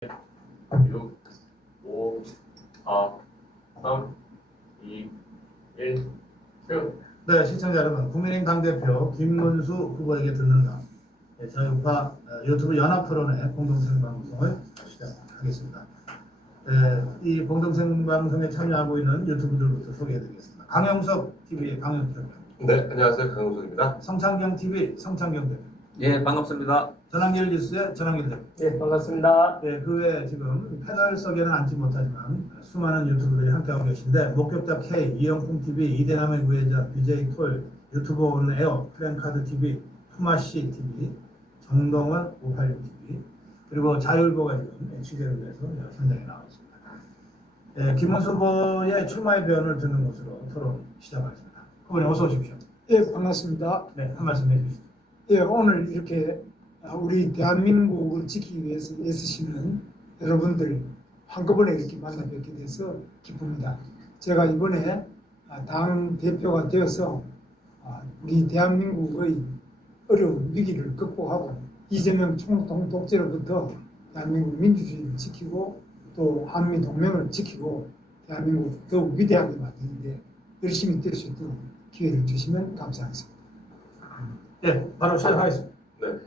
6, 5, 4, 3, 2, 1, 큐. 네, 시청자 여러분, 국민의힘 당대표 김문수 후보에게 듣는다. 네, 자유파 유튜브 연합 토론회 공동생 방송을 시작하겠습니다. 이 공동생 방송에 참여하고 있는 유튜브들부터 소개해드리겠습니다. 강영석 TV의 강영석 대표. 네, 안녕하세요. 강용석입니다. 성창경 TV 성창경 대표. 예, 반갑습니다. 전환길 뉴스의 전환길 대표. 예, 반갑습니다. 네, 그 외에 지금 패널석에는 앉지 못하지만 수많은 유튜브들이 함께하고 계신데, 목격자 K, 이영풍 TV, 이대남의 구해자, BJ 톨, 유튜브 온 에어, 플랜카드 TV, 토마시 TV, 정동원 586 TV, 그리고 자율보가 지금 취재를 위해서 현장에 나와 있습니다. 네, 김문수 후보의 출마의 변을 듣는 것으로 토론 시작하겠습니다. 후보님 어서 오십시오. 예, 반갑습니다. 네, 한 말씀 해주시죠. 예, 오늘 이렇게 우리 대한민국을 지키기 위해서 애쓰시는 여러분들 한꺼번에 이렇게 만나 뵙게 돼서 기쁩니다. 제가 이번에 당 대표가 되어서 우리 대한민국의 어려운 위기를 극복하고 이재명 총통 독재로부터 대한민국 민주주의를 지키고 또 한미 동맹을 지키고 대한민국 더욱 위대하게 만드는데 열심히 뛸 수 있도록 기회를 주시면 감사하겠습니다. 네, 바로 시작하겠습니다. 네,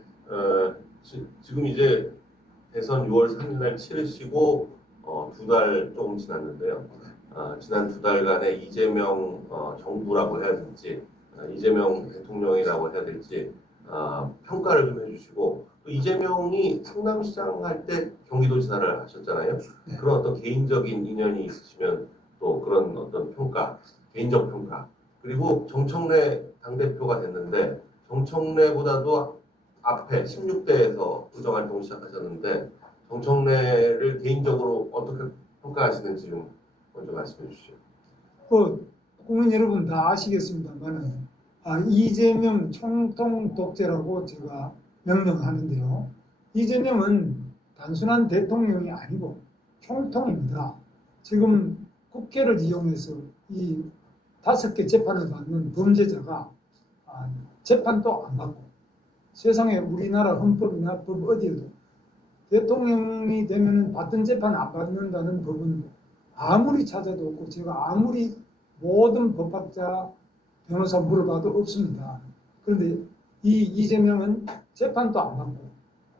지금 이제 대선 6월 3일날 치르시고 두 달 조금 지났는데요. 지난 두 달간의 이재명 정부라고 해야 될지, 이재명 대통령이라고 해야 될지 평가를 좀 해주시고, 또 이재명이 성남시장 할 때 경기도지사를 하셨잖아요. 네. 그런 어떤 개인적인 인연이 있으시면 또 그런 어떤 평가, 개인적 평가, 그리고 정청래 당대표가 됐는데 정청래보다도 앞에 16대에서 의정활동을 시작하셨는데 정청래를 개인적으로 어떻게 평가하시는지 좀 먼저 말씀해 주시죠. 국민 여러분 다 아시겠습니다만 이재명 총통 독재라고 제가 명명하는데요. 이재명은 단순한 대통령이 아니고 총통입니다. 지금 국회를 이용해서 이 5개 재판을 받는 범죄자가 재판도 안 받고, 세상에 우리나라 헌법이나 법 어디에도 대통령이 되면 받던 재판 안 받는다는 법은 아무리 찾아도 없고, 제가 아무리 모든 법학자 변호사 물어봐도 없습니다. 그런데 이 이재명은 재판도 안 받고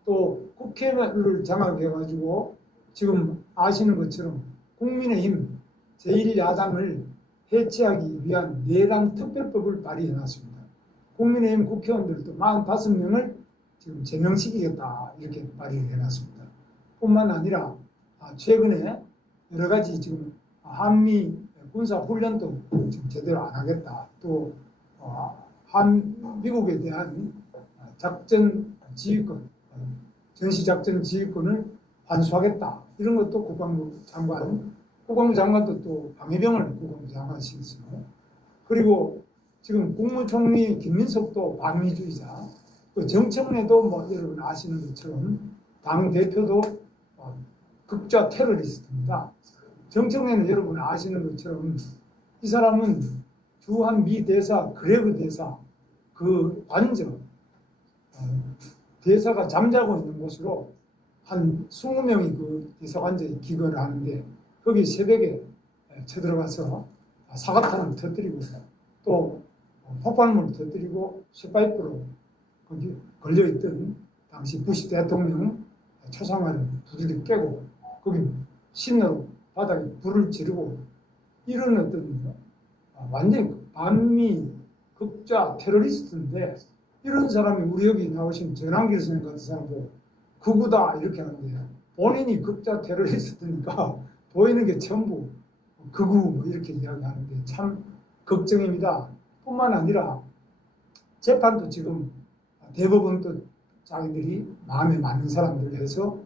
또 국회를 장악해가지고 지금 아시는 것처럼 국민의힘 제1야당을 해체하기 위한 내란 특별법을 발의해놨습니다. 국민의힘 국회의원들도 45명을 지금 제명시키겠다 이렇게 발의를 해놨습니다. 뿐만 아니라 최근에 여러 가지 지금 한미 군사훈련도 지금 제대로 안 하겠다. 또 미국에 대한 작전 지휘권, 전시작전 지휘권을 환수하겠다. 이런 것도 국방부 장관도 또 방위병을 국방부 장관시켰습니다. 그리고 지금 국무총리 김민석도 반미주의자, 또 정청래도 뭐 여러분 아시는 것처럼 당 대표도 극좌 테러리스트입니다. 정청래는 여러분 아시는 것처럼 이 사람은 주한 미 대사 그레그 대사 그 관저 대사가 잠자고 있는 곳으로 한 20명이 그 대사관저에 기거를 하는데 거기 새벽에 쳐들어가서 사과탄을 터뜨리고 또 폭발물을 터뜨리고 쇠파이프로 거기 걸려있던 당시 부시 대통령 초상화를 두들겨 깨고 거기 신으로 바닥에 불을 지르고 이런 어떤 완전히 반미 극좌 테러리스트인데, 이런 사람이 우리 여기 나오신 전환길 선생 같은 사람도 극우다 이렇게 하는데 본인이 극좌 테러리스트니까 보이는 게 전부 극우 이렇게 이야기하는데 참 걱정입니다. 뿐만 아니라 재판도 지금 대법원도 자기들이 마음에 맞는 사람들 해서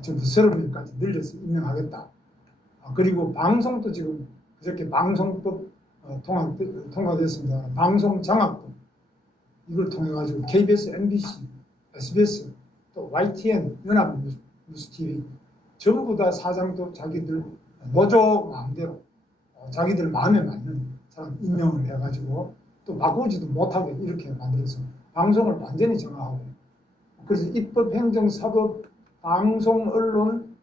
전부 30명까지 늘려서 임명하겠다. 그리고 방송도 지금 그렇게 방송법 통과됐습니다. 방송장악법 이걸 통해 가지고 KBS, MBC, SBS, 또 YTN, 연합뉴스TV 전부 다 사장도 자기들 노조 마음대로 자기들 마음에 맞는 사람 임명을 해가지고 또 바꾸지도 못하게 이렇게 만들어서 방송을 완전히 정하고, 그래서 입법, 행정, 사법, 방송, 언론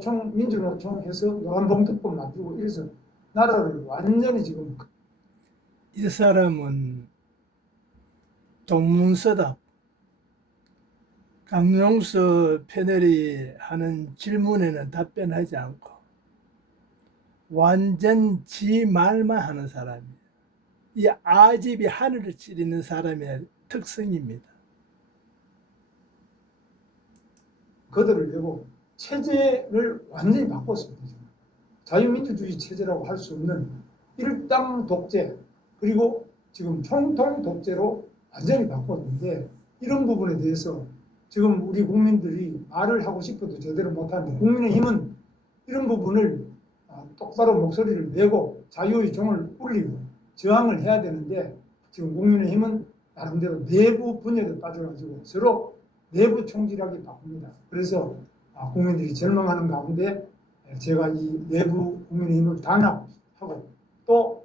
노총, 민주노총 해서 노란봉투법 만들고 이래서 나라를 완전히 지금 이 사람은 동문서답 강용수 패널이 하는 질문에는 답변하지 않고 완전 지 말만 하는 사람이에요. 이 아집이 하늘을 찌르는 사람의 특성입니다. 그들을 내고 체제를 완전히 바꿨습니다. 지금. 자유민주주의 체제라고 할 수 없는 일당 독재 그리고 지금 총통 독재로 완전히 바꿨는데 이런 부분에 대해서 지금 우리 국민들이 말을 하고 싶어도 제대로 못하는데 국민의힘은 이런 부분을 똑바로 목소리를 내고 자유의 종을 울리고 저항을 해야 되는데 지금 국민의힘은 나름대로 내부 분열에 빠져가지고 서로 내부 총질하게 바꿉니다. 그래서 국민들이 절망하는 가운데 제가 이 내부 국민의힘을 단합하고 또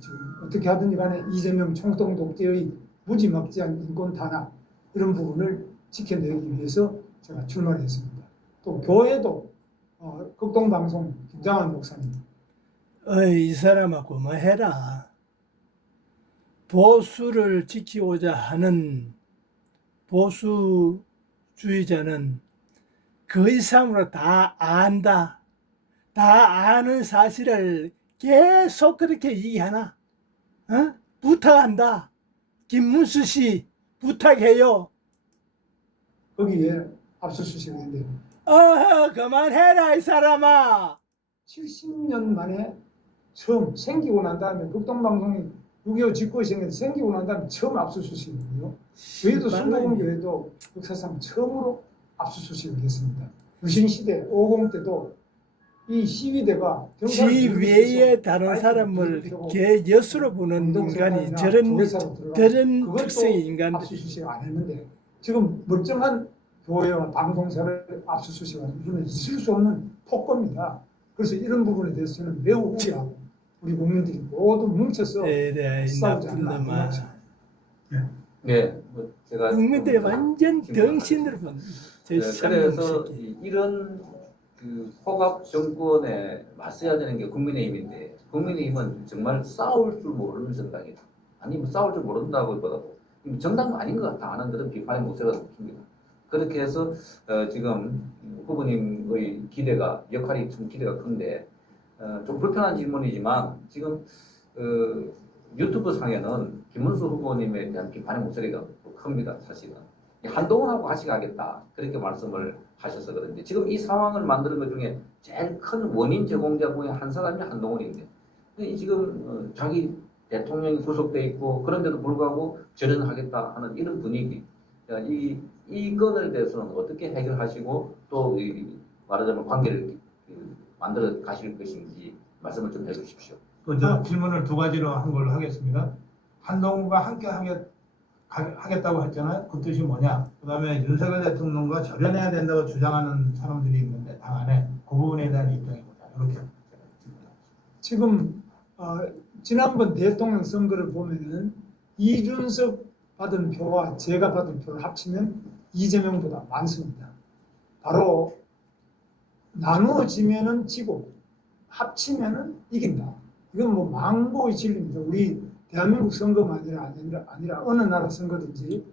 지금 어떻게 하든지 간에 이재명 총통 독재의 무지막지한 인권 단합 이런 부분을 지켜내기 위해서 제가 출마를 했습니다. 또 교회도 극동방송 김장환 목사님 어이, 이 사람아 그만해라. 보수를 지키고자 하는 보수주의자는 그 이상으로 다 안다. 다 아는 사실을 계속 그렇게 얘기하나? 부탁한다. 김문수 씨 부탁해요. 거기에 압수수색을 했는데 그만해라 이 사람아. 70년 만에 처음 생기고 난 다음에 극동방송이 6.25 집권이 생기고 난 다음에 처음 압수수색이고요. 교회도 순복음 교회도 역사상 처음으로 압수수색을 했습니다. 유신시대 50 때도 이 시위대가 지 외에 다른 사람을 개 엿으로 보는 인간이 저런 특성의 인간들. 압수수색 안 했는데 지금 멀쩡한 교회와 방송사를 압수수색하는 것은 있을 수 없는 폭거입니다. 그래서 이런 부분에 대해서는 매우 우려하고 우리 국민들이 모두 뭉쳐서 싸우지 않나. 네, 뭐 제가 국민들이 완전 정신을 본. 네, 그래서 이런 그 폭압 정권에 맞서야 되는 게 국민의힘인데 국민의힘은 정말 싸울 줄 모르는 정당이다. 아니 뭐 싸울 줄 모른다고보다도 정당도 아닌 것 같다 하는 그런 비판의 목소리가 높습니다. 그렇게 해서 지금 후보님의 기대가 역할이 좀 기대가 큰데 좀 불편한 질문이지만 지금 유튜브 상에는 김문수 후보님에 대한 비판의 목소리가 큽니다. 사실은 한동훈하고 같이 가겠다 그렇게 말씀을 하셔서 그런데 지금 이 상황을 만드는 것 중에 제일 큰 원인 제공자 중에 한 사람이 한동훈인데 지금 자기 대통령이 구속돼 있고 그런데도 불구하고 절연하겠다 하는 이런 분위기 이 건에 대해서는 어떻게 해결하시고 또 말하자면 관계를 만들어 가실 것인지 말씀을 좀 해주십시오. 질문을 두 가지로 한 걸로 하겠습니다. 한동훈과 함께 하겠다고 했잖아요. 그 뜻이 뭐냐? 그다음에 윤석열 대통령과 절연해야 된다고 주장하는 사람들이 있는데 당 안에 그 부분에 대한 입장이 뭐냐? 이렇게 지금 지난번 대통령 선거를 보면은 이준석 받은 표와 제가 받은 표를 합치면 이재명보다 많습니다. 바로 나누어지면은 지고 합치면은 이긴다. 이건 뭐 망고의 진리입니다. 우리 대한민국 선거만 아니라 어느 나라 선거든지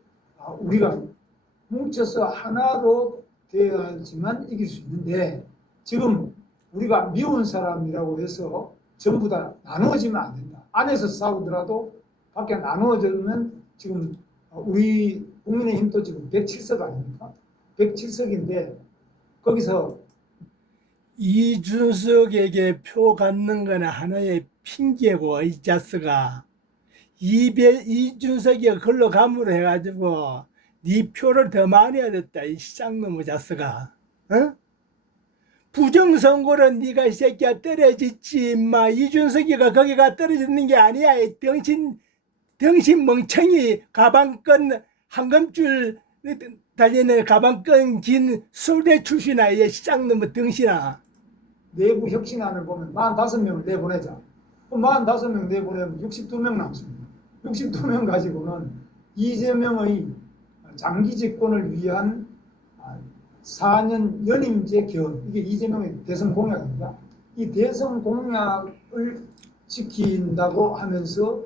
우리가 뭉쳐서 하나로 되어야지만 이길 수 있는데 지금 우리가 미운 사람이라고 해서 전부 다 나누어지면 안 된다. 안에서 싸우더라도 밖에 나누어지면 지금 우리 국민의힘도 지금 107석 아닙니까? 107석인데 거기서 이준석에게 표 갖는 거는 하나의 핑계고 이 자스가 이준석이 걸로 감으로 해가지고 네 표를 더 많이 얻었다 이 쌍놈의 자스가 부정선거는 네가 이 새끼야 떨어졌지 임마. 이준석이가 거기가 떨어지는 게 아니야. 병신 멍청이 가방끈 한금줄 달리는 가방끈 긴 서울대 출신아 이 쌍놈의 덩신아. 내부 혁신안을 보면 45명을 내보내자. 45명 내보내면 62명 남습니다. 62명 가지고는 이재명의 장기 집권을 위한 4년 연임제 개헌, 이게 이재명의 대선 공약입니다. 이 대선 공약을 지킨다고 하면서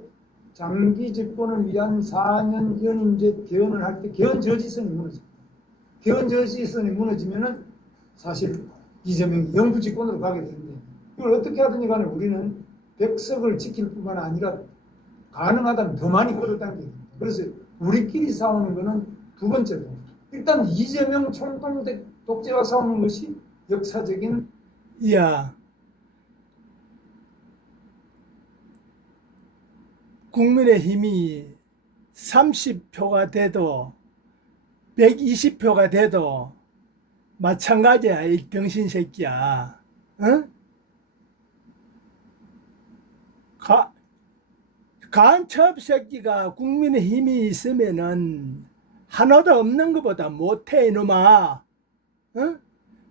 장기 집권을 위한 4년 연임제 개헌을 할 때 개헌 저지선이 무너집니다. 개헌 저지선이 무너지면은 사실 이재명이 영구 집권으로 가게 되는데, 이걸 어떻게 하든지 간에 우리는 백석을 지킬 뿐만 아니라 가능하다면 더 많이 끌어당겨야 됩니다. 그래서 우리끼리 싸우는 거는 두 번째로, 일단 이재명 총통 독재와 싸우는 것이 역사적인 야, 국민의힘이 30표가 돼도 120표가 돼도 마찬가지야, 이 병신 새끼야. 응? 간첩 새끼가 국민의힘이 있으면은 하나도 없는 것보다 못해, 이놈아. 응?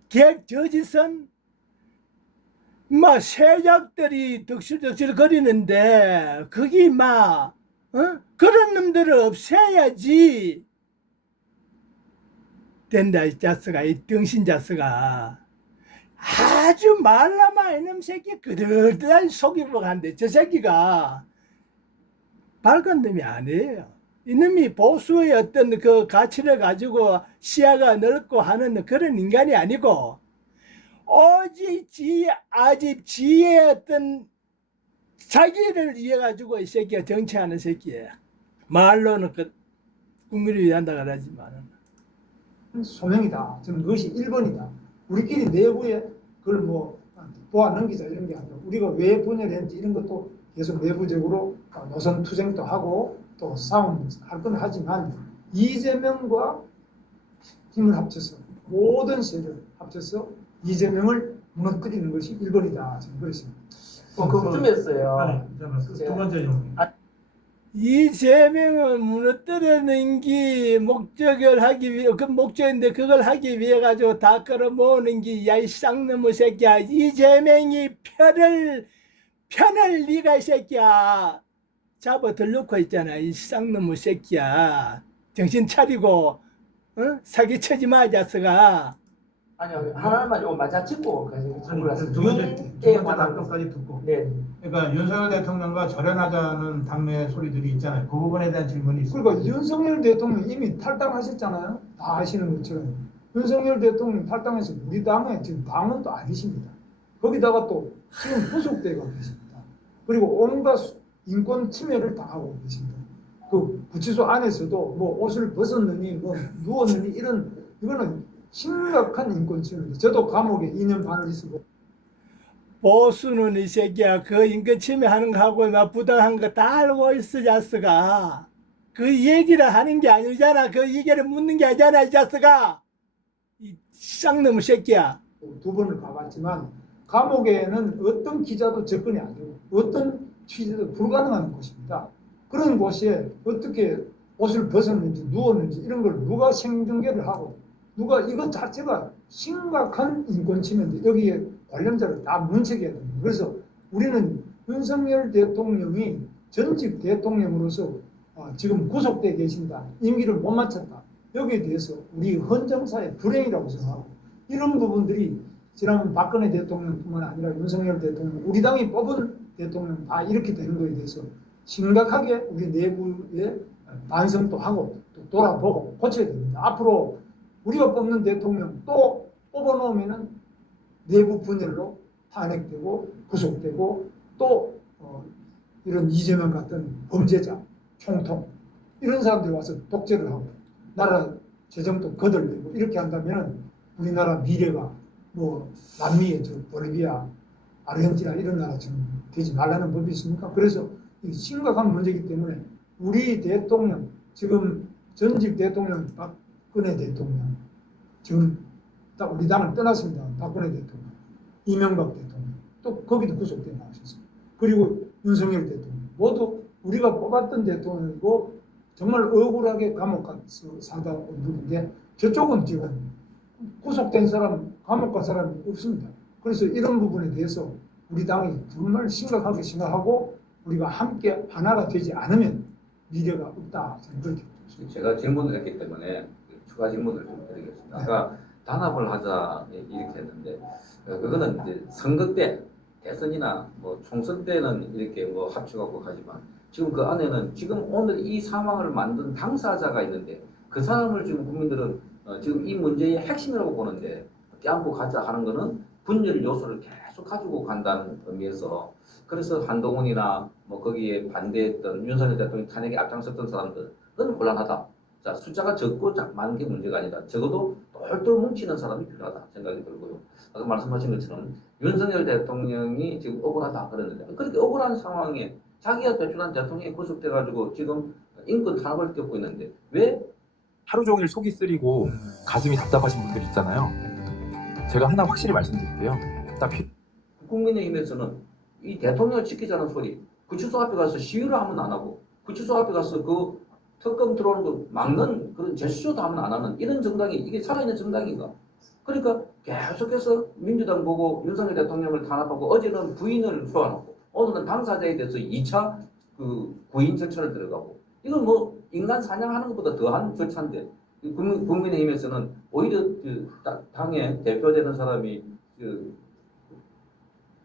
개 저지선 막 세작들이 덕실덕실 거리는데 거기 막 그런 놈들을 없애야지 된다. 이 자스가, 이 병신 자스가 아주 말라마 이놈 새끼 그들들한 속이고 간대. 저 새끼가 밝은 놈이 아니에요. 이놈이 보수의 어떤 그 가치를 가지고 시야가 넓고 하는 그런 인간이 아니고, 오직 지의 어떤 자기를 위해 가지고 이 새끼가 정치하는 새끼예요. 말로는 그 국민을 위한다 그러지만 소명이다. 저는 그것이 1번이다. 우리끼리 내부에 그걸 뭐 보아 넘기자 이런 게 아니라, 우리가 왜 분열했는지 이런 것도 계속 내부적으로 노선 투쟁도 하고 또 싸움 할 건 하지만, 이재명과 힘을 합쳐서 모든 세력을 합쳐서 이재명을 무너뜨리는 것이 1번이다. 저는 그렇습니다. 그쯤이었어요. 아니, 잠깐만, 두 번째 질문. 이재명을 무너뜨리는 게 목적을 하기 위해, 그 목적인데 그걸 하기 위해 가지고 다 끌어모으는 게, 야, 이 쌍놈의 새끼야. 이재명이 편을 네가 이 새끼야 잡아 들놓고 있잖아. 이 쌍놈의 새끼야. 정신 차리고 사기치지 마, 이 자식아. 아니요, 하나만 좀 맞아 찍고 아니, 몰랐어요. 두 번째 답변까지 듣고. 네. 그러니까 윤석열 대통령과 절연하자는 당내 소리들이 있잖아요. 그 부분에 대한 질문이 있습니다. 그러니까 윤석열 대통령 이미 탈당하셨잖아요. 다 아시는 것처럼. 윤석열 대통령 탈당해서 우리 당의 지금 당원도 아니십니다. 거기다가 또 지금 구속되고 계십니다. 그리고 온갖 인권 침해를 당하고 계십니다. 그 구치소 안에서도 뭐 옷을 벗었느니 뭐 누웠느니 이거는 심각한 인권 침해입니다. 저도 감옥에 2년 반을 있었고. 보수는 이 새끼야 그 인권 침해하는 거 하고 막 부당한 거 다 알고 있어, 자스가. 그 얘기를 하는 게 아니잖아. 그 얘기를 묻는 게 아니잖아, 이 자스가. 이 쌍놈의 새끼야. 두 번을 가봤지만 감옥에는 어떤 기자도 접근이 안 되고 어떤 취재도 불가능한 곳입니다. 그런 곳에 어떻게 옷을 벗었는지 누웠는지 이런 걸 누가 생중계를 하고, 누가 이것 자체가 심각한 인권 침해인데 여기에 관련자를 다 문책해야 됩니다. 그래서 우리는 윤석열 대통령이 전직 대통령으로서 지금 구속돼 계신다, 임기를 못 마쳤다, 여기에 대해서 우리 헌정사의 불행이라고 생각하고, 이런 부분들이 지난 박근혜 대통령뿐만 아니라 윤석열 대통령, 우리 당이 뽑은 대통령 다 이렇게 되는 거에 대해서 심각하게 우리 내부에 반성도 하고 또 돌아보고 고쳐야 됩니다. 앞으로 우리가 뽑는 대통령 또 뽑아놓으면은 내부 분열로 탄핵되고 구속되고 또 이런 이재명 같은 범죄자, 총통 이런 사람들이 와서 독재를 하고 나라 재정도 거덜내고 이렇게 한다면 우리나라 미래가 뭐 남미의 저 볼리비아, 아르헨티나 이런 나라처럼 되지 말라는 법이 있습니까? 그래서 이 심각한 문제이기 때문에 우리 대통령, 지금 전직 대통령 박근혜 대통령, 지금 딱 우리 당을 떠났습니다. 박근혜 대통령, 이명박 대통령, 또 거기도 구속돼 나오셨습니다. 그리고 윤석열 대통령, 모두 우리가 뽑았던 대통령이고 정말 억울하게 감옥 가서 사다 온 분인데, 저쪽은 지금 구속된 사람, 감옥 간 사람이 없습니다. 그래서 이런 부분에 대해서 우리 당이 정말 심각하게 생각하고 우리가 함께 하나가 되지 않으면 미래가 없다. 저는 그렇게 봅니다. 제가 질문을 했기 때문에 추가 질문을 좀 드리겠습니다. 아까 단합을 하자 이렇게 했는데 그거는 이제 선거 때 대선이나 뭐 총선 때는 이렇게 뭐 합쳐갖고 가지만 지금 그 안에는 지금 오늘 이 상황을 만든 당사자가 있는데 그 사람을 지금 국민들은 지금 이 문제의 핵심이라고 보는데 껴안고 가자 하는 거는 분열 요소를 계속 가지고 간다는 의미에서 그래서 한동훈이나 뭐 거기에 반대했던 윤석열 대통령 탄핵에 앞장섰던 사람들은 곤란하다. 자, 숫자가 적고 많은 게 문제가 아니다. 적어도 똘똘 뭉치는 사람이 필요하다 생각이 들고요. 아까 말씀하신 것처럼 윤석열 대통령이 지금 억울하다 그러는데 그렇게 억울한 상황에 자기가 배출한 대통령이 구속돼가지고 지금 인권 탄압을 겪고 있는데 왜 하루 종일 속이 쓰리고 가슴이 답답하신 분들 있잖아요. 제가 하나 확실히 말씀드릴게요. 딱 국민의힘에서는 이 대통령을 지키자는 소리 구치소 앞에 가서 시위를 하면 안 하고 구치소 앞에 가서 그 특검 들어오는 거 막는 그런 제스처도 하면 안 하는 이런 정당이 이게 살아있는 정당인가? 그러니까 계속해서 민주당 보고 윤석열 대통령을 탄압하고 어제는 부인을 소환하고 오늘은 당사자에 대해서 2차 그 구인 절차를 들어가고 이건 뭐 인간 사냥하는 것보다 더한 절차인데 국민의힘에서는 오히려 그 당의 대표되는 사람이 그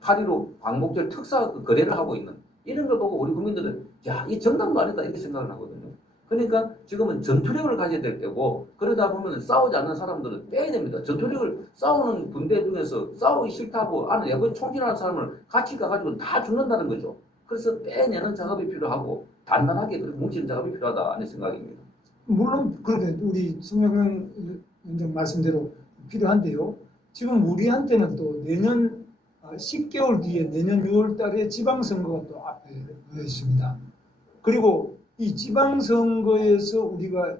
8.15 광복절 특사 거래를 하고 있는 이런 걸 보고 우리 국민들은 야, 이 정당도 아니다 이렇게 생각을 하거든요. 그러니까 지금은 전투력을 가져야 될 때고 그러다 보면 싸우지 않는 사람들은 빼야 됩니다. 전투력을 싸우는 군대 중에서 싸우기 싫다고 아는 야구 총질하는 사람을 같이 가가지고 다 죽는다는 거죠. 그래서 빼내는 작업이 필요하고 단단하게 뭉치는 작업이 필요하다 하는 생각입니다. 물론 그렇게 우리 송영경 위원장 말씀대로 필요한데요. 지금 우리한테는 또 내년 10개월 뒤에 내년 6월 달에 지방선거가 또 앞에 놓여 있습니다. 그리고 이 지방선거에서 우리가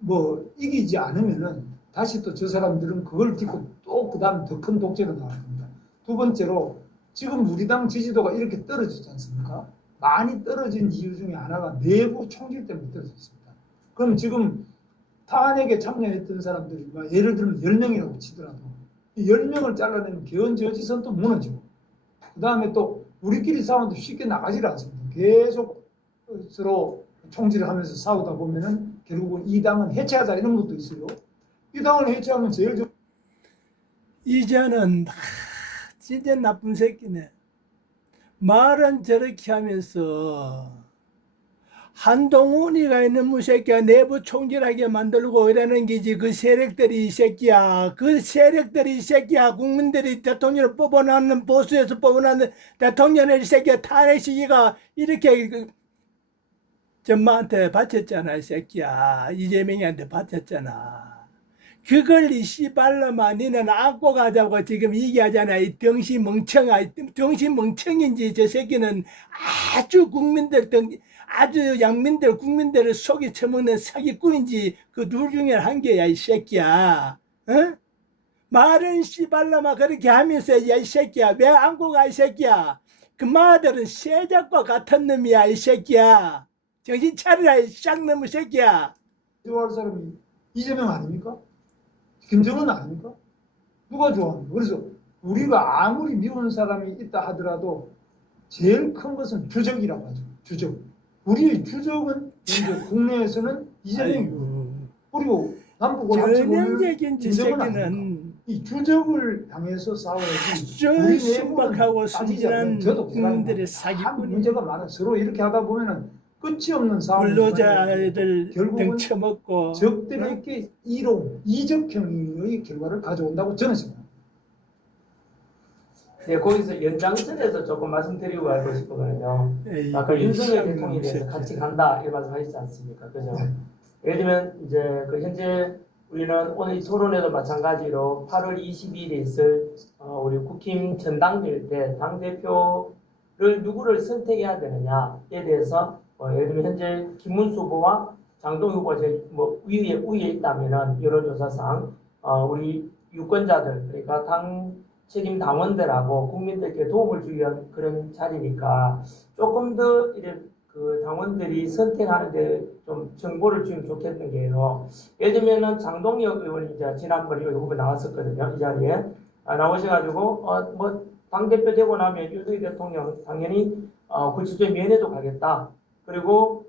뭐 이기지 않으면은 다시 또 저 사람들은 그걸 딛고 또 그다음 더 큰 독재로 나갈 겁니다. 두 번째로 지금 우리 당 지지도가 이렇게 떨어지지 않습니까? 많이 떨어진 이유 중에 하나가 내부 총질 때문에 떨어졌습니다. 그럼 지금 탄핵에 참여했던 사람들이 예를 들면 10명이라고 치더라도 이 10명을 잘라내면 개헌저지선 또 무너지고 그 다음에 또 우리끼리 싸워도 쉽게 나가지를 않습니다. 계속 서로 총질을 하면서 싸우다 보면은 결국은 이 당은 해체하자 이런 것도 있어요. 이 당을 해체하면 제일 이제는 진짜 나쁜 새끼네. 말은 저렇게 하면서 한동훈이가 있는 무새끼야 내부 총질하게 만들고 이러는 게지. 그 세력들이 이 새끼야. 그 세력들이 이 새끼야. 국민들이 대통령을 뽑아놨는 보수에서 뽑아놨는 대통령을 이 새끼야 탄핵시기가 이렇게 전마한테 바쳤잖아 이 새끼야. 이재명이한테 바쳤잖아. 그걸 이 씨발놈아 니는 안고 가자고 지금 얘기하잖아. 이 덩신멍청인지 저 새끼는 아주 국민들 아주 양민들 국민들을 속이 처먹는 사기꾼인지 그 둘 중에 한 개야 이 새끼야. 어? 말은 씨발놈아 그렇게 하면서 야 이 새끼야 왜 안고 가 이 새끼야. 그 마들은 세작과 같은 놈이야 이 새끼야. 정신 차리라 이 쌍놈의 새끼야. 좋아할 사람이 이재명 아닙니까? 김정은 아닙니까? 누가 좋아합니까? 그래서 우리가 아무리 미운 사람이 있다 하더라도 제일 큰 것은 주적이라고 하죠. 주적. 우리의 주적은 현재 국내에서는 이재명이고 그리고 남북을 전형적인 저 김정은 아닙니까? 새끼는 이 주적을 당해서 싸워야지. 아주 순박하고 순진한 저도 국민들의 참 사기꾼이 문제가 많아. 서로 이렇게 하다 보면은 끝이 없는 싸움이 근로자들 결국은 등쳐먹고 적들에게 이적형의 결과를 가져온다고 저는 생각합니다. 네, 거기서 연장선에서 조금 말씀드리고 가고 싶거든요. 아까 윤석열 대통령에 대해서 같이 간다 이런 말씀하셨지 않습니까? 그죠? 네. 예를 들면 이제 그 현재 우리는 오늘 이 토론회도 마찬가지로 8월 22일에 있을 우리 국힘 전당대회 때 당 대표를 누구를 선택해야 되느냐에 대해서 예를 들면 현재 김문수 후보와 장동 후보가 뭐 우위에 있다면은 여론조사상 우리 유권자들 그러니까 당 책임 당원들하고 국민들께 도움을 주기 위한 그런 자리니까 조금 더 이제 그 당원들이 선택하는데 좀 정보를 주면 좋겠는 게요. 예를 들면은 장동혁 의원이 이제 지난번에 여기 후보 나왔었거든요. 이 자리에 나오셔가지고 뭐 당대표 되고 나면 윤석열 대통령 당연히 구치소에 면회도 가겠다. 그리고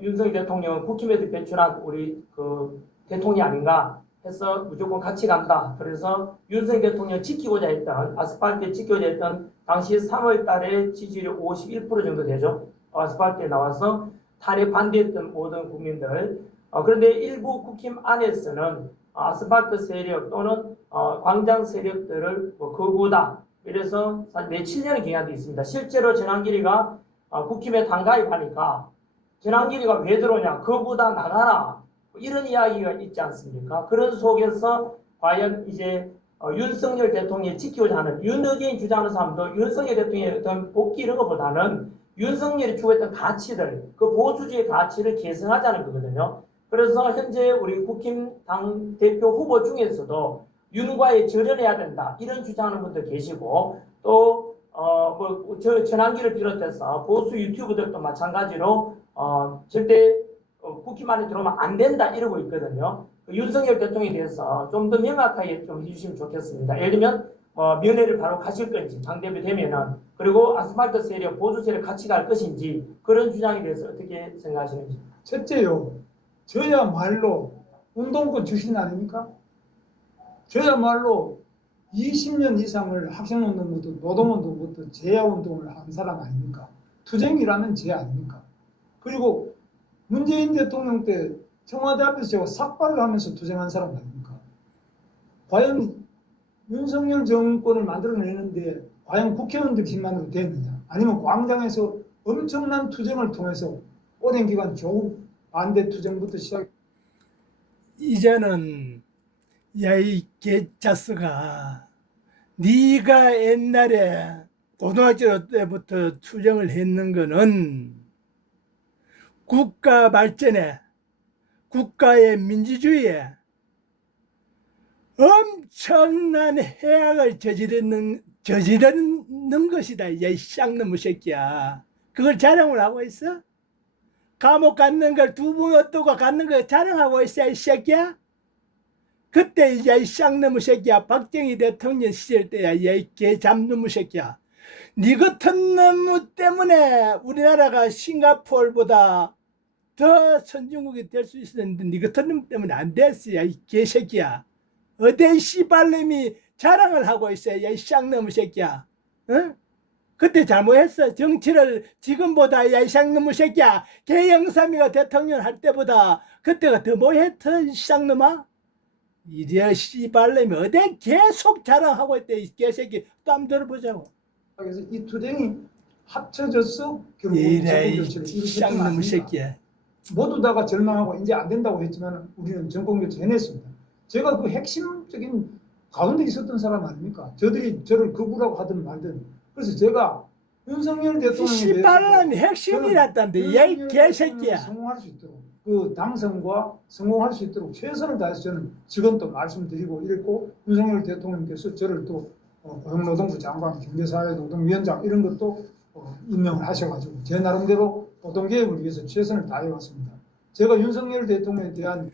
윤석열 대통령은 국힘에서 배출한 우리 그 대통령이 아닌가 해서 무조건 같이 간다. 그래서 윤석열 대통령 지키고자 했던 아스팔트에 지키고자 했던 당시 3월 달에 지지율이 51% 정도 되죠. 아스팔트에 나와서 탄핵 반대했던 모든 국민들. 그런데 일부 국힘 안에서는 아스팔트 세력 또는 광장 세력들을 거부다. 이래서 내 7년의 기간도 있습니다. 실제로 전환길이가 국힘에 당가입하니까 전환길이가 왜 들어오냐? 그보다 나가라. 이런 이야기가 있지 않습니까? 그런 속에서 과연 이제 윤석열 대통령이 지키고자 하는 윤의견이 주장하는 사람도 윤석열 대통령의 어떤 복귀 이런 것보다는 윤석열이 추구했던 가치들, 그 보수주의 가치를 계승하자는 거거든요. 그래서 현재 우리 국힘 당 대표 후보 중에서도 윤과의 절연해야 된다 이런 주장하는 분들 계시고 또 전환기를 비롯해서 보수 유튜브들도 마찬가지로 절대 국힘 안에 들어오면 안 된다 이러고 있거든요. 윤석열 대통령에 대해서 좀 더 명확하게 좀 해주시면 좋겠습니다. 예를 들면 면회를 바로 가실 건지 당대표 되면은 그리고 아스팔트 세력, 보수 세력 같이 갈 것인지 그런 주장에 대해서 어떻게 생각하시는지. 첫째요, 저야말로 운동권 출신 아닙니까? 저야말로 20년 이상을 학생운동부터 노동운동부터 재야운동을 한 사람 아닙니까? 투쟁이라면 재 아닙니까? 그리고 문재인 대통령 때 청와대 앞에서 제가 삭발을 하면서 투쟁한 사람 아닙니까? 과연 윤석열 정권을 만들어내는데 과연 국회의원들 힘만으로 됐느냐? 아니면 광장에서 엄청난 투쟁을 통해서 오랜 기간 조국 반대 투쟁부터 시작. 이제는 야이 개자스가 네가 옛날에 고등학교 때부터 투쟁을 했는 거는 국가 발전에 국가의 민주주의에 엄청난 해악을 저지르는 것이다. 이 쌍놈의 새끼야. 그걸 자랑을 하고 있어? 감옥 갔는 걸 2번 어떠고 갔는 걸 자랑하고 있어 이 새끼야? 그때 이 쌍놈의 새끼야. 박정희 대통령 시절 때야. 이 개잡놈의 새끼야. 네 같은 놈 때문에 우리나라가 싱가포르보다 더 선진국이 될 수 있었는데 네 같은 놈 때문에 안 됐어. 이 개새끼야. 어디 씨발놈이 자랑을 하고 있어. 이 쌍놈의 새끼야. 응? 그때 잘못했어. 정치를 지금보다 야 쌍놈의 새끼야. 개영삼이가 대통령 할 때보다 그때가 더 뭐했어 이 쌍놈아. 이래 씨발놈이 어디 계속 자랑하고 있대. 이 개새끼 땀 들어보자고. 그래서 이 투쟁이 합쳐져서 결국 이래 이 정권교체를 이루었던 쌍놈의 아닙니까? 새끼야. 모두 다가 절망하고 이제 안 된다고 했지만 우리는 정권교체 해냈습니다. 제가 그 핵심적인 가운데 있었던 사람 아닙니까? 저들이 저를 거부라고 하든 말든. 그래서 제가 윤석열 대통령에 씨발놈이 핵심이랬단데 야이 개새끼야. 성공할 수 있도록 그 당선과 성공할 수 있도록 최선을 다해서 저는 지금도 말씀드리고 이랬고 윤석열 대통령께서 저를 또 고용노동부 장관, 경제사회노동위원장 이런 것도 임명을 하셔가지고 제 나름대로 노동개혁을 위해서 최선을 다해왔습니다. 제가 윤석열 대통령에 대한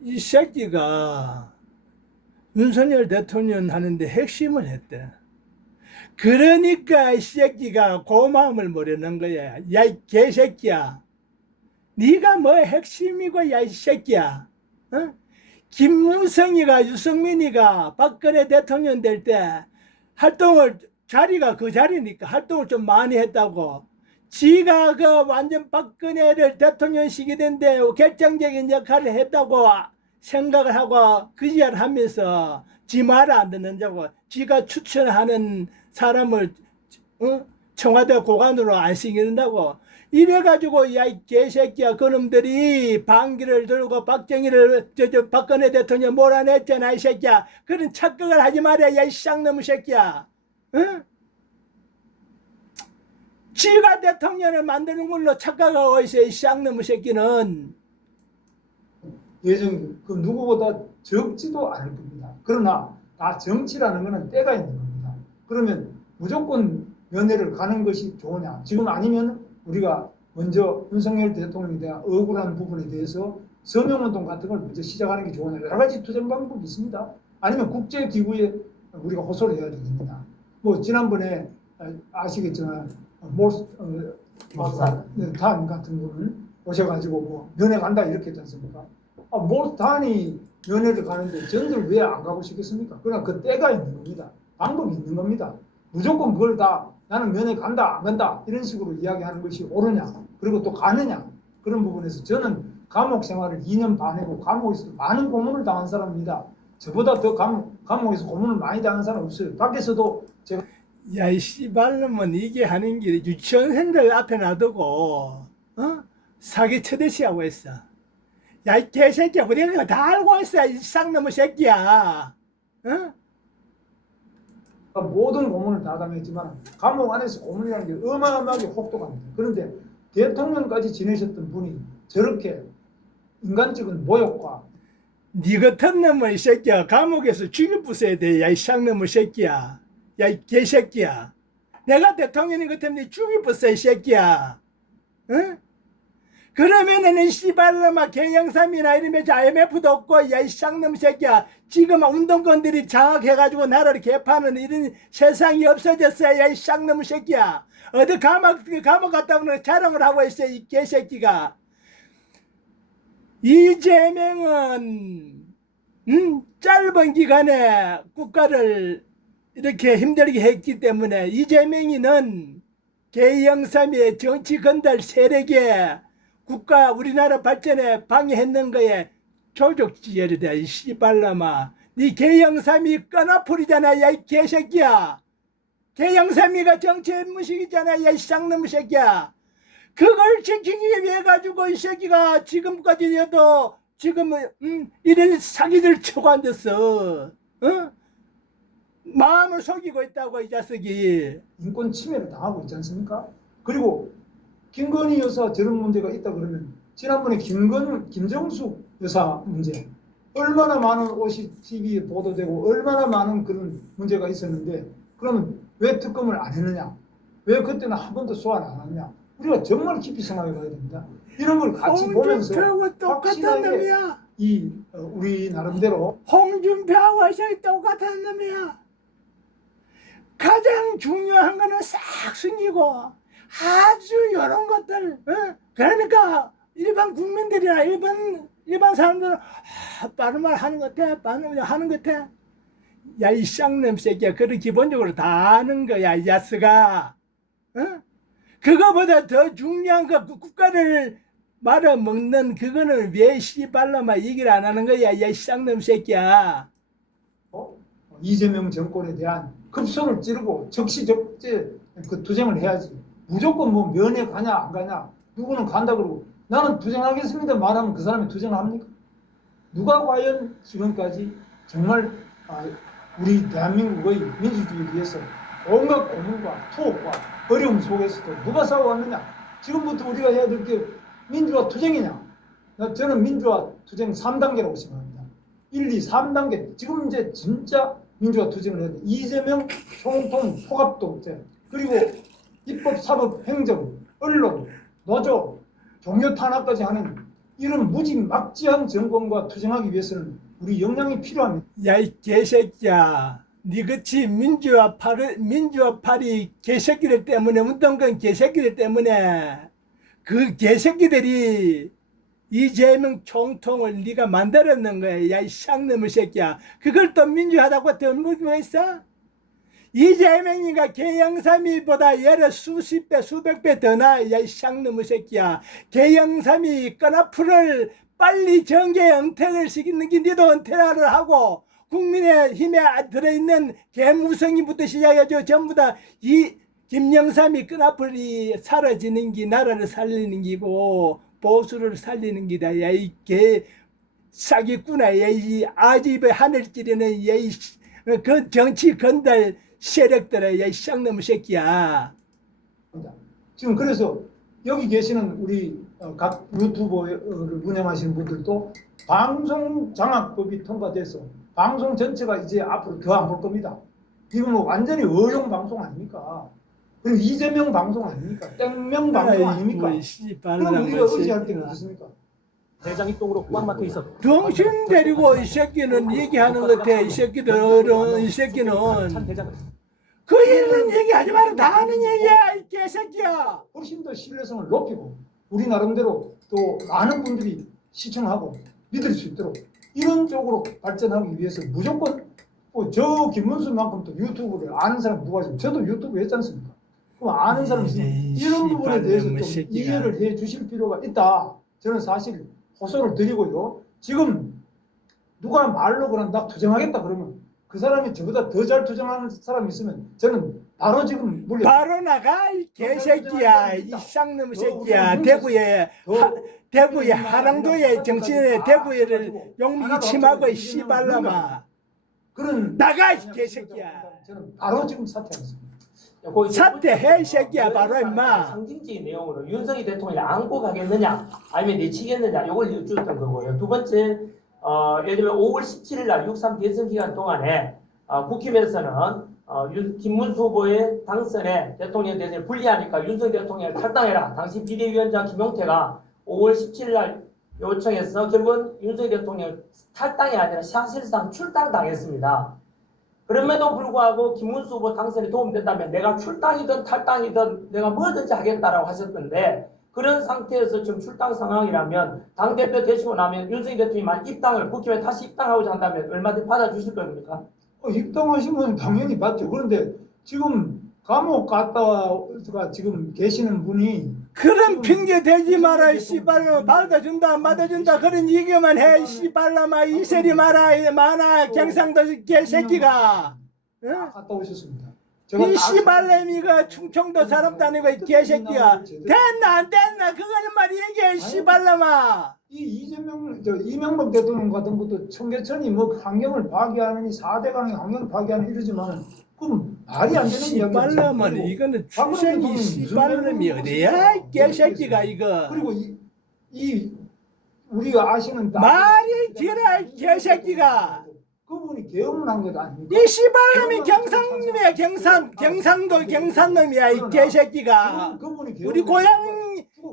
이 새끼가 윤석열 대통령 하는데 핵심을 했대. 그러니까 이 새끼가 고마움을 모르는 거야. 야 이 개새끼야. 네가 뭐 핵심이고 야 이 새끼야. 어? 김무성이가 유승민이가 박근혜 대통령 될 때 활동을 자리가 그 자리니까 활동을 좀 많이 했다고. 지가 그 완전 박근혜를 대통령 시키는데 결정적인 역할을 했다고 생각을 하고 그 짓을 하면서 지 말을 안 듣는다고 지가 추천하는 사람을 청와대 고관으로 안 시키는다고 이래가지고 야 이 개새끼야 그놈들이 방귀를 들고 박정희를 박근혜 대통령 몰아냈잖아 이 새끼야. 그런 착각을 하지 말아야 야 이 쌍놈의 새끼야. 응? 지가 대통령을 만드는 걸로 착각하고 있어 이 쌍놈의 새끼는. 예정이 그 누구보다 적지도 않을 겁니다. 그러나 다 정치라는 것은 때가 있는 겁니다. 그러면 무조건 면회를 가는 것이 좋으냐? 지금 아니면 우리가 먼저 윤석열 대통령에 대한 억울한 부분에 대해서 서명운동 같은 걸 먼저 시작하는 게 좋으냐? 여러 가지 투쟁 방법이 있습니다. 아니면 국제기구에 우리가 호소를 해야 되겠습니다. 뭐 지난번에 아시겠지만 모사단 같은 분은 오셔가지고 뭐 면회 간다 이렇게 했지 않습니까? 몰타니 면회를 가는데 전들 왜 안 가고 싶겠습니까? 그러나 그 때가 있는 겁니다. 방법이 있는 겁니다. 무조건 그걸 다 나는 면회 간다 안 간다 이런 식으로 이야기하는 것이 옳으냐 그리고 또 가느냐 그런 부분에서 저는 감옥 생활을 2년 반 하고 감옥에서 많은 고문을 당한 사람입니다. 저보다 더 감옥에서 고문을 많이 당한 사람 없어요. 밖에서도 제가 야, 이 씨발놈은 이게 하는 게 유치원생들 앞에 놔두고 사기 쳐대시하고 있어. 야, 이 개새끼야, 우리가 다 알고 있어, 이 쌍놈의 새끼야. 모든 고문을 다 당했지만 감옥 안에서 고문이라는 게 어마어마하게 혹독합니다. 그런데 대통령까지 지내셨던 분이 저렇게 인간적인 모욕과 니 같은 놈의 새끼야, 감옥에서 죽여 부숴야 돼, 야, 이 쌍놈의 새끼야. 야, 이 개새끼야. 내가 대통령인 것 때문에 죽여 부숴, 이 새끼야. 응? 그러면은 이 씨발놈아 개영삼이나 이러면 IMF도 없고 야 이 쌍놈 새끼야 지금 운동권들이 장악해가지고 나라를 개파는 이런 세상이 없어졌어. 야 이 쌍놈 새끼야 어디 감옥 갔다 오는 자랑을 하고 있어 이 개새끼가. 이재명은 짧은 기간에 국가를 이렇게 힘들게 했기 때문에 이재명이는 개영삼의 정치 건달 세력에 국가 우리나라 발전에 방해했는 거에 조족지혈이다 이 씨발놈아. 니 개영삼이 꺼나풀이잖아 야 이 개새끼야. 개영삼이가 정치 무식이잖아 야 이 쌍놈 새끼야. 그걸 지키기 위해 가지고 이 새끼가 지금까지도 지금 이런 사기들 치고 앉았어. 마음을 속이고 있다고 이 자식이. 인권 침해를 당하고 있지 않습니까? 그리고 김건희 여사 저런 문제가 있다 그러면 지난번에 김정숙 여사 문제 얼마나 많은 OCTV에 보도되고 얼마나 많은 그런 문제가 있었는데 그러면 왜 특검을 안 했느냐? 왜 그때는 한 번도 소환 안 했냐? 우리가 정말 깊이 생각해 봐야 됩니다. 이런 걸 같이 보면서 똑같은 놈이야. 우리 나름대로 홍준표하고 똑같은 놈이야. 가장 중요한 거는 싹 숨기고 아주 이런 것들 그러니까 일반 국민들이나 일반 사람들은 빠른 말 하는 것 같아 빠른 말 하는 것 같아. 야 이 쌍놈 새끼야 그걸 기본적으로 다 아는 거야 이 자스가. 그거보다 더 중요한 거 국가를 말아먹는 그거는 왜 씨발놈아 얘기를 안 하는 거야 야 이 쌍놈 새끼야. 이재명 정권에 대한 급소를 찌르고 적시적재 그 투쟁을 해야지. 무조건 뭐 면회 가냐 안 가냐 누구는 간다 그러고 나는 투쟁하겠습니다 말하면 그 사람이 투쟁을 합니까? 누가 과연 지금까지 정말 우리 대한민국의 민주주의를 위해서 온갖 고문과 투옥과 어려움 속에서도 누가 싸워왔느냐? 지금부터 우리가 해야 될 게 민주화 투쟁이냐? 저는 민주화 투쟁 3단계라고 생각합니다. 1, 2, 3단계 지금 이제 진짜 민주화 투쟁을 해야 돼. 이재명 총통 포갑독재 그리고 입법, 사법, 행정, 언론, 노조, 종교 탄압까지 하는 이런 무지막지한 정권과 투쟁하기 위해서는 우리 역량이 필요합니다. 야 이 개새끼야 니같이 민주화파리 개새끼들 때문에 운동권 개새끼들 때문에 그 개새끼들이 이재명 총통을 네가 만들었는 거야. 야 이 쌍놈의 새끼야. 그걸 또 민주하다고 덤비고 있어? 이재명이가 개영삼이보다 얘를 수십 배 수백 배 더 나아. 야 이 쌍놈의 새끼야. 개영삼이 꺼나풀을 빨리 정계 은퇴를 시키는 게 니도 은퇴를 하고 국민의 힘에 들어있는 개무성이부터 시작해서 전부 다 이 김영삼이 꺼나풀이 사라지는 게 나라를 살리는 기고 보수를 살리는 기다. 야 이 개 사기꾼아. 야 이 아집의 하늘 찌르는 야 이 그 정치 건달 세력들아. 야 이 쌍놈의 새끼야. 지금 그래서 여기 계시는 우리 각 유튜버를 운영하시는 분들도 방송 장악법이 통과돼서 방송 전체가 이제 앞으로 더 안 볼 겁니다. 이건 뭐 완전히 어용 방송 아닙니까? 그리고 이재명 방송 아닙니까? 땡명 방송 아닙니까? 그럼 우리가 의지할 게 없습니까? 대장이 똥으로 꽉 막혀 있어. 정신 데리고 이 새끼는 얘기하는 것 같아. 이 새끼들은 이 새끼는 찬 대장을 그 일은 얘기하지 마라. 다 하는 얘기야 이 개새끼야. 훨씬 더 신뢰성을 높이고 우리 나름대로 또 많은 분들이 시청하고 믿을 수 있도록 이런 쪽으로 발전하기 위해서 무조건 저 김문수만큼 또 유튜브를 아는 사람 누가 있으면 저도 유튜브 했지 않습니까? 그럼 아는 사람 있으면 이런 부분에 대해서 좀 이해를 해 주실 필요가 있다. 저는 사실 호소를 드리고요. 지금 누가 말로 그럼 나 투쟁하겠다 그러면 그 사람이 저보다 더 잘 투쟁하는 사람이 있으면 저는 바로 지금 물려. 바로 나가 이 개새끼야, 이 쌍놈 새끼야. 대구에 하랑도에 정신에 대구에를 용미기 침하고 이 씨발놈아. 그런 나가 이 개새끼야. 저는 바로 지금 사퇴하겠습니다. 사퇴해 이 새끼야 바로 임마. 상징적인 내용으로 윤석열 대통령이 안고 가겠느냐 아니면 내치겠느냐 이걸 여쭈었던 거고요. 두 번째 예를 들면 5월 17일 날 6.3 대선 기간 동안에 국힘에서는 김문수 후보의 당선에 대통령 대선을 불리하니까 윤석열 대통령을 탈당해라. 당시 비대위원장 김용태가 5월 17일 날 요청해서 결국은 윤석열 대통령 탈당이 아니라 사실상 출당당했습니다. 그럼에도 불구하고 김문수 후보 당선에 도움된다면 내가 출당이든 탈당이든 내가 뭐든지 하겠다라고 하셨던데 그런 상태에서 지금 출당 상황이라면 당대표 되시고 나면 윤석열 대통령만 입당을 국힘에 다시 입당하고자 한다면 얼마든지 받아주실 겁니까? 입당하시면 당연히 받죠. 그런데 지금 감옥 갔다가 지금 계시는 분이 그런 핑계 대지 마라 이 씨발놈. 받아준다 안 받아준다 그런 얘기만 해 이 씨발놈아. 이세리 마라 많아 경상도 개새끼가. 응? 갔다 오셨습니다. 이 씨발놈이가 충청도 사람도 아니고 이 개새끼야. 됐나 안 됐나 그거만 얘기해 이 씨발놈아. 이명박 대통령 같은 것도 청계천이 뭐 환경을 파괴하느니 4대강이 환경을 파괴하는 이러지만 그럼 말이 안 되는 씨발놈은 이거는 출생이 씨발놈이 어디야 이 개새끼가 이거. 그리고 우리가 아시는 말이 지라 이 개새끼가. 그분이 개업을 한 것 아닙니까? 이 씨발놈이 경상놈이야 경산놈이야 이 개새끼가. 우리 고향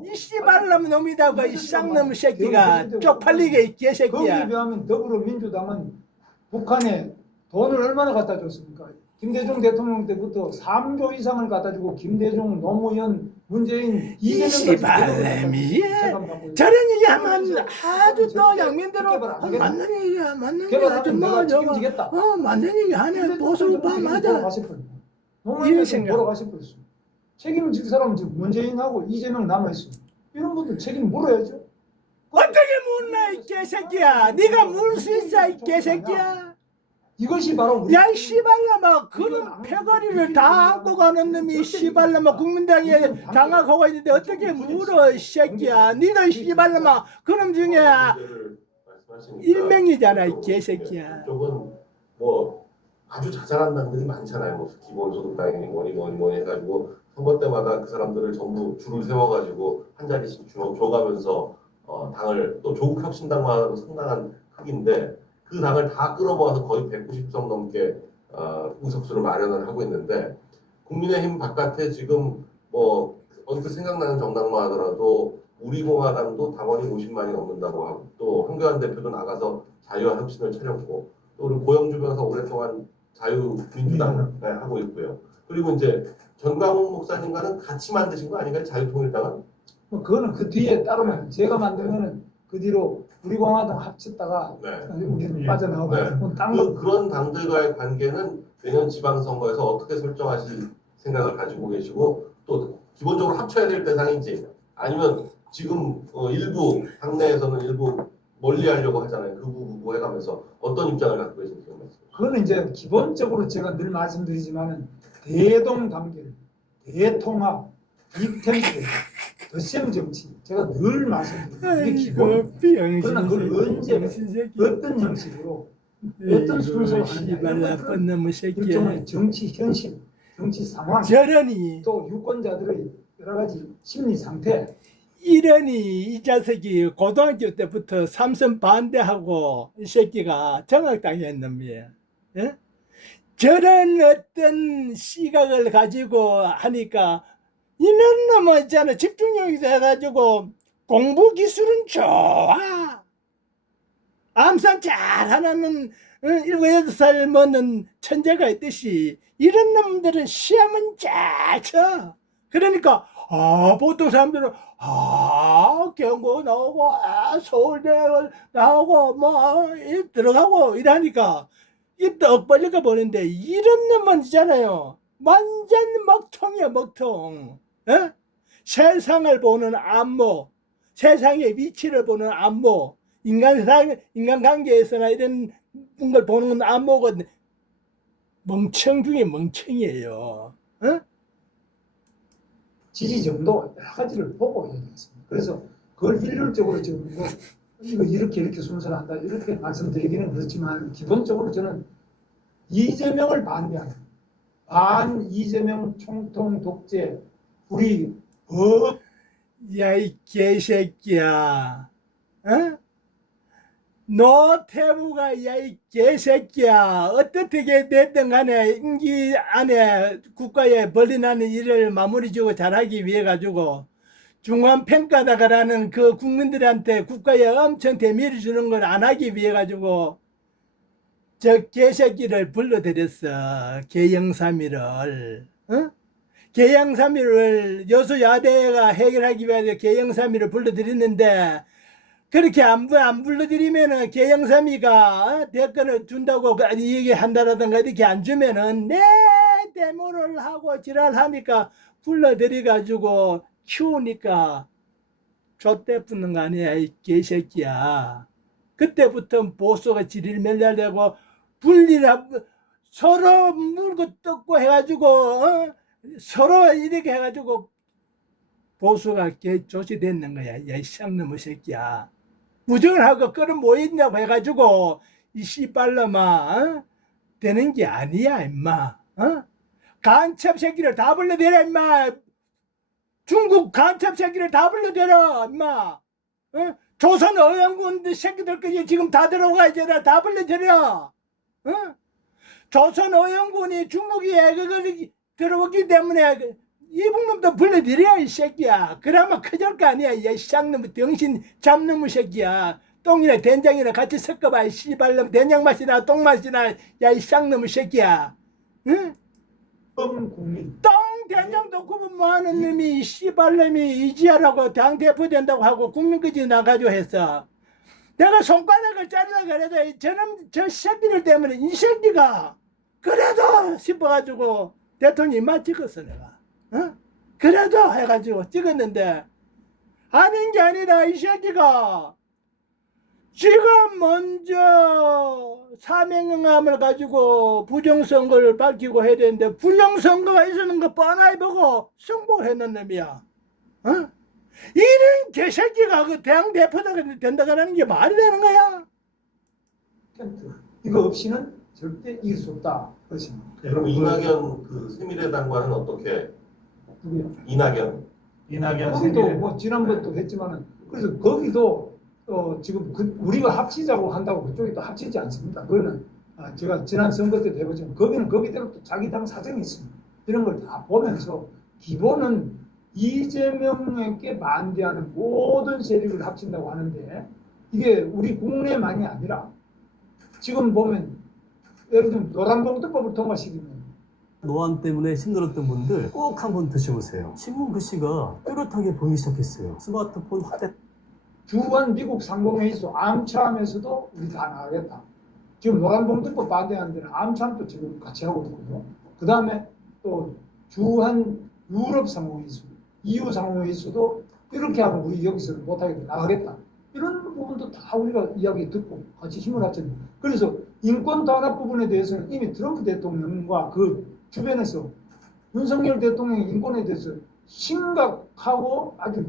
이 씨발놈 놈이다고 이 쌍놈 새끼가 쪽팔리게 이 개새끼야. 거기에 비하면 더불어민주당은 북한에 돈을 얼마나 갖다 줬습니까? 김대중 대통령 때부터 3조 이상을 갖다 주고 김대중, 노무현, 문재인, 이 씨발놈이 저런 얘기하면 아주 또 양면대로 맞는 얘기야 맞는 얘기야 내가 책임지겠다. 맞는 얘기 하네 보수파 맞아. 노무현 대통령 돌아가실 뻔했어. 책임질 사람은 지금 문재인하고 이재명 남아있어. 이런 분들 책임 물어야죠. 어떻게 묻나 이 개새끼야. 네가 물 수 있어 이 개새끼야. 이것이 바로 야 이 씨발놈아 그런 패거리를 다 안고 가는 놈이 씨발놈아 국민당에 장악하고 있는데 어떻게 물어 이 새끼야. 니도 이 씨발놈아 그놈 중에 일명이잖아 이 개새끼야. 쪽은 뭐 아주 자잘한 당들이 많잖아요. 뭐 기본소득당이 뭐니 해가지고 선거 때마다 그 사람들을 전부 줄을 세워가지고 한 자리씩 줘가면서 당을 또 조국혁신당만 상당한 크기인데 그 당을 다 끌어모아서 거의 190석 넘게 의석수를 마련을 하고 있는데 국민의힘 바깥에 지금 뭐 언뜻 생각나는 정당만 하더라도 우리공화당도 당원이 50만이 넘는다고 하고 또 황교안 대표도 나가서 자유와 혁신을 차렸고 또 우리 고영주 변호사 오랫동안 자유민주당 하고 있고요. 그리고 이제 전광훈 목사님과는 같이 만드신 거 아닌가요? 자유통일당은? 뭐 그거는 그 뒤에 따르면 제가 만든 거는 그 뒤로 우리공화당 합쳤다가 우리는 빠져나오고 그런 당들과의 관계는 내년 지방선거에서 어떻게 설정하실 생각을 가지고 계시고 또 기본적으로 합쳐야 될 대상인지 아니면 지금 일부 당내에서는 일부 멀리하려고 하잖아요. 극우 해가면서 어떤 입장을 갖고 계신지 그거는 이제 기본적으로 제가 늘 말씀드리지만은 대동단결, 대통합, 입템플, 덧셈 정치 제가 늘 말씀드립니다. 이게 기본. 그러나 그걸 언제 어떤 형식으로 어떤 순서로 하느냐 일종의 정치 현실, 정치 상황, 저러니 또 유권자들의 여러 가지 심리 상태 이러니 이 자식이 고등학교 때부터 삼선 반대하고 이 새끼가 정학당에 놈이야. 예? 저런 어떤 시각을 가지고 하니까 이런 놈은 있잖아 집중력이 돼가지고 공부 기술은 좋아. 암산 잘하는 7, 8살 먹는 천재가 있듯이 이런 놈들은 시험은 잘 쳐. 그러니까 보통 사람들은 경고 나오고 서울대 나오고 뭐 들어가고 이러니까 입 떡 벌리고 보는데 이런 놈은 있잖아요. 완전 먹통이야 먹통. 에? 세상을 보는 안목, 세상의 위치를 보는 안목, 인간관계에서나 이런 걸 보는 안목은 멍청 중에 멍청이에요. 어? 지지 정도 여러 가지를 보고 해야 되겠습니다. 그래서 그걸 일률적으로 지금 뭐 이거 이렇게 순서를 한다 이렇게 말씀드리기는 그렇지만 기본적으로 저는 이재명을 반대하는 반 이재명 총통 독재 우리 야, 이 개새끼야. 어? 노태우가 야, 이 개새끼야. 어떻게 됐든 간에 임기 안에 국가에 벌리나는 일을 마무리 지고 잘하기 위해 가지고 중환평가다가라는 그 국민들한테 국가에 엄청 대미를 주는 걸 안 하기 위해 가지고 저 개새끼를 불러들였어. 개영삼이를. 어? 개영삼위를 여수야대가 해결하기 위해서 개영삼위를 불러들였는데 그렇게 안 불러들이면은 개영삼위가 대권을 준다고 얘기한다라든가 이렇게 안 주면은 내 데모를 하고 지랄하니까 불러들여가지고 키우니까 좆대 붙는 거 아니야 이 개새끼야. 그때부터 보수가 지릴멸렬되고 분리라 서로 물고 뜯고 해가지고 서로 이렇게 해가지고 보수가 조치됐는 거야. 야, 이 쌍놈의 새끼야. 무정을 하고 끌어 모였냐고 해가지고 이 씨발놈아 되는 게 아니야 임마. 간첩 새끼를 다 불러대라 임마. 중국 간첩 새끼를 다 불러대라 임마. 조선 어영군 새끼들까지 지금 다 들어가 이제 다 불러대라. 조선 어영군이 중국에 그걸 들어오기 때문에 이북놈도 불러들여 이 새끼야. 그나마 커질 거 아니야. 이 쌍놈의 정신 잡놈의 새끼야. 똥이나 된장이나 같이 섞어봐. 이 씨발놈 된장 맛이나 똥 맛이나 야 이 쌍놈의 새끼야. 응? 국민 똥 된장도 구분 뭐하는 놈이 이 씨발놈이 이지하라고 당대표 된다고 하고 국민까지 나가지고 했어. 내가 손가락을 자르려고 그래도 저놈 저 새끼들 때문에 이 새끼가 그래도 싶어가지고 대통령 입맛 찍었어 내가. 그래도 해가지고 찍었는데 아닌 게 아니라 이 새끼가 지금 먼저 사명함을 가지고 부정선거를 밝히고 해야 되는데 부정선거가 있었는 거 뻔하게 보고 승복했는 놈이야. 이런 개새끼가 그 대학 대표가 된다고 하는 게 말이 되는 거야? 이거 없이는 절대 이길 수 없다. 그렇습니다. 그럼 이낙연 그 세미래당과는 어떻게? 누구요? 이낙연. 거기도 뭐 지난번도 했지만은 그래서 거기도 지금 우리가 합치자고 한다고 그쪽이 또 합치지 않습니다. 그거는 제가 지난 선거 때도 해보지만 거기는 거기대로 또 자기 당 사정이 있습니다. 이런 걸 다 보면서 기본은 이재명에게 반대하는 모든 세력을 합친다고 하는데 이게 우리 국내만이 아니라 지금 보면 예를 들면 노란봉투법을 통과시키면 노안 때문에 힘들었던 분들 꼭 한번 드셔보세요. 신문 글씨가 뚜렷하게 보이기 시작했어요. 스마트폰 확대. 주한 미국 상공회의소 암참에서도 우리 다 나가겠다. 지금 노란봉투법 반대하는 데는 암참도 지금 같이 하고 있거든요. 그 다음에 또 주한 유럽 상공회의소, EU 상공회의소도 이렇게 하면 우리 여기서 못하겠다, 나가겠다. 이런 부분도 다 우리가 이야기 듣고 같이 힘을 합쳤는데 그래서 인권 탄압 부분에 대해서는 이미 트럼프 대통령과 그 주변에서 윤석열 대통령의 인권에 대해서 심각하고 아주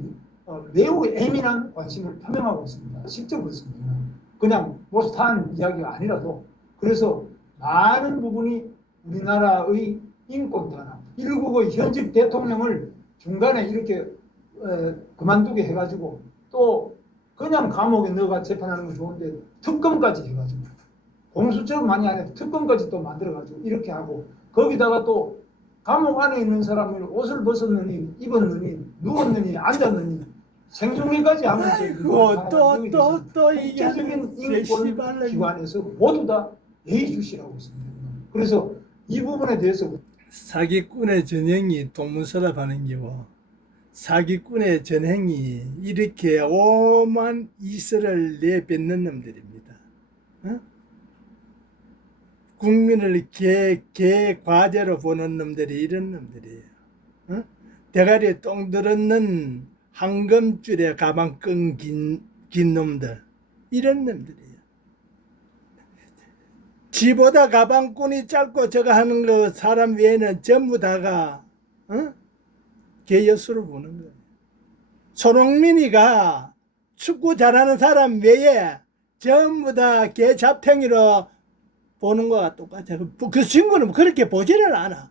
매우 예민한 관심을 표명하고 있습니다. 실제 그렇습니다. 그냥 모스탄 이야기가 아니라도 그래서 많은 부분이 우리나라의 인권 탄압, 1국의 현직 대통령을 중간에 이렇게 그만두게 해가지고 또 그냥 감옥에 넣어가 재판하는 건 좋은데 특검까지 해가지고 공수처럼 많이 안 해도 특검까지 또 만들어가지고 이렇게 하고 거기다가 또 감옥 안에 있는 사람을 옷을 벗었느니 입었느니 누웠느니 앉았느니 생중계까지 하면서 또 이게 전체적인 인권 기관에서 모두 다 예의주시라고 있습니다. 그래서 이 부분에 대해서 사기꾼의 전형이 동문서답하는 게고 사기꾼의 전행이 이렇게 오만 이슬을 내뱉는 놈들입니다. 어? 국민을 개 과제로 보는 놈들이 이런 놈들이에요. 어? 대가리에 똥 들었는 황금줄에 가방 끈 긴 놈들 이런 놈들이에요. 지보다 가방끈이 짧고 저거 하는 거 사람 외에는 전부 다가 개 여수를 보는 거예요. 손흥민이가 축구 잘하는 사람 외에 전부 다 개 잡탱이로 보는 거와 똑같아. 그 친구는 그렇게 보지를 않아.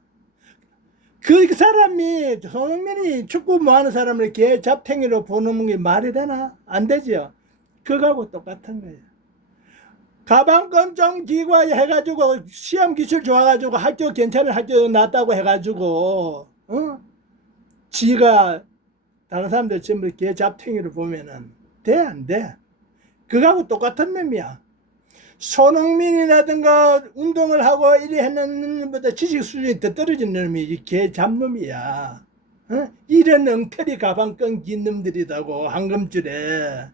그 사람이 손흥민이 축구 뭐하는 사람을 개 잡탱이로 보는 게 말이 되나? 안 되죠. 그거하고 똑같은 거예요. 가방끈 좀 기고 해가지고 시험 기술 좋아가지고 학교 괜찮은 학교 났다고 해가지고 지가 다른 사람들 전부 개 잡탱이로 보면은 돼 안 돼? 그거하고 똑같은 놈이야. 손흥민이라든가 운동을 하고 이래 했는 놈보다 지식 수준이 더 떨어진 놈이 이 개 잡놈이야. 이런 엉터리 가방끈 긴 놈들이라고 황금줄에.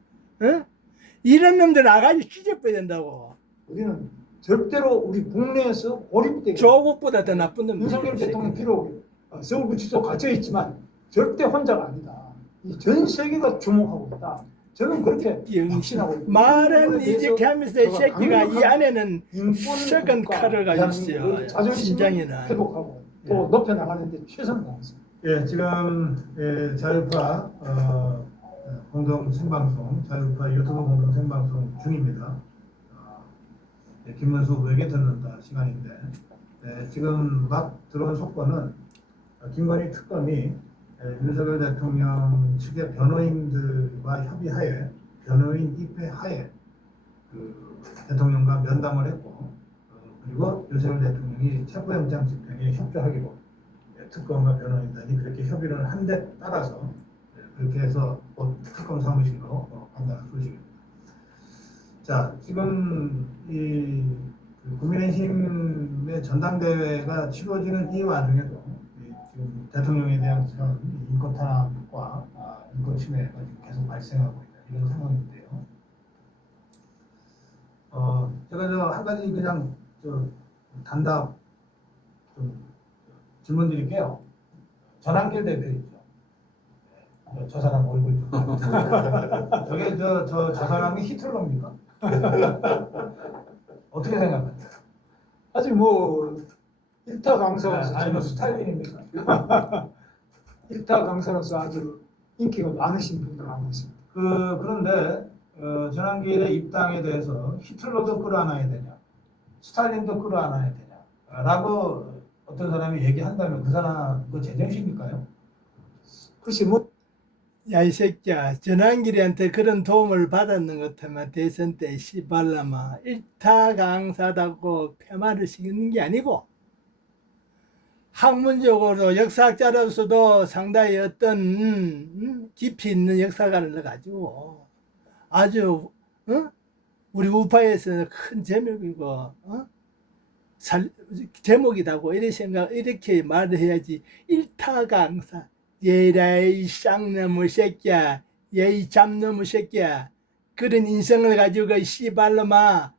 이런 놈들 아가지 찢어버려야 된다고. 우리는 절대로 우리 국내에서 고립되게 조국보다 더 나쁜 놈들. 윤석열 대통령 비록 서울구치소 갇혀 있지만 절대 혼자가 아니다. 이 전 세계가 주목하고 있다. 저는 그렇게 확신하고 있습니다. 말은 이직하면서 이 새끼가 이 안에는 썩은 칼을 가지고 있어요. 자존심을 심장에는. 회복하고 또 높여나가는데 최선을 다했습니다. 예, 지금 자유파 공동 생방송, 자유파 유튜브 공동 생방송 중입니다. 김문수 외계 듣는다 시간인데 지금 막 들어온 속보는 김건희 특검이 윤석열 대통령 측의 변호인들과 협의하에 변호인 입회하에 그 대통령과 면담을 했고 그리고 윤석열 대통령이 체포영장 집행에 협조하기로 특검과 변호인단이 그렇게 협의를 한 데 따라서 그렇게 해서 특검 사무실로 간다는 소식입니다. 자, 지금 그 국민의힘의 전당대회가 치러지는 이 와중에도 지금 대통령에 대한 그런 인권 탄압과 인권 침해가 지금 계속 발생하고 있는 이런 상황인데요. 제가 한 가지 그냥 단답 좀 질문 드릴게요. 전환길 대표 있죠. 저 사람 얼굴 좀. 저게 저 사람이 히틀러입니까? 어떻게 생각하세요? 아직 뭐 일타 강사로서 아니면 스탈린입니까? 일타 강사로서 아주 인기가 많으신 분들 하고 있습니다. 그런데 전환길의 입당에 대해서 히틀러도 끌어안아야 되냐, 스탈린도 끌어안아야 되냐라고 어떤 사람이 얘기한다면 그 사람 그 제정신일까요? 글쎄 뭐 야, 이 새끼야. 전환길이한테 그런 도움을 받았는 것 같으면 대선 때 씨발라마 일타 강사다고 폐마를 시키는 게 아니고 학문적으로 역사학자로서도 상당히 어떤 깊이 있는 역사관을 가지고 아주 우리 우파에서는 큰 제목이고 제목이라고 이렇게 말을 해야지. 일타 강사 얘라 이 쌍놈의 새끼야, 얘 이 잡놈의 새끼야, 그런 인성을 가지고 씨발놈아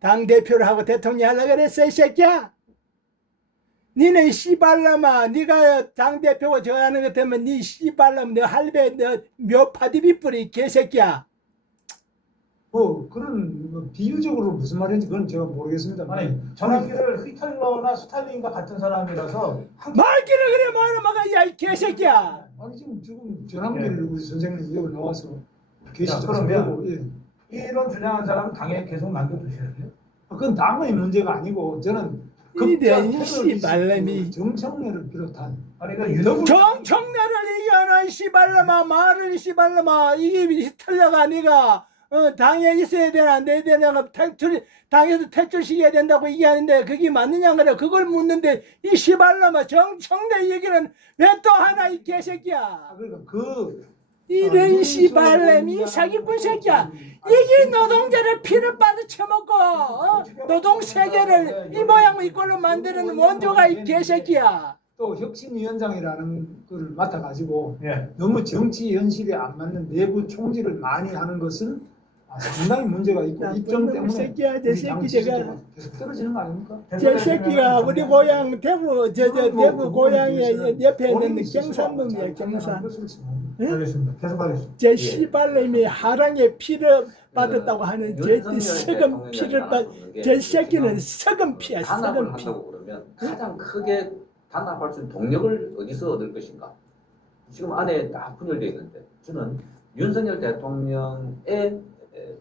당대표를 하고 대통령 하려고 그랬어 이 새끼야. 니는 씨발놈아, 니가 당대표고 저거 하는 것 때문에 니 씨발놈 너 할배 너 묘파디비 뿌리 개새끼야. 뭐 그런 뭐 비유적으로 무슨 말인지 그건 제가 모르겠습니다. 아니 전환길을 히틀러나 스탈린과 같은 사람이라서 말기를 그래 말하마가 야이 개새끼야. 아니 지금 전환길 우리 선생님 여기 나와서 계시죠. 그러면 이런 주장한 사람은 당에 계속 남겨두셔야 돼요. 그건 당의 문제가 아니고 저는 이래 씨발놈이 정청래를 비롯한 정청래를 얘기하는 씨발놈아 말을 씨발놈아 이게 히틀러가 아니가 당에 있어야 되나 안 돼야 되나 당에서 퇴출시켜야 된다고 얘기하는데 그게 맞느냐 그래. 그걸 묻는데 이 씨발놈아 정청래 얘기는 왜 또 하나 이 개새끼야. 그러니까 그 이런 씨발놈이 사기꾼 새끼야. 이게 노동자를 피를 빠져 처먹고 노동 세계를 이 모양 이꼴로 만드는 원조가 이 개새끼야. 또 혁신위원장이라는 걸 맡아가지고 예. 너무 정치 현실에 안 맞는 내부 총질을 많이 하는 것은 상당히 문제가 있고 입점 때문에 새끼야, 제 우리 당 새끼 지지도가 제가 계속 떨어지는 거 아닙니까? 제 새끼가 우리 고향 대구 대구 고향에 옆에 있는 본인이 스스로 경산놈이야 잘 경산. 판단하는 것으로 지금. 알겠습니다. 계속하겠습니다. 제 씨발놈이 하랑에 피를 받았다고 하는 제 윤석열 썩은 피를 대통령이 제 새끼는 지금 썩은 피야 단합을 썩은 피. 한다고 그러면 가장 크게 단합할 수 있는 동력을 어디서 얻을 것인가? 지금 안에 다 분열되어 있는데 저는 윤석열 대통령의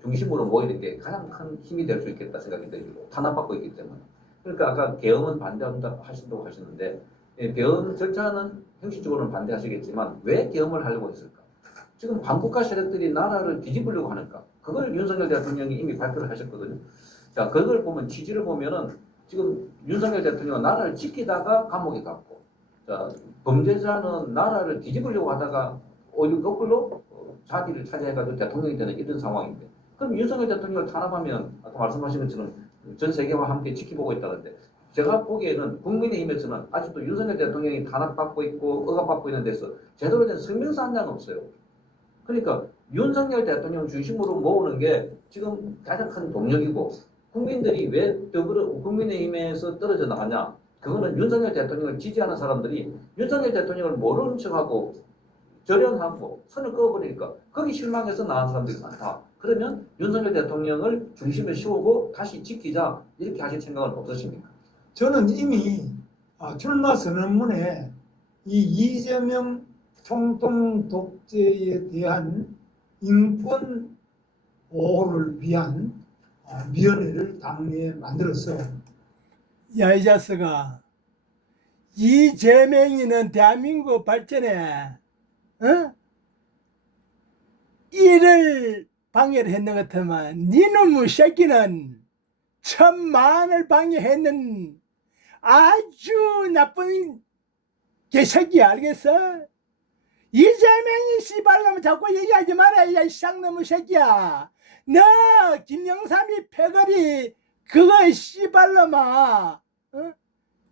중심으로 모이는 게 가장 큰 힘이 될 수 있겠다 생각이 들고 탄압받고 있기 때문에. 그러니까 아까 계엄은 반대한다 하신다고 하시는데 계엄 절차는 형식적으로는 반대하시겠지만 왜 계엄을 하려고 했을까? 지금 반국가 세력들이 나라를 뒤집으려고 하니까 그걸 윤석열 대통령이 이미 발표를 하셨거든요. 자, 그걸 보면 취지를 보면은 지금 윤석열 대통령은 나라를 지키다가 감옥에 갔고, 자, 범죄자는 나라를 뒤집으려고 하다가 오히려 거꾸로 자기를 차지해가지고 대통령이 되는 이런 상황인데, 그럼 윤석열 대통령을 탄압하면 아까 말씀하신 것처럼 전 세계와 함께 지켜보고 있다는데, 제가 보기에는 국민의힘에서는 아직도 윤석열 대통령이 탄압받고 있고 억압받고 있는 데서 제대로 된 성명서 한 장 없어요. 그러니까 윤석열 대통령 중심으로 모으는 게 지금 가장 큰 동력이고, 국민들이 왜 국민의힘에서 떨어져 나가냐? 그거는 윤석열 대통령을 지지하는 사람들이 윤석열 대통령을 모르는 척하고 절연하고 선을 그어버리니까 거기 실망해서 나간 사람들이 많다. 그러면 윤석열 대통령을 중심에 씌우고 다시 지키자 이렇게 하실 생각은 없으십니까? 저는 이미 출마 선언문에 이 이재명 총통 독재에 대한 인권 보호를 위한 위원회를 당내에 만들었어요. 야, 이 자식아. 이재명이는 대한민국 발전에 이를 방해를 했는 것 같으면 니놈의 새끼는 천만을 방해했는 아주 나쁜 개새끼야. 알겠어? 이재명이 씨발놈 자꾸 얘기하지 마라. 야, 이 쌍놈의 새끼야. 너 김영삼이 패거리 그거 씨발놈아.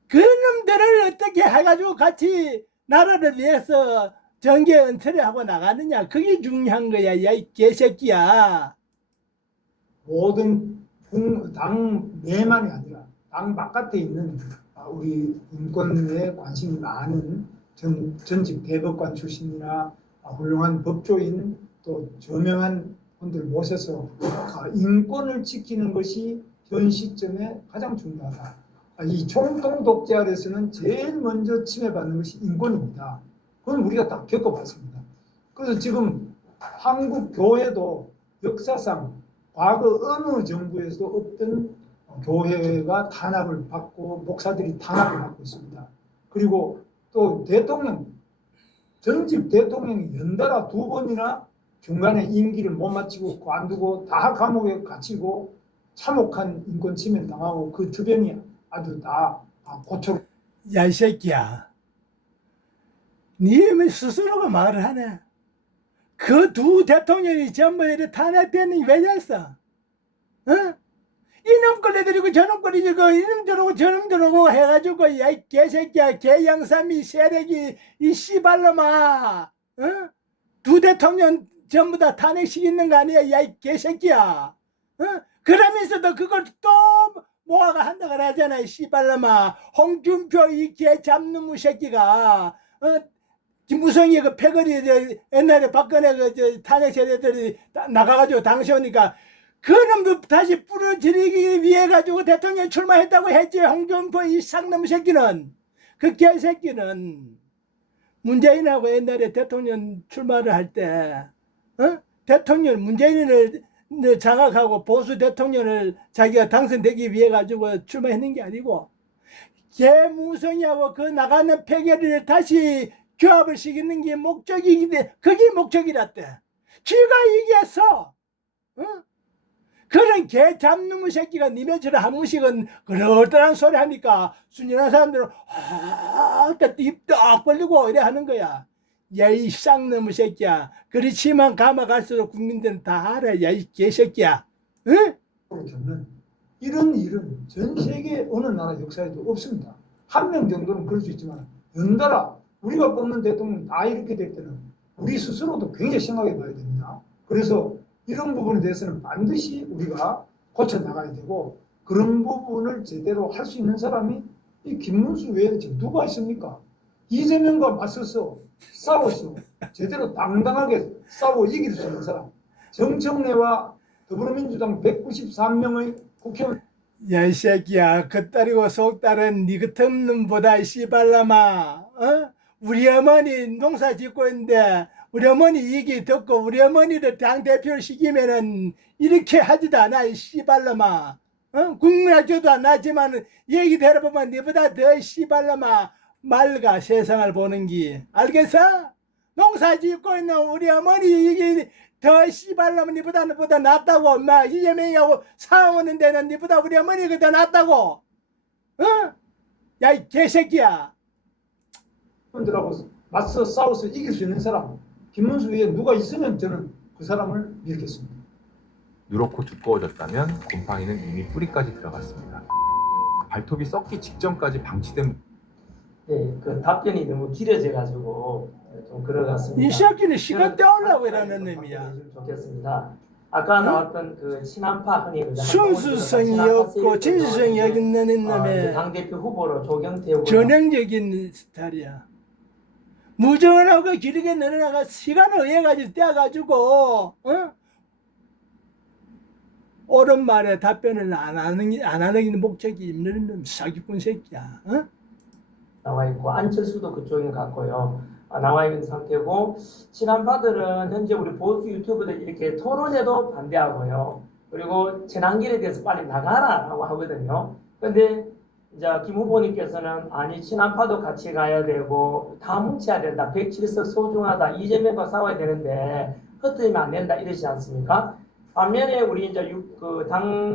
그 놈들을 어떻게 해가지고 같이 나라를 위해서 정계 은퇴를 하고 나가느냐. 그게 중요한 거야. 야, 이 개새끼야. 모든 당 내만이 아니라 당 바깥에 있는 우리 인권에 관심이 많은 전직 대법관 출신이나 훌륭한 법조인 또 저명한 분들 모셔서 인권을 지키는 것이 현 시점에 가장 중요하다. 이 총통 독재 아래서는 제일 먼저 침해받는 것이 인권입니다. 그건 우리가 다 겪어봤습니다. 그래서 지금 한국 교회도 역사상 과거 어느 정부에서도 없던 교회가 탄압을 받고 목사들이 탄압을 받고 있습니다. 그리고 또 대통령, 전직 대통령이 연달아 2번이나 중간에 임기를 못 마치고 관두고 다 감옥에 갇히고 참혹한 인권 침해를 당하고 그 주변이 아주 다 고초. 야, 이 새끼야. 니 스스로가 말을 하네. 그 두 대통령이 전부 이렇게 탄압되는 왜 됐어? 이놈 끌려들이고 저놈 끌려들이고 이놈 들어오고 저놈 들어오고 해가지고 야, 이 개새끼야. 개양삼이 세력이 이 씨발놈아. 두 대통령 전부 다 탄핵시키는 거 아니야. 야, 이 개새끼야. 그러면서도 그걸 또 모아가 한다 그러잖아. 이 씨발놈아. 홍준표 이 개 잡놈의 새끼가 김무성이 그 패거리 옛날에 박근혜 그 탄핵 세력들이 나가가지고 당시오니까 그놈도 다시 부러뜨리기 위해 가지고 대통령 출마했다고 했지. 홍준표 이 쌍놈 새끼는 그 개새끼는 문재인하고 옛날에 대통령 출마를 할 때 대통령 문재인을 장악하고 보수 대통령을 자기가 당선되기 위해 가지고 출마했는 게 아니고 개무성이하고 그 나가는 패거리를 다시 교합을 시키는 게 목적이긴데 그게 목적이랐대. 지가 이겼어. 그런 개 잡놈의 새끼가 니네처럼 한 번씩은 그럴듯한 소리 하니까 순진한 사람들은 입 딱 벌리고 이래 하는 거야. 야, 이 쌍놈의 새끼야. 그렇지만 가마 갈수록 국민들은 다 알아. 야, 이 개새끼야. 응? 저는 이런 일은 전 세계 어느 나라 역사에도 없습니다. 한 명 정도는 그럴 수 있지만 연달아 우리가 뽑는 대통령 다 이렇게 될 때는 우리 스스로도 굉장히 심하게 봐야 됩니다. 그래서 이런 부분에 대해서는 반드시 우리가 고쳐 나가야 되고 그런 부분을 제대로 할 수 있는 사람이 이 김문수 외에 지금 누가 있습니까? 이재명과 맞서서 싸워서 제대로 당당하게 싸워 이길 수 있는 사람 정청래와 더불어민주당 193명의 국회의원 야, 이 새끼야. 겉다리고 속다른 니 같은 놈보다 씨발라마. 우리 어머니 농사 짓고 있는데 우리 어머니 얘기 듣고 우리 어머니를 당대표를 시키면은 이렇게 하지도 않아. 이 씨발라마. 국민학교도 안 나지만 얘기 들어보면 니보다 더 씨발라마 맑아 세상을 보는 기. 알겠어? 농사 짓고 있는 우리 어머니 얘기 더 씨발라마 니보다 낫다고. 엄마 이재명이하고 싸우는 데는 니보다 우리 어머니가 더 낫다고. 야, 이 개새끼야. 들하고 맞서 싸워서 이길 수 있는 사람 김문수 외에 누가 있으면 저는 그 사람을 믿겠습니다. 누렇고 두꺼워졌다면 곰팡이는 이미 뿌리까지 들어갔습니다. 발톱이 썩기 직전까지 방치된 네, 그 답변이 너무 길어져가지고 좀 그런 것 같습니다. 이 새끼는 시간 때우려고 이러는 놈이야. 좋겠습니다. 아까 나왔던 그 친한파 흔히 순수성이 없고 진실성이 없는 놈의 당 대표 후보로 조경태 후보 전형적인 스타일이야. 무정하고 길게 늘어나가 시간을 의해가지고 떼어가지고 옳은 말에 답변을 안 하는 목적이 있는 놈 사기꾼 새끼야. 나와 있고 안철수도 그쪽인 것 같고요. 나와 있는 상태고 친한파들은 현재 우리 보수 유튜브들 이렇게 토론에도 반대하고요. 그리고 재난길에 대해서 빨리 나가라라고 하거든요. 근데 이제 김 후보님께서는 아니 친한파도 같이 가야 되고 다 뭉쳐야 된다. 107석 소중하다. 이재명과 싸워야 되는데 흩어지면 안 된다 이러지 않습니까? 반면에 우리 이제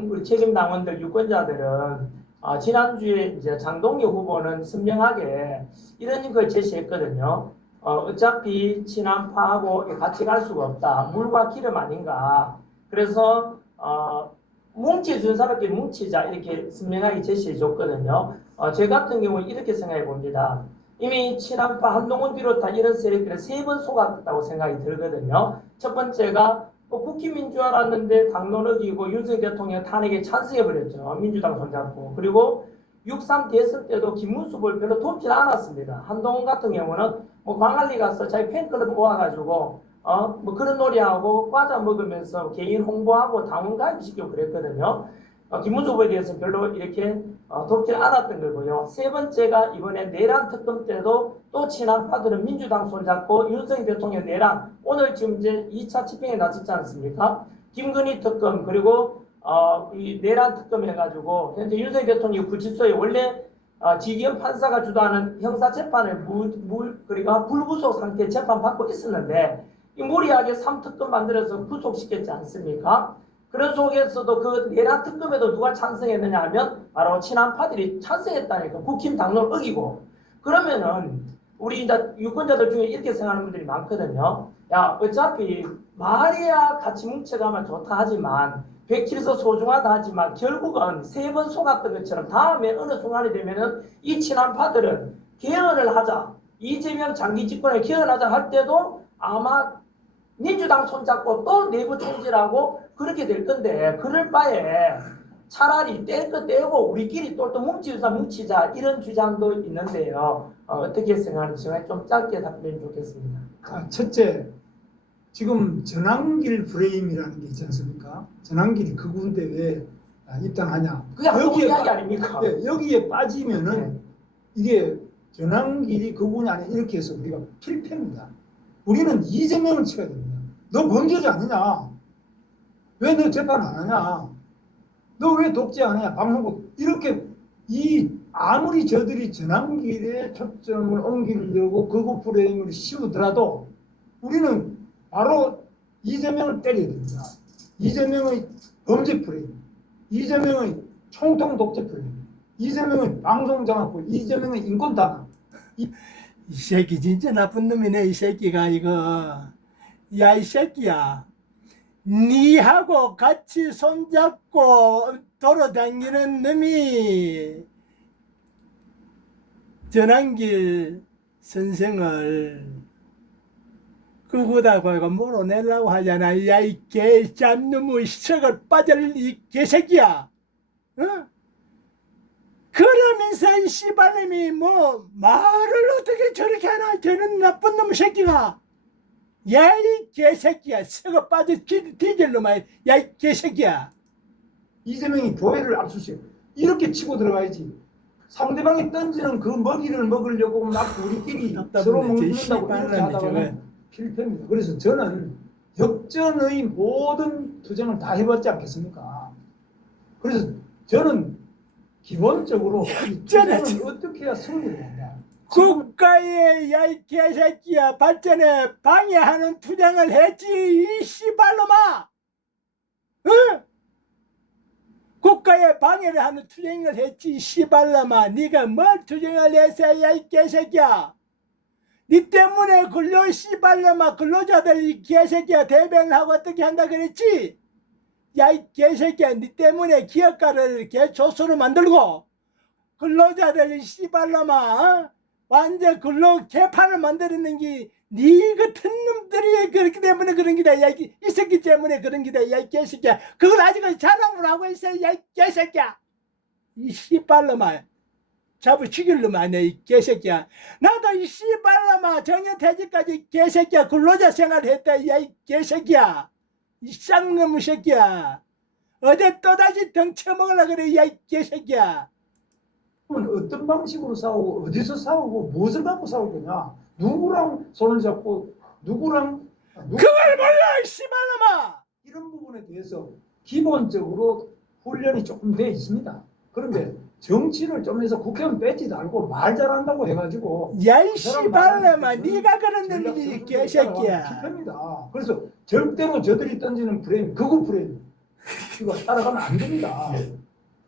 우리 책임 당원들 유권자들은 지난주에 이제 장동혁 후보는 선명하게 이런 걸 제시했거든요. 어차피 친한파하고 같이 갈 수가 없다. 물과 기름 아닌가. 그래서 뭉치준 사람끼리 뭉치자 이렇게 선명하게 제시해 줬거든요. 제 같은 경우 이렇게 생각해 봅니다. 이미 친한파 한동훈 비롯한 이런 세력들은 3번 속았다고 생각이 들거든요. 첫 번째가 국힘민주화라는데 당론 어기고 윤석열 대통령 탄핵에 찬성해버렸죠. 민주당 손잡고. 그리고 6.3 대선 때도 김문수 후보를 별로 돕지 않았습니다. 한동훈 같은 경우는 광안리 가서 자기 팬클럽 모아가지고 그런 놀이하고 과자 먹으면서 개인 홍보하고 당원 가입시키고 그랬거든요. 김문수 후보에 대해서 별로 이렇게 돕지 않았던 거고요. 세 번째가 이번에 내란 특검 때도 또 친한파들은 민주당 손잡고 윤석열 대통령 내란 오늘 지금 이제 2차 집행에 나섰지 않습니까? 김건희 특검 그리고 이 내란 특검 해가지고 현재 윤석열 대통령 구치소에 원래 지기현 판사가 주도하는 형사재판을 그러니까 불구속 상태 재판 받고 있었는데 이 무리하게 3특검 만들어서 구속시켰지 않습니까? 그런 속에서도 그 내란 특검에도 누가 찬성했느냐 하면 바로 친한파들이 찬성했다니까. 국힘 당론을 어기고. 그러면은 우리 이제 유권자들 중에 이렇게 생각하는 분들이 많거든요. 야 어차피 말이야 같이 뭉쳐가면 좋다 하지만 107석 소중하다 하지만 결국은 3번 속았던 것처럼 다음에 어느 순간이 되면은 이 친한파들은 개헌을 하자. 이재명 장기 집권에 개헌하자 할 때도 아마 민주당 손잡고 또 내부 총질하고 그렇게 될 건데 그럴 바에 차라리 뗄 거 떼고 우리끼리 또 뭉치자 이런 주장도 있는데요. 어떻게 생각하는지 좀 짧게 답변 좋겠습니다. 첫째, 지금 전환길 프레임이라는 게 있지 않습니까? 전환길이 그 군데 왜 입당하냐? 그게 한국 이야기 아닙니까? 네, 여기에 빠지면은 이게 전환길이 그분이 아니라 이렇게 해서 우리가 필패입니다. 우리는 이재명을 쳐야 됩니다. 너 범죄지 않느냐? 왜 너 재판 안 하냐? 너 왜 독재 안 하냐? 방송국 이렇게 아무리 저들이 전환길에 초점을 옮기려고 극우 프레임을 씌우더라도 우리는 바로 이재명을 때려야 됩니다. 이재명의 범죄 프레임, 이재명의 총통 독재 프레임, 이재명의 방송장악부, 이재명의 인권단합. 이 새끼 진짜 나쁜 놈이네 이 새끼가 이거. 야 이 새끼야. 니하고 같이 손잡고 돌아다니는 놈이 전한길 선생을 그거다고 이거 몰아내려고 하잖아. 야 이 개잡놈의 썩을 빠질 이 개새끼야. 어? 그러면서 이 씨발놈이 뭐 말을 어떻게 저렇게 하나 저런 나쁜 놈 새끼가. 야 이 개새끼야. 썩어 빠져 뒤질 놈아. 야 이 개새끼야. 이재명이 교회를 압수수색 이렇게 치고 들어가야지. 상대방이 던지는 그 먹이를 먹으려고 막 우리끼리 서로 먹는다고 이렇게 하다가는 필패입니다. 그래서 저는 역전의 모든 투쟁을 다 해봤지 않겠습니까? 그래서 저는 기본적으로 이 투쟁을 어떻게 해야 승리를 한다. 국가의 야 이 개새끼야 발전에 방해하는 투쟁을 했지 이 씨발놈아. 응? 국가에 방해를 하는 투쟁을 했지 이 씨발놈아. 네가 뭘 투쟁을 했어 야 이 개새끼야. 네 때문에 근로 씨발놈아 근로자들 이 개새끼야 대변하고 어떻게 한다 그랬지. 야 이 개새끼야 네 때문에 기업가를 개조수로 만들고 근로자들 이 씨발놈아 어? 완전 근로 개판을 만들었는 게 네 같은 놈들이 그렇기 때문에 그런 기다. 야, 이 새끼 때문에 그런 기다. 야, 이 개새끼야. 그걸 아직은 자랑을 하고 있어. 야, 이 개새끼야. 이 씨발놈아. 잡을 죽일 놈 아니야, 이 개새끼야. 나도 이 씨발놈아 정년퇴직까지 개새끼야 근로자 생활했다. 야, 이 개새끼야. 이 쌍놈의 새끼야. 어제 또다시 덩쳐먹으려고 그래. 야, 이 개새끼야. 어떤 방식으로 싸우고 어디서 싸우고 무엇을 갖고 싸울 거냐? 누구랑 손을 잡고 누구랑 그걸 몰라 이 씨발놈아. 이런 부분에 대해서 기본적으로 훈련이 조금 돼 있습니다. 그런데 정치를 좀 해서 국회의원 뺏지도 않고 말 잘한다고 해가지고 야 이 씨발놈아 네가 그런 놈이지 이 개새끼야. 기입니다. 그래서 절대로 저들이 던지는 프레임 극우 프레임 이거 따라가면 안 됩니다.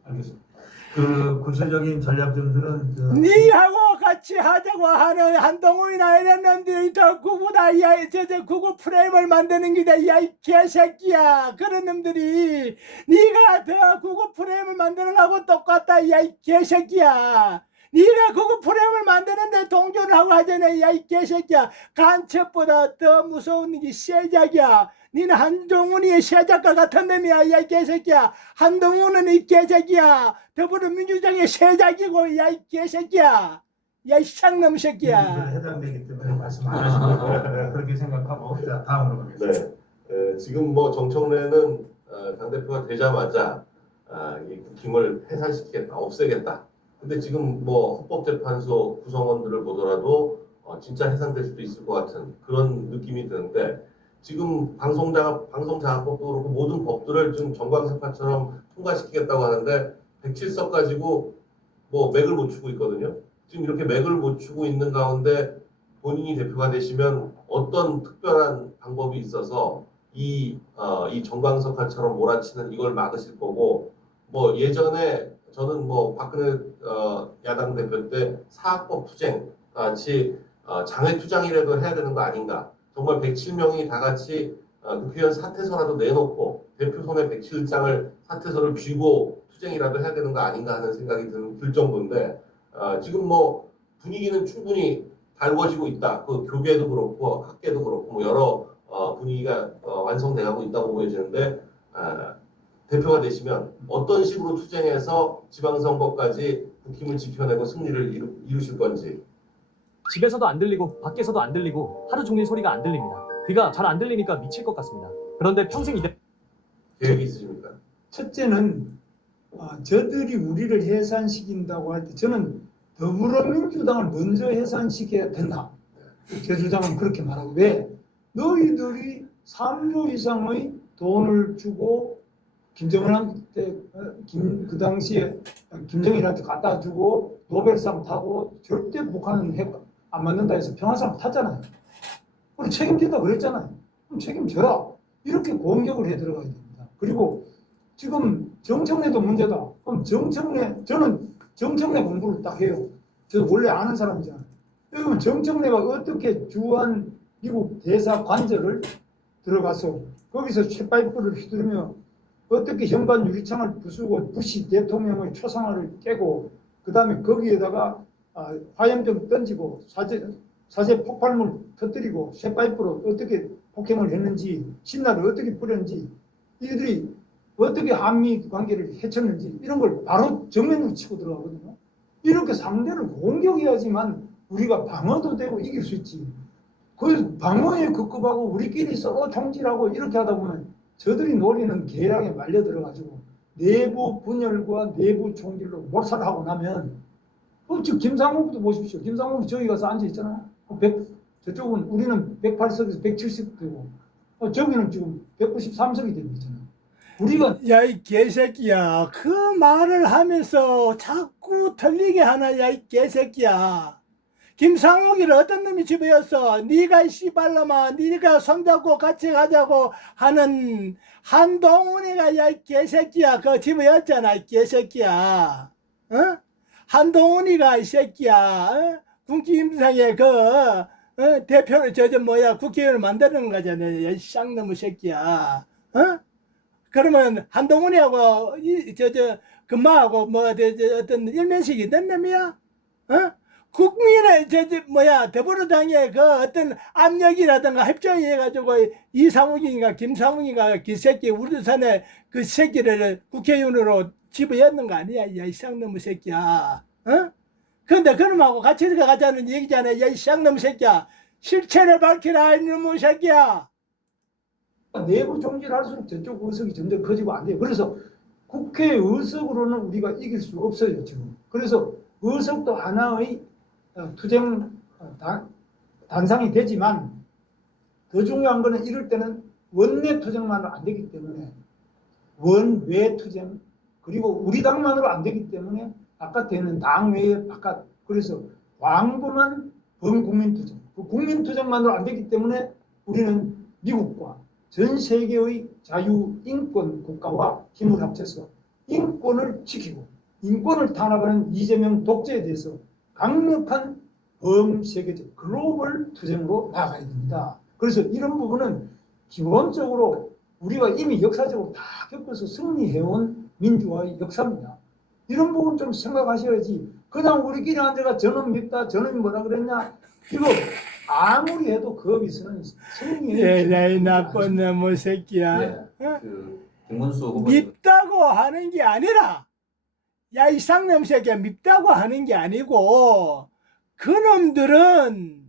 알겠습니다. 그 구체적인 전략 점수는 니하고 같이 하자고 하는 한동훈이나 이런 놈들이 더 구구다. 야, 저 구구 프레임을 만드는 기다. 야, 이 개새끼야. 그런 놈들이 니가 더 구구 프레임을 만들려고 똑같다. 야, 이 개새끼야. 니가 구구 프레임을 만드는데 동조를 하고 하잖아. 야, 이 개새끼야. 간첩보다 더 무서운 게 세작이야. 니는 한동훈이 세작가 같은 놈이야. 야, 이 개새끼야. 한동훈은 이 개새끼야. 더불어민주당의 세작이고. 야, 이 개새끼야. 야, 이 쌍놈 새끼야. 해당되기 때문에 말씀 안 하신 거고 그렇게 생각하고 자 다음으로 가겠습니다. 네. 지금 뭐 정청래는 당대표가 되자마자 이 국힘을 해산시키겠다, 없애겠다. 근데 지금 뭐 헌법재판소 구성원들을 보더라도 진짜 해산될 수도 있을 것 같은 그런 느낌이 드는데 지금 방송자합법도 그렇고 모든 법들을 좀 전광석화처럼 통과시키겠다고 하는데 107석 가지고 뭐 맥을 못 추고 있거든요. 지금 이렇게 맥을 못 추고 있는 가운데 본인이 대표가 되시면 어떤 특별한 방법이 있어서 이 전광석화처럼 몰아치는 이걸 막으실 거고 뭐 예전에 저는 뭐 박근혜 야당 대표 때 사학법 투쟁 같이 장외 투쟁이라도 해야 되는 거 아닌가. 정말 107명이 다 같이 국회의원 사퇴서라도 내놓고 대표 손에 107장을 사퇴서를 쥐고 투쟁이라도 해야 되는 거 아닌가 하는 생각이 들 정도인데 지금 뭐 분위기는 충분히 달궈지고 있다. 그 교계도 그렇고 학계도 그렇고 뭐 여러 분위기가 완성돼가고 있다고 보여지는데 대표가 되시면 어떤 식으로 투쟁해서 지방선거까지 국힘을 지켜내고 승리를 이루실 건지. 집에서도 안 들리고 밖에서도 안 들리고 하루 종일 소리가 안 들립니다. 귀가 잘 안 들리니까 미칠 것 같습니다. 그런데 평생 계획이 있으십니까? 첫째는 저들이 우리를 해산시킨다고 할 때 저는 더불어민주당을 먼저 해산시켜야 된다. 제 주장은 그렇게 말하고 왜? 너희들이 3조 이상의 돈을 주고 김정은한테 그 당시에 김정일한테 갖다 주고 노벨상 타고 절대 북한은 핵 안 맞는다 해서 평화상 탔잖아요. 우리 책임진다 그랬잖아요. 그럼 책임져라. 이렇게 공격을 해 들어가야 됩니다. 그리고 지금 정청래도 문제다. 그럼 저는 정청래 공부를 딱 해요. 저 원래 아는 사람이잖아요. 그리고 정청래가 어떻게 주한 미국 대사 관저를 들어가서 거기서 쇠파이프를 휘두르며 어떻게 현관 유리창을 부수고 부시 대통령의 초상화를 깨고 그 다음에 거기에다가 화염병 던지고 사제 폭발물 터뜨리고 쇠파이프로 어떻게 폭행을 했는지 신나를 어떻게 뿌렸는지 이들이 어떻게 한미 관계를 해쳤는지 이런 걸 바로 정면으로 치고 들어가거든요. 이렇게 상대를 공격해야지만 우리가 방어도 되고 이길 수 있지. 그 방어에 급급하고 우리끼리 서로 총질하고 이렇게 하다 보면 저들이 노리는 계략에 말려 들어가지고 내부 분열과 내부 총질로 몰살하고 나면 지금 김상욱도 보십시오. 김상욱 저기 가서 앉아 있잖아요. 저쪽은 우리는 108석에서 170석 되고 저기는 지금 193석이 되고 있잖아요. 우리가 야, 이 개새끼야. 그 말을 하면서 자꾸 틀리게 하나, 야, 이 개새끼야. 김상욱이를 어떤 놈이 집어였어? 네가 씨발놈아, 네가 손잡고 같이 가자고 하는 한동훈이가, 야, 이 개새끼야. 그거 집어였잖아, 이 개새끼야. 어? 한동훈이가, 이 새끼야. 어? 국기임상에 대표를, 국회의원을 만드는 거잖아. 야, 이 쌍놈의 새끼야. 어? 그러면 한동훈이하고 금마하고 어떤 일면식이 된 놈이야? 어? 국민의 더불어당의 그 어떤 압력이라든가 협정이 해가지고 이상욱인가 김상욱인가 그 새끼 우르산에 그 새끼를 국회의원으로 집어였는 거 아니야? 야, 이 쌍놈의 새끼야. 어? 근데 그놈하고 같이 가자는 얘기잖아. 야, 이 쌍놈의 새끼야. 실체를 밝히라, 이놈의 새끼야. 내부 총질할수록 저쪽 의석이 점점 커지고 안 돼요. 그래서 국회 의석으로는 우리가 이길 수 없어요, 지금. 그래서 의석도 하나의 투쟁 단상이 되지만 더 중요한 거는 이럴 때는 원내 투쟁만으로 안 되기 때문에 원외 투쟁 그리고 우리 당만으로 안 되기 때문에 바깥에 있는 당외의 바깥 그래서 광범한 범국민 투쟁 그 국민 투쟁만으로 안 되기 때문에 우리는 미국과 전 세계의 자유인권 국가와 힘을 합쳐서 인권을 지키고 인권을 탄압하는 이재명 독재에 대해서 강력한 범세계적 글로벌 투쟁으로 나아가야 됩니다. 그래서 이런 부분은 기본적으로 우리가 이미 역사적으로 다 겪어서 승리해온 민주화의 역사입니다. 이런 부분 좀 생각하셔야지 그냥 우리끼리 앉아가 저놈 밉다 저놈이 뭐라 그랬냐 이거 아무리 해도 거기서는 승리의 에라이 나쁜 놈의 새끼야. 네. 어? 김문수 후보님 밉다고 하는 게 아니라 야, 이 쌍놈 새끼야 밉다고 하는 게 아니고 그놈들은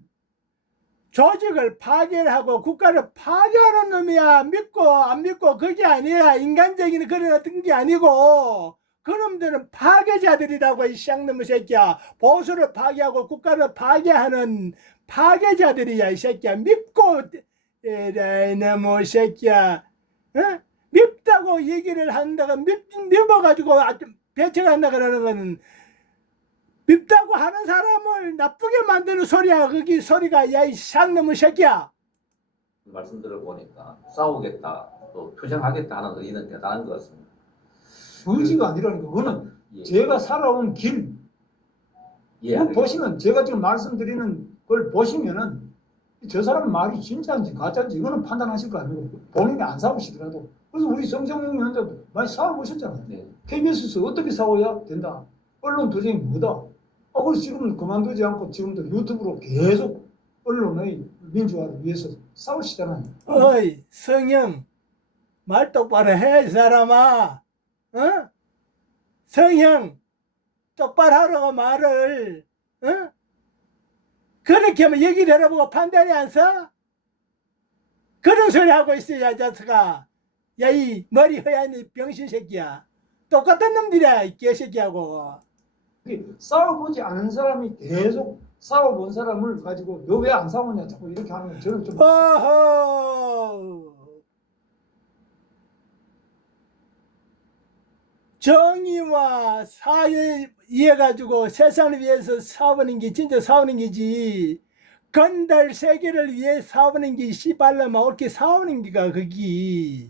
조직을 파괴하고 국가를 파괴하는 놈이야. 믿고 안 믿고 그게 아니라 인간적인 그런 어떤 게 아니고 그놈들은 파괴자들이라고 이 쌍놈의 새끼야. 보수를 파괴하고 국가를 파괴하는 파괴자들이야 이 새끼야. 믿고 에라이 놈의 새끼야. 어? 밉다고 얘기를 한다가 밉어가지고 배척한다 그러는 거는 밉다고 하는 사람을 나쁘게 만드는 소리야. 거기 소리가 야 이 쌍놈의 새끼야. 말씀 들어보니까 싸우겠다 또 투쟁하겠다 하는 의의는 대단한 것 같습니다. 의지가 아니라는 거 그거는 예. 제가 살아온 길 예, 그거 보시면 제가 지금 말씀드리는 걸 보시면은 저 사람 말이 진짜인지 가짜인지 이거는 판단하실 거 아니에요. 본인이 안 싸우시더라도. 그래서 우리 성정용 위원장도 많이 싸워보셨잖아요. 네. KBS에서 어떻게 싸워야 된다. 언론 투쟁이 뭐다. 그래서 지금 그만두지 않고 지금도 유튜브로 계속 언론의 민주화를 위해서 싸우시잖아요. 어이 성형 말 똑바로 해 이 사람아. 어? 성형 똑바로 하라고 말을. 어? 그렇게 하면 얘기를 해보고 판단이 안 서? 그런 소리 하고 있어, 야, 자스가. 야, 이 머리 허연 이 병신 새끼야. 똑같은 놈들이야, 이 개새끼하고. 싸워보지 않은 사람이 계속 싸워본 사람을 가지고 너 왜 안 싸우냐 자꾸 이렇게 하는 거 저는 좀 어허. 정의와 사회 이해가지고 세상을 위해서 싸우는 게 진짜 싸우는 게지. 건달 세계를 위해 싸우는 게 씨발라마 어떻게 싸우는 게가 거기.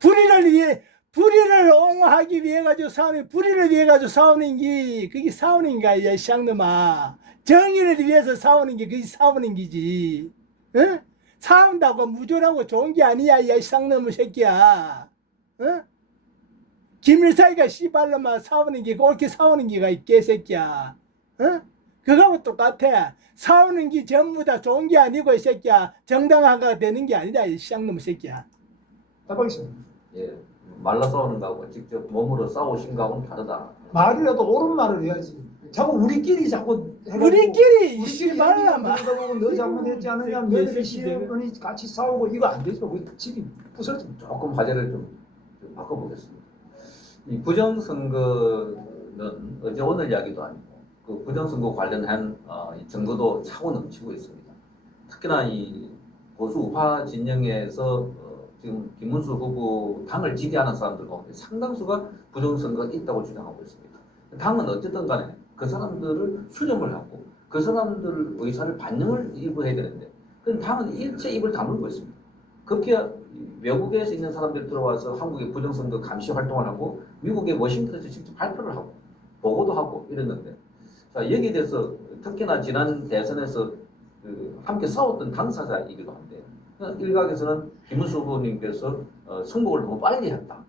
불의를 옹호하기 위해 가지고 싸우는 불의를 위해 가지고 싸우는 게 그게 싸우는 거야 이 쌍놈아. 정의를 위해서 싸우는 게 그게 싸우는 기지. 어? 싸운다고 무존하고 좋은 게 아니야, 이 쌍놈의 새끼야. 어? 김일사이가 씨발로만 싸우는 게 옳게 싸우는 게가 이 개새끼야. 어? 그거하고 똑같아. 싸우는 게 전부 다 좋은 게 아니고 이 새끼야. 정당화가 되는 게 아니다, 이 쌍놈의 새끼야. 따박이십니다. 예, 말로 싸우는 거하고 직접 몸으로 싸우신 거하고는 다르다. 말이라도 옳은 말을 해야지. 자꾸 우리끼리 자꾸 해가지고 우리끼리 우리끼리 씨발라마. 그러다 보면 너 잘못했지 않느냐, 며느리 시어머니 같이 싸우고 이거 안 되죠. 그 집이 부서집니다. 조금 화제를 좀 바꿔보겠습니다. 이 부정선거는 어제 오늘 이야기도 아니고 그 부정선거 관련한 이 정보도 차고 넘치고 있습니다. 특히나 이 보수 우파 진영에서 지금 김문수 후보 당을 지지하는 사람들 가운데 상당수가 부정선거가 있다고 주장하고 있습니다. 당은 어쨌든 간에 그 사람들을 수렴을 하고 그 사람들 의사를 반영을 일부 해야 되는데 그 당은 일체 입을 다물고 있습니다. 급기야 외국에서 있는 사람들이 들어와서 한국의 부정선거 감시 활동을 하고 미국의 워싱턴에서 직접 발표를 하고 보고도 하고 이랬는데 자 여기에 대해서 특히나 지난 대선에서 함께 싸웠던 당사자이기도 한데 일각에서는 김문수 후보님께서 선거를 너무 빨리 했다.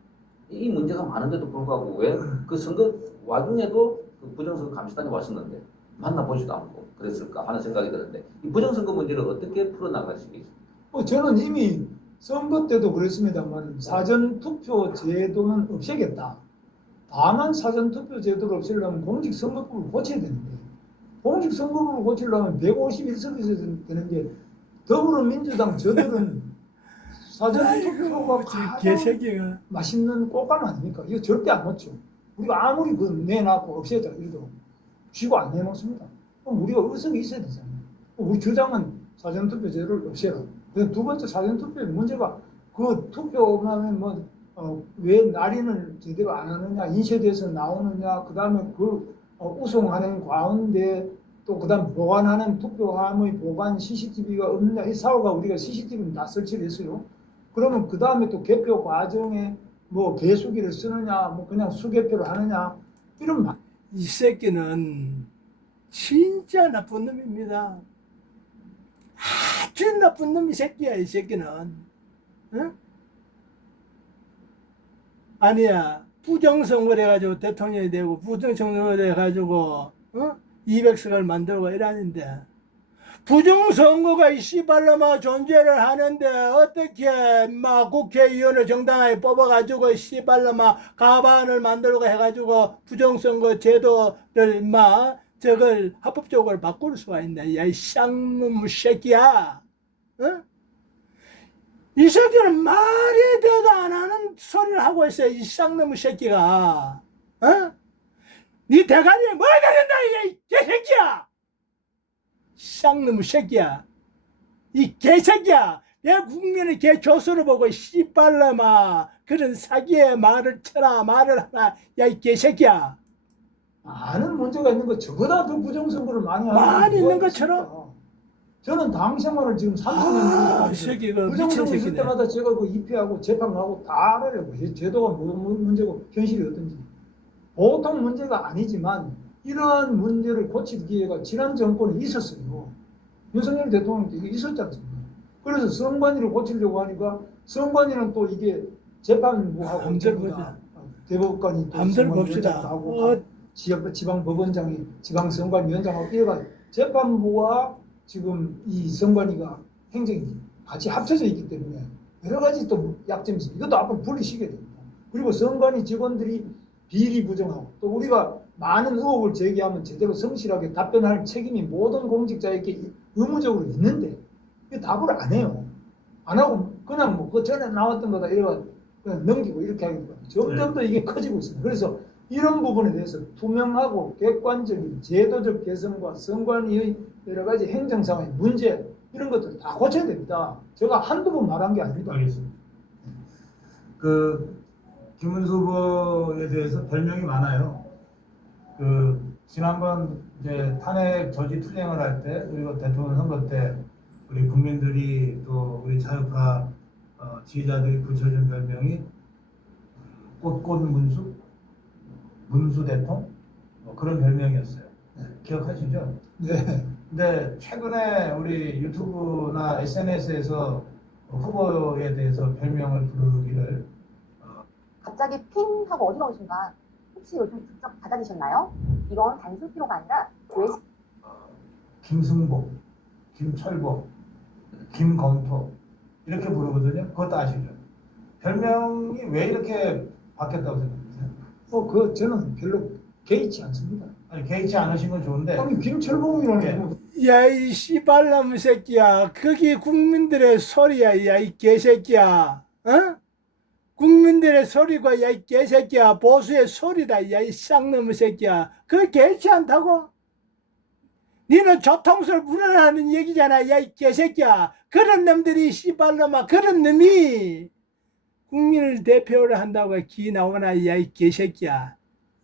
이 문제가 많은데도 불구하고 왜 그 선거 와중에도 그 부정선거 감시단이 왔었는데 만나보지도 않고 그랬을까 하는 생각이 드는데 이 부정선거 문제를 어떻게 풀어나가시겠습니까? 저는 이미 선거 때도 그랬습니다만 사전투표 제도는 없애겠다. 다만 사전투표 제도를 없애려면 공직선거법을 고쳐야 되는데 공직선거법을 고치려면 151석이 되는 게 더불어민주당 저들은 사전투표가 가장 개새끼가. 맛있는 꽃감 아닙니까? 이거 절대 안 넣죠. 우리가 아무리 그 내놨고 없애자 이래도 쥐고 안 내놓습니다. 그럼 우리가 의석이 있어야 되잖아요. 우리 주장은 사전투표 제도를 없애라. 두 번째 사전투표의 문제가 그 투표하면 왜 날인을 제대로 안 하느냐, 인쇄돼서 나오느냐, 그 다음에 그걸 우송하는 가운데 또 그 다음 보관하는 투표함의 보관 CCTV가 없느냐, 이 사고가 우리가 CCTV는 다 설치를 했어요. 그러면 그 다음에 또 개표 과정에 개수기를 쓰느냐, 그냥 수개표를 하느냐, 이런 말. 이 새끼는 진짜 나쁜 놈입니다. 아주 나쁜 놈이 새끼야, 이 새끼는. 응? 아니야, 부정선거를 해가지고 대통령이 되고, 부정선거를 해가지고, 200석을 만들고 이러는데, 부정선거가 이 씨발로마 존재를 하는데, 어떻게, 국회의원을 정당하게 뽑아가지고, 씨발로마 가반을 만들고 해가지고, 부정선거 제도를, 저걸 합법적으로 바꿀 수가 있네. 야, 이 쌍놈 새끼야. 어? 이 새끼는 말이 돼도 안 하는 소리를 하고 있어요. 이 쌍놈 새끼가. 어? 네 대가리에 뭐가 된다, 이 개새끼야. 쌍놈 새끼야. 이 개새끼야. 내 국민의 개조수를 보고 씨발라마 그런 사기의 말을 쳐라, 말을 하라. 야, 이 개새끼야. 많은 문제가 있는 거 저보다 더 부정선거를 많이 하는 많이 있는 것처럼? 저는 당 생활을 지금 3년 이 새끼가 미친 부정선거 있을 새끼네. 때마다 제가 그 입회하고 재판하고 다 알아요. 제도가 무슨 문제고 현실이 어떤지. 보통 문제가 아니지만 이러한 문제를 고칠 기회가 지난 정권에 있었어요. 윤석열 대통령 때 이게 있었지 않습니까? 그래서 선관위를 고치려고 하니까 선관위는 또 이게 재판부하고 함들 보자. 대법관이 또 함들 선관위 봅시다. 위원장도 하고 지방법원장이 지방선관위원장하고 이래가 재판부와 지금 이 선관위가 행정이 같이 합쳐져 있기 때문에 여러 가지 또 약점이 있습니다. 이것도 앞으로 분리시켜야 됩니다. 그리고 선관위 직원들이 비리 부정하고 또 우리가 많은 의혹을 제기하면 제대로 성실하게 답변할 책임이 모든 공직자에게 의무적으로 있는데 이 답을 안 해요. 안 하고 그냥 그 전에 나왔던 거다 이래가 그냥 넘기고 이렇게 하기 때문에 점점 더 이게 커지고 있습니다. 그래서 이런 부분에 대해서 투명하고 객관적인 제도적 개선과 선관위의 여러 가지 행정상의 문제 이런 것들 다 고쳐야 됩니다. 제가 한두 번 말한 게 아닙니다. 알겠습니다. 김문수 후보에 대해서 별명이 많아요. 지난번 이제 탄핵 저지 투쟁을 할 때 그리고 대통령 선거 때 우리 국민들이 또 우리 자유파 지지자들이 붙여준 별명이 꽃꽃 문수, 문수 대통 그런 별명이었어요. 기억하시죠? 네. 근데 최근에 우리 유튜브나 SNS에서 후보에 대해서 별명을 부르기를 갑자기 핑 하고 어지러운 순간 혹시 요즘 직접 받아드셨나요? 이건 단순 피로가 아니라 외식 김승복, 김철복, 김검토 이렇게 부르거든요. 그것도 아시죠? 별명이 왜 이렇게 바뀌었다고 생각하세요? 저는 별로 개의치 않습니다. 아니, 개의치 않으신 건 좋은데 아니 김철봉이라는 예. 뭐 야, 이 씨발놈 새끼야. 그게 국민들의 소리야, 야, 이 개새끼야. 어? 국민들의 소리가, 야, 이 개새끼야. 보수의 소리다, 야, 이 쌍놈의 새끼야. 그게 개의치 않다고? 니는 조통수를 불어라는 얘기잖아, 야, 이 개새끼야. 그런 놈들이, 씨발놈아, 그런 놈이 국민을 대표를 한다고 기 나오나, 야, 이 개새끼야.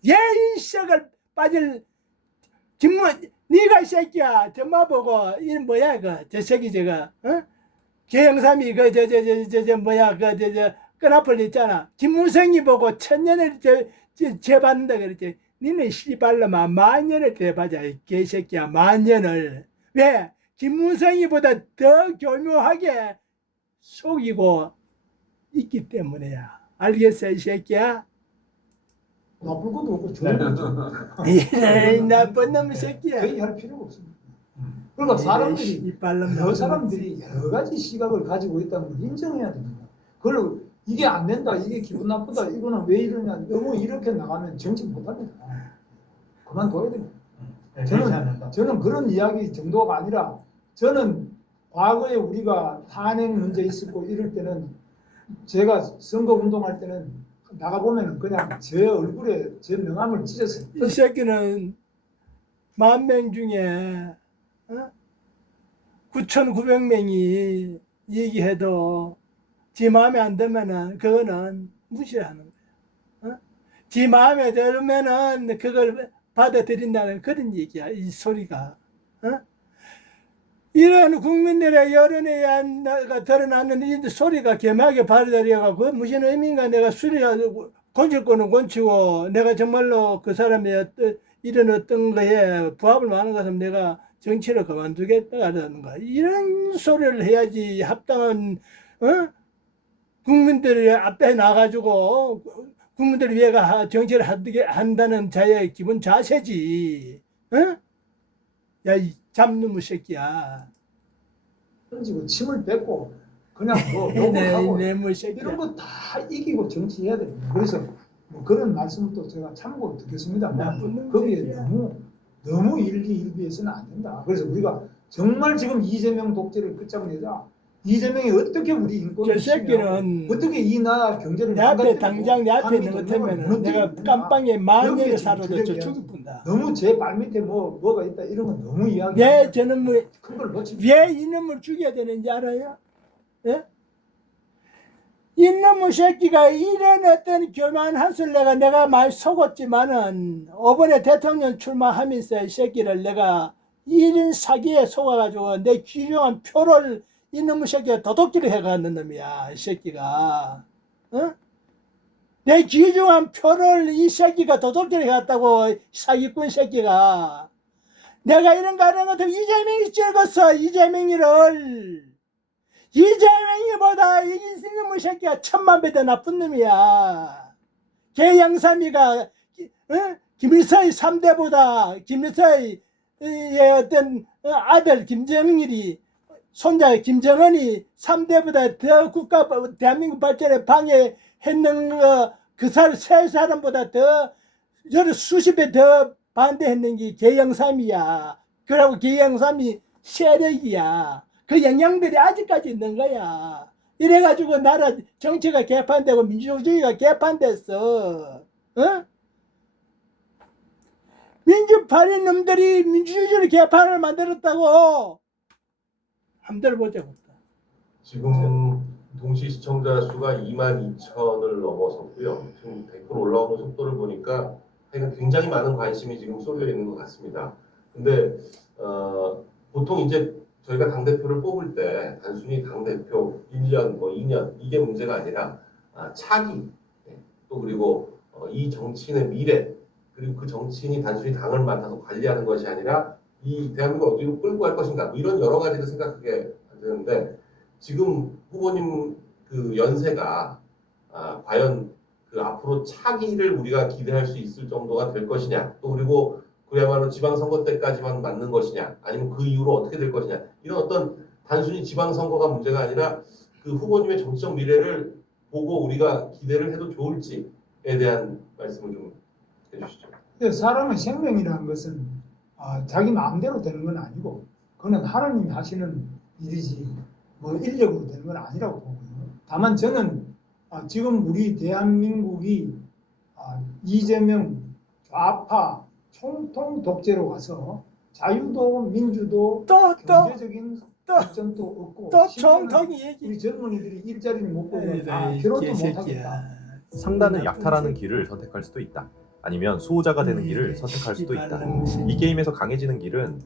야, 이 썩을 빠질, 네가 이 새끼야, 저마 보고, 이 뭐야, 저 새끼 저거, 어? 개영삼이, 뭐야, 끈앞을 있잖아. 김무성이 보고 천년을 재받는다 그랬지. 니네 씨발놈아, 만년을 대받아, 이 개새끼야, 만년을. 왜? 김무성이보다 더 교묘하게 속이고 있기 때문에야. 알겠어, 이 새끼야? 나쁠 것도 없고 좋은 것도 이런 나쁜 놈의 새끼야. 회의할 필요가 없습니다. 그러니까 사람들이 이빨놈 여러 사람들이 여러 가지 시각을 가지고 있다는 걸 인정해야 됩니다. 그걸로 이게 안 된다, 이게 기분 나쁘다, 이거는 왜 이러냐, 너무 이렇게 나가면 정치 못합니다. 그만둬야 됩니다. 네, 개의치 않는다. 저는 그런 이야기 정도가 아니라 저는 과거에 우리가 탄핵 문제 있었고 이럴 때는 제가 선거 운동할 때는 나가보면 그냥 제 얼굴에 제 명함을 찢었어요. 이 새끼는 10,000명 중에 9,900명이 얘기해도 지 마음에 안 들면은 그거는 무시하는 거야. 지 마음에 들면은 그걸 받아들인다는 그런 얘기야, 이 소리가. 이런 국민들의 여론에 드러나는 이 소리가 겸하게 받아들여가고 무슨 의미인가. 내가 수리하고 건질 거는 건치고 내가 정말로 그 사람의 이런 어떤 거에 부합을 많은 것은 내가 정치를 그만두겠다는 거야. 이런 소리를 해야지 합당한 국민들 앞에 나가지고 국민들을 위해 정치를 한다는 자의 기본 자세지. 야, 이 잡놈의 새끼야. 던지고 침을 뱉고 그냥 뭐 욕을 하고 내 새끼야. 이런 거 다 이기고 정치해야 됩니다. 그래서 뭐 그런 말씀을 또 제가 참고로 듣겠습니다만 거기에 너무 일기일비해서는 안 된다. 그래서 우리가 정말 지금 이재명 독재를 끝장내자. 이재명이 어떻게 우리 인권을 저 새끼는 어떻게 이 나라 경제를 내 앞에 망가뜨리고 당장 내 앞에 있는 것 한미 때문에 내가 동맹을 깜빵에 만년을 여기에 살아도 지금 저 그래 죽을 뿐다. 너무 제 발밑에 뭐가 있다 이런 건 너무 이야기. 왜 저놈을 큰걸 놓치. 왜 이놈을 죽여야 되는지 알아요? 예? 이놈의 새끼가 이런 어떤 교만한 술 내가 많이 속았지만은 이번에 대통령 출마하면서 이 새끼를 내가 이런 사기에 속아가지고 내 귀중한 표를 이놈의 새끼가 도둑질을 해가는 놈이야, 이 새끼가. 내 귀중한 표를 이 새끼가 도둑질을 해갔다고, 사기꾼 새끼가. 내가 이런 거 하는 것 같으면 이재명이 찍었어, 이재명이를. 이재명이보다 이놈의 새끼가 10,000배 더 나쁜 놈이야. 개영삼이가 김일성의 3대보다 김일성의 어떤 아들 김정일이 손자 김정은이 3대보다 더 국가 대한민국 발전에 방해했는 세 사람보다 더 수십 배 더 반대했는 게 개영삼이야. 그러고 개영삼이 세력이야. 그 영향들이 아직까지 있는 거야. 이래가지고 나라 정치가 개판되고 민주주의가 개판됐어. 민주파리 놈들이 민주주의를 개판을 만들었다고. 한번 들어보자고. 지금 동시 시청자 수가 22,000을 넘어섰고요. 지금 댓글 올라오는 속도를 보니까 하여간 굉장히 많은 관심이 지금 쏠려 있는 것 같습니다. 근데 보통 이제 저희가 당대표를 뽑을 때 단순히 당대표 1년, 2년 이게 문제가 아니라 차기, 또 그리고 이 정치인의 미래, 그리고 그 정치인이 단순히 당을 맡아서 관리하는 것이 아니라 이 대한민국을 어디로 끌고 갈 것인가 뭐 이런 여러 가지를 생각하게 되는데 지금 후보님 그 연세가 과연 그 앞으로 차기를 우리가 기대할 수 있을 정도가 될 것이냐 또 그리고 그야말로 지방선거 때까지만 맞는 것이냐 아니면 그 이후로 어떻게 될 것이냐 이런 어떤 단순히 지방선거가 문제가 아니라 그 후보님의 정치적 미래를 보고 우리가 기대를 해도 좋을지에 대한 말씀을 좀 해주시죠. 사람의 생명이라는 것은 자기 마음대로 되는 건 아니고 그건 하나님이 하시는 일이지 뭐 인력으로 되는 건 아니라고 보고요. 다만 저는 지금 우리 대한민국이 이재명 좌파 총통 독재로 가서 자유도 민주도 경제적인 발전도 없고 또 심지어는 총통이 얘기. 우리 젊은이들이 일자리를 못 구하고 에이, 결혼도 개새끼야. 못하겠다. 상단을 약탈하는 길을 선택할 수도 있다. 아니면 수호자가 되는 길을 선택할 수도 있다. 이 게임에서 강해지는 길은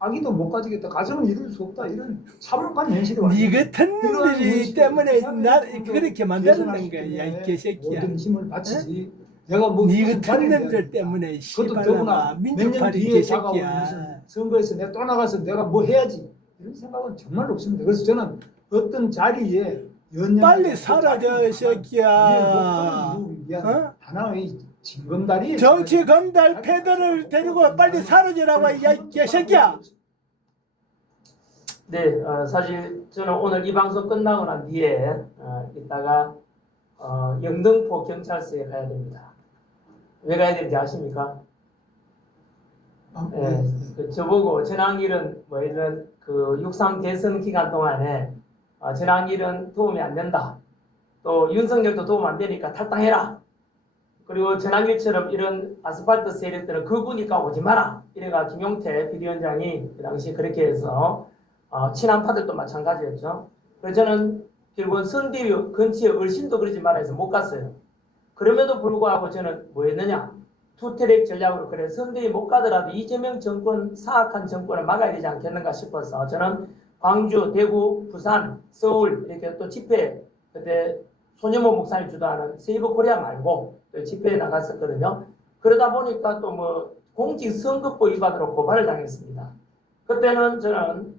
아기도 못 가지겠다. 가정은 이룰 수 없다. 이런 참혹한 현실이 네 왔습니다. 같은 놈들이 때문에 나 그렇게 만드는 거야, 이 개새끼야. 모든 힘을 바치지. 내가 뭐 네 무슨 같은 자리를 놈들 해야 때문에 그것도 씨발놈아 더구나 몇 년 민족파리 뒤에 다가오는 개새끼야. 무슨 선거에서 내가 또 나가서 내가 뭐 해야지 이런 생각은 정말 없습니다. 그래서 저는 어떤 자리에 빨리 사라져 이 새끼야. 어? 하나의 징검다리 정치 검달 패드를 데리고 빨리 사라지라고 이 개새끼야. 네, 사실 저는 오늘 이 방송 끝나고 난 뒤에 이따가 영등포 경찰서에 가야 됩니다. 왜 가야 되는지 아십니까? 네, 저보고 전환길은 뭐 이런 그 6.3 대선 기간 동안에 전환길은 도움이 안 된다. 또 윤석열도 도움 안 되니까 탈당해라. 그리고 전환길처럼 이런 아스팔트 세력들은 그구니까 오지 마라. 이래가 김용태 비대위원장이 그 당시 그렇게 해서 친한파들도 마찬가지였죠. 그래서 저는 결국은 선대위 근처에 얼씬도 그러지 마라 해서 못 갔어요. 그럼에도 불구하고 저는 뭐 했느냐. 투트랙 전략으로 그래 선대위 못 가더라도 이재명 정권 사악한 정권을 막아야 되지 않겠는가 싶어서 저는 광주, 대구, 부산, 서울 이렇게 또 집회 그때 손여모 목사님 주도하는 세이버 코리아 말고 또 집회에 나갔었거든요. 그러다 보니까 또 뭐 공직선거법 위반으로 고발을 당했습니다. 그때는 저는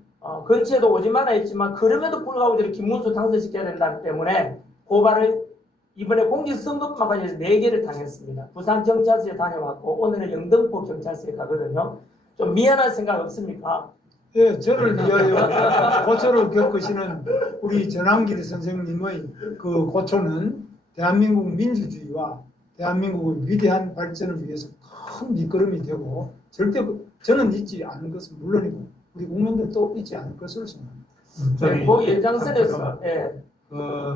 근처에도 오지 마라 했지만 그럼에도 불구하고 저를 김문수 당선시켜야 된다기 때문에 고발을 이번에 공직선거법 관련해서 4개를 당했습니다. 부산 경찰서에 다녀왔고 오늘은 영등포 경찰서에 가거든요. 좀 미안할 생각 없습니까? 예, 저를 위하여 고초를 겪으시는 우리 전환길 선생님의 그 고초는 대한민국 민주주의와 대한민국의 위대한 발전을 위해서 큰 밑거름이 되고 절대 저는 잊지 않을 것은 물론이고 우리 국민들도 잊지 않을 것으로 생각합니다. 그 연장선에서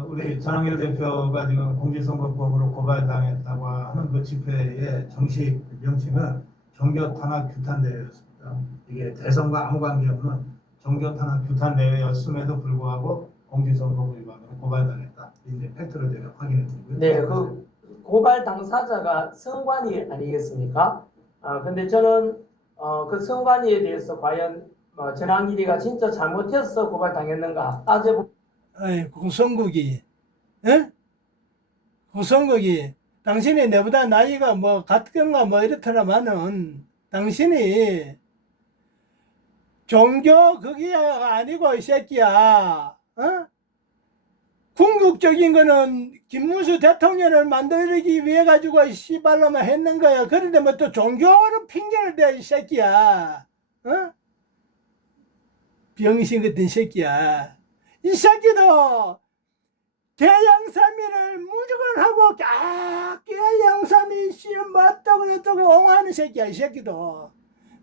우리 전환길 대표가 지금 공직선거법으로 고발당했다고 하는 그 집회의 정식 명칭은 정교탄압 규탄대회였습니다. 이게 대선과 아무 관계없는 정교탄압 규탄대회였음에도 불구하고 공직선거법 위반으로 고발당했다. 이제 팩트를 제가 확인해 드리고요. 네, 그 고발 당사자가 선관위 아니겠습니까? 근데 저는 그 선관위에 대해서 과연 전환길이가 진짜 잘못해서 고발당했는가 따져보면 구성국이, 에? 구성국이, 당신이 내보다 나이가 뭐 같은가 뭐 이렇더라마는, 당신이 종교 그게가 아니고 이 새끼야, 어? 궁극적인 거는 김문수 대통령을 만들기 위해 가지고 씨발로만 했는 거야. 그런데 뭐 또 종교로 핑계를 대 이 새끼야, 어? 병신 같은 새끼야. 이 새끼도 개양삼이를 무조건 하고 개양삼이 맞다고 했다고 옹호하는 새끼야. 이 새끼도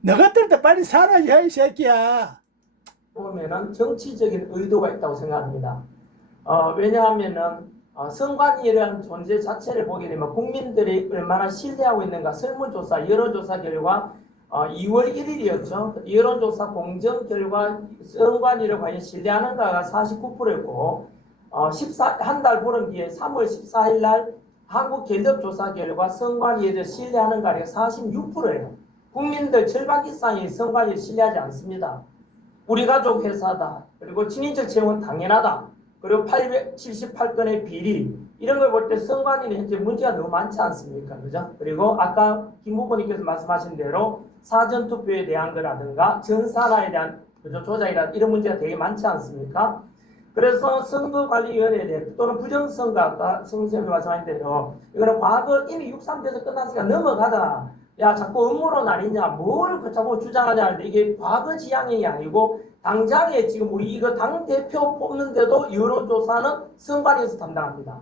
너 같들도 빨리 사라져 이 새끼야. 보면은 정치적인 의도가 있다고 생각합니다. 왜냐하면은 선관위라는 존재 자체를 보게 되면 국민들이 얼마나 신뢰하고 있는가 설문조사 여론조사 결과 2월 1일이었죠. 여론조사 공정 결과 선관위를 과연 신뢰하는가가 49%였고 한 달 보름 뒤에 3월 14일 날 한국갤럽조사 결과 선관위에 대해 신뢰하는가가 46%예요. 국민들 절반 이상이 선관위를 신뢰하지 않습니다. 우리 가족 회사다. 그리고 친인척 채용은 당연하다. 그리고 878건의 비리 이런 걸 볼 때 선관위는 현재 문제가 너무 많지 않습니까? 그죠? 그리고 아까 김 후보님께서 말씀하신 대로 사전투표에 대한 거라든가 전산화에 대한 그죠? 조작이라든가 이런 문제가 되게 많지 않습니까? 그래서 선거관리위원회에 대해 또는 부정선거 아까 성선생님이 말씀하신 대로 이거는 과거 이미 6.3대에서 끝났으니까 넘어가자. 야 자꾸 음모론 아니냐 뭘 자꾸 주장하냐 하는데 이게 과거 지향이 아니고 당장에 지금 우리 이거 당대표 뽑는데도 여론조사는 선관위에서 담당합니다.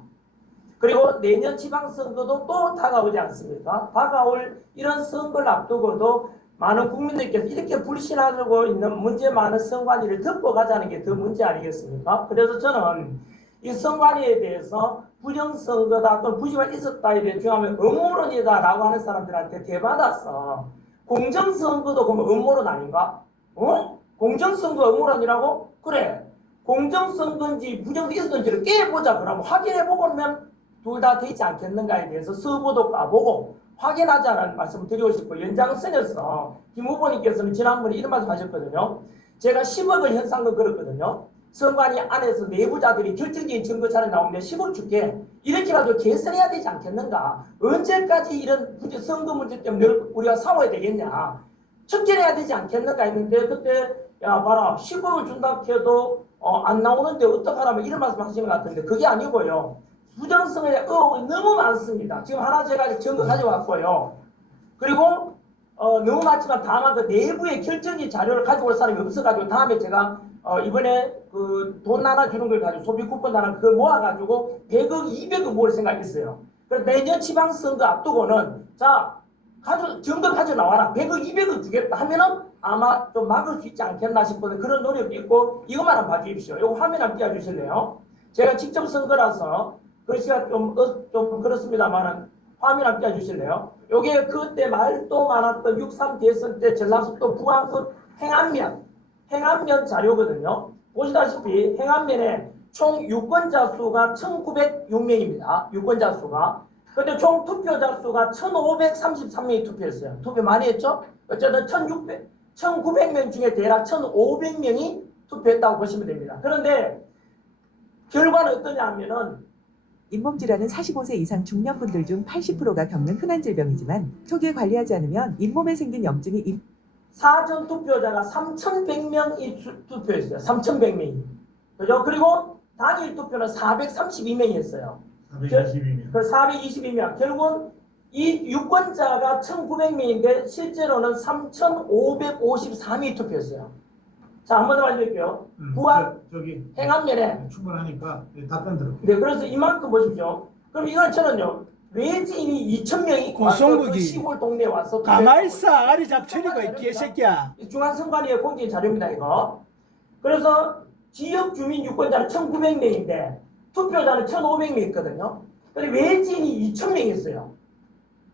그리고 내년 지방선거도 또 다가오지 않습니까? 다가올 이런 선거를 앞두고도 많은 국민들께서 이렇게 불신하고 있는 문제 많은 선관위를 덮어가자는 게 더 문제 아니겠습니까? 그래서 저는 이 선관위에 대해서 부정선거다 또는 부정이 있었다 이래 중하면 음모론이다 라고 하는 사람들한테 대받아서 공정선거도 그러면 음모론 아닌가? 공정선거 음모론이라고? 그래. 공정선거인지 부정이 있었는지를 깨보자. 그러면 확인해보고는 둘 다 되지 않겠는가에 대해서 서부도 까보고 확인하자라는 말씀을 드리고 싶고 연장선에서 김 후보님께서는 지난번에 이런 말씀 하셨거든요. 제가 10억을 현상금 걸었거든요. 선관위 안에서 내부자들이 결정적인 증거자료 나오면 10억 줄게. 이렇게라도 개선해야 되지 않겠는가. 언제까지 이런 선거 문제 때문에 우리가 싸워야 되겠냐. 척결해야 되지 않겠는가 했는데 그때 야 봐라 10억을 준다 해도 안 나오는데 어떡하라면 이런 말씀 하시는 것 같은데 그게 아니고요. 부정성에 대한 의혹이 너무 많습니다. 지금 하나 제가 증거 가져왔고요. 그리고 너무 많지만 다만 그 내부의 결정이 자료를 가지고 올 사람이 없어가지고 다음에 제가 이번에 그 돈 하나 주는 걸 가지고 소비 쿠폰 하나 그걸 모아가지고 100억, 200억 모을 생각했어요. 그래서 내년 지방선거 앞두고는 자 증거 가져 나와라. 100억, 200억 주겠다 하면은 아마 좀 막을 수 있지 않겠나 싶어서 그런 노력이 있고 이것만 한번 봐주십시오. 이거 화면 한번 띄워주실래요? 제가 직접 선거라서 글씨가 좀 그렇습니다만은 화면 한번 띄워주실래요? 요게 그때 말도 많았던 6.3 대선 때 전라북도 부안군 행안면 자료거든요. 보시다시피 행안면에 총 유권자 수가 1,906명입니다. 유권자 수가. 근데 총 투표자 수가 1,533명이 투표했어요. 투표 많이 했죠? 어쨌든 1,900명 중에 대략 1,500명이 투표했다고 보시면 됩니다. 그런데 결과는 어떠냐 하면은 잇몸질환은 45세 이상 중년분들 중 80%가 겪는 흔한 질병이지만 초기에 관리하지 않으면 잇몸에 생긴 염증이 사전 투표자가 3,100명이 투표했어요. 3,100명이. 그죠? 그리고 당일 투표는 432명이 했어요. 422명. 그 422명. 결국은 이 유권자가 1,900명인데 실제로는 3,554명이 투표했어요. 자, 한 번 더 말씀드릴게요. 부안 저기 행안면에 충분하니까 답변 들을게요. 네, 그래서 이만큼 보십시오. 그럼 이건 저는요. 외지인이 2,000명이 고성국이 시골 동네에 와서 가만히 있어. 아리 잡초리고 이 개새끼야. 중앙선관위의 공개인 자료입니다. 이거. 그래서 지역 주민 유권자는 1,900명인데 투표자는 1,500명 있거든요. 근데 외지인이 2,000명 있어요.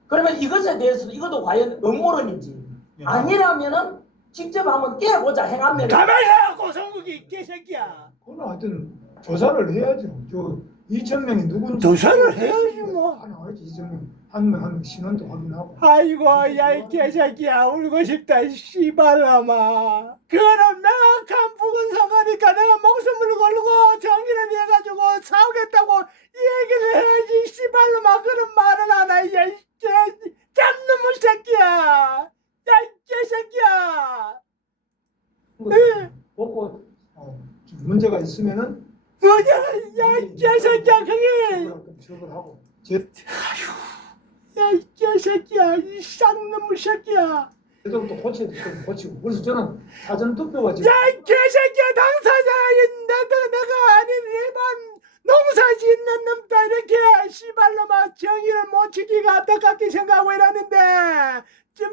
그러면 이것에 대해서도 이것도 과연 음모론인지 아니라면은 직접 한번 깨보자. 행안면에. 가만히 있어. 고성국이 개새끼야. 그건 하여튼 조사를 해야죠. 저 2,000명이 누군지 조사를 해야지 뭐. 하나지 2,000명 한 명 신원도 확인하고. 아이고 야이 개새끼야 울고 싶다 씨발놈아. 그거는 명확한 부근선거니까 내가 목숨을 걸고 정의를 위해가지고 싸우겠다고 얘기를 해야지 씨발놈아. 그런 말을 하나 이 짠놈의 새끼야. 야 이 개새끼야. 보고 문제가 있으면은 뭐냐 야이 개새끼야 그게. 처벌하고. 야 이 개새끼야 이 쌍놈의 새끼야. 그래도 또 고쳐야 될 건 고치고. 그래서 저는 사전 투표가 지금 야 이 개새끼야 당사자야. 내가 아닌 일반 농사 짓는 놈다 이렇게 씨발놈아 정의를 못 지키가 안타깝게 생각하고 이러는데 좀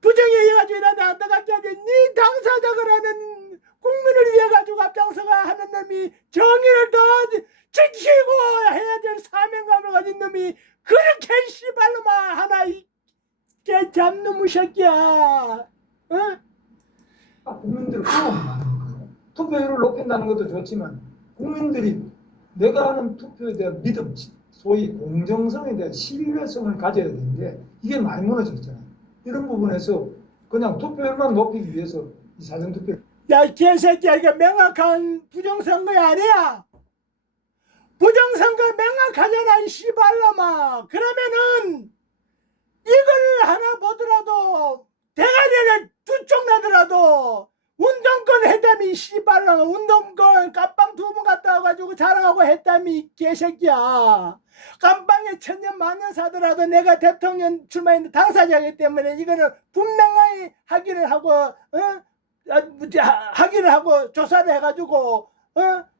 부정에 의해가지고 이러는데 안타깝게 하지. 네 당사자 그러는 국민을 위해 가지고 앞장서가 하는 놈이 정의를 더 지키고 해야 될 사명감을 가진 놈이 그렇게 씨발놈아 하나 이 개잡놈의 새끼야. 어? 국민들 의혹이 많은 거예요. 투표율을 높인다는 것도 좋지만 국민들이 내가 하는 투표에 대한 믿음, 소위 공정성에 대한 신뢰성을 가져야 되는데 이게 많이 무너졌잖아요. 이런 부분에서 그냥 투표율만 높이기 위해서 이 사전투표 야, 이 개새끼야, 이거 명확한 부정선거 아니야? 부정선거 명확하잖아 이 씨발놈아. 그러면은 이걸 하나 보더라도 대가리를 두 쪽 나더라도 운동권 했다미 씨발놈아. 운동권 깜빵 2번 갔다 와가지고 자랑하고 했다미 개새끼야. 깜빵에 1000년 만년 사더라도 내가 대통령 출마했는데 당사자이기 때문에 이거는 분명히 확인을 하고 확인을 하고 조사를 해가지고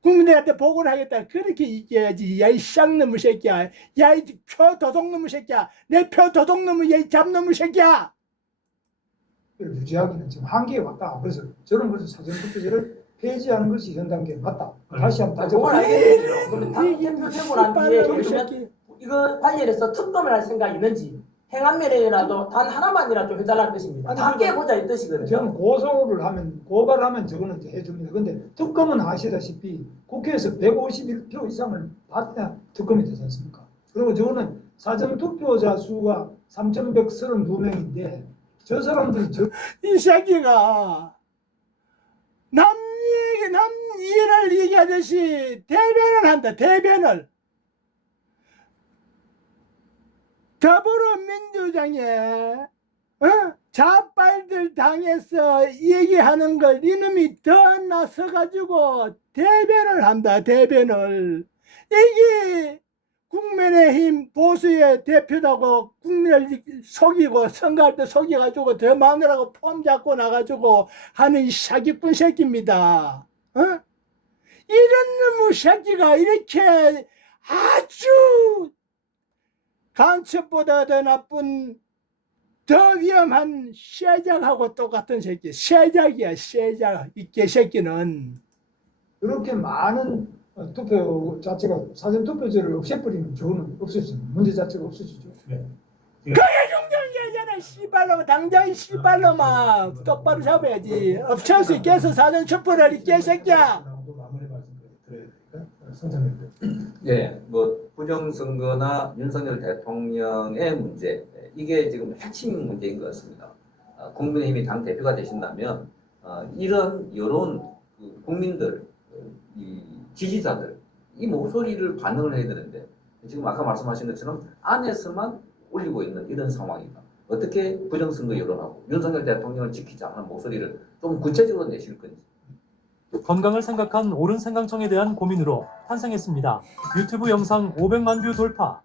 국민들한테 보고를 하겠다. 그렇게 얘기해야지. 야이 쌍놈의 새끼야. 야이 표 도둑놈의 새끼야. 내 표 도둑놈의 야이 잡놈의 새끼야. 유지하기는 지금 한계에 왔다. 그래서 저는 그래서 사전투표제를 폐지하는 것이 현 단계에 맞다. 다시 한번 그건 따져보자. 알겠는데요. 그럼 당 대표 되고 난 뒤에 예를 들면 새끼. 이거 관련해서 특검을 할 생각이 있는지 행안면에라도 단 하나만이라도 해달라는 뜻입니다. 아니, 함께 보자 이 뜻이거든요. 저는 고소를 하면 고발하면 저거는 이제 해줍니다. 근데 특검은 아시다시피 국회에서 151표 이상을 받아야 특검이 되지 않습니까? 그리고 저거는 사전투표자 수가 3,132명인데 저 사람들이 이 새끼가 남 일을 얘기하듯이 대변을 한다. 대변을. 더불어민주당에 자빨들 당해서 얘기하는 걸 이놈이 더 나서가지고 대변을 한다. 대변을. 이게 국민의힘 보수의 대표라고 국민을 속이고 선거할 때 속여가지고 더 마누라고 폼 잡고 나가지고 하는 이 사기꾼 새끼입니다. 이런 놈의 새끼가 이렇게 아주 간첩보다 더 나쁜 더 위험한 쇠작하고 똑같은 새끼. 쇠작이야 쇠작. 이 개새끼는. 그렇게 많은 투표 자체가 사전투표제를 없애버리면 저거는 없어지죠. 문제 자체가 없어지죠. 네. 그게 중요한 얘기잖아. 씨발놈아. 당장 씨발놈아. 똑바로 잡아야지. 없앨 수 있겠어. 사전 촛불을 이 개새끼야. 마무리 말씀 드려야 되니까 선생님들. 예, 뭐 부정선거나 윤석열 대통령의 문제 이게 지금 핵심 문제인 것 같습니다. 국민의힘이 당 대표가 되신다면 이런 여론 국민들 이 지지자들 이 목소리를 반영을 해야 되는데 지금 아까 말씀하신 것처럼 안에서만 올리고 있는 이런 상황이다. 어떻게 부정선거 여론하고 윤석열 대통령을 지키자 하는 목소리를 좀 구체적으로 내실 건지. 건강을 생각한 옳은 생강청에 대한 고민으로 탄생했습니다. 유튜브 영상 500만 뷰 돌파.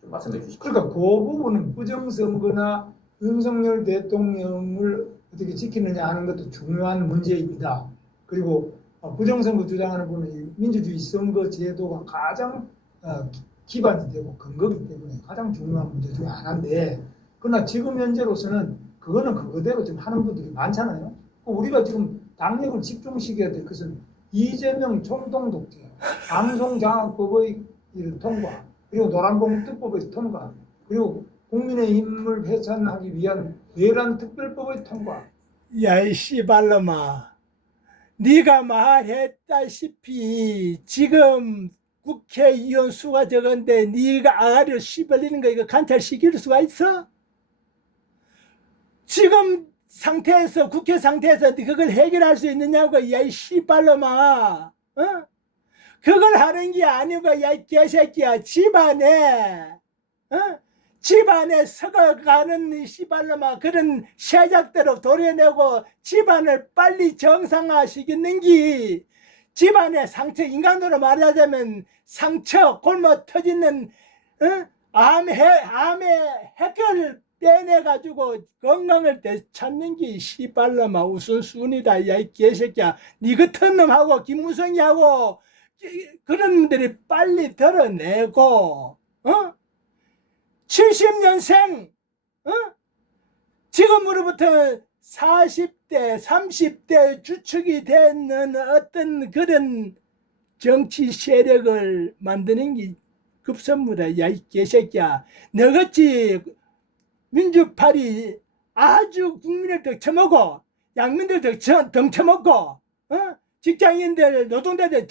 좀 말씀해 주시죠. 그러니까 그 부분은 부정선거나 윤석열 대통령을 어떻게 지키느냐 하는 것도 중요한 문제입니다. 그리고 부정선거 주장하는 분은 민주주의 선거 제도가 가장 기반이 되고 근거이기 때문에 가장 중요한 문제 중에 하나인데, 그러나 지금 현재로서는 그거는 그거대로 지금 하는 분들이 많잖아요. 우리가 지금 당력을 집중시켜야 될 것은 이재명 총동 독재, 방송장악법의 통과, 그리고 노란봉투법의 통과, 그리고 국민의힘을 해산하기 위한 내란 특별법의 통과. 야이 씨발놈아. 네가 말했다시피 지금 국회의원 수가 적은데 네가 아가리를 씹어리는 거 이거 관찰시킬 수가 있어? 지금 상태에서 국회 상태에서 그걸 해결할 수 있느냐고. 야이 씨발놈아. 그걸 하는 게 아니고 야이 개새끼야. 집안에 집안에 썩어가는 이 씨발놈아 그런 세작대로 도려내고 집안을 빨리 정상화시키는 게 집안의 상처, 인간으로 말하자면 상처 굶어 터지는 암의 핵을 빼내가지고 건강을 되찾는 게 씨발놈아 우선순위다. 야 이 개새끼야. 니 같은 놈하고 김무성이하고 그런 놈들이 빨리 드러내고 70년생 지금으로부터 40대 30대 주축이 되는 어떤 그런 정치 세력을 만드는 게 급선무다. 야 이 개새끼야. 너같이 민주파리 아주 국민을 덩쳐먹고 양민들 덩쳐먹고 직장인들 노동자들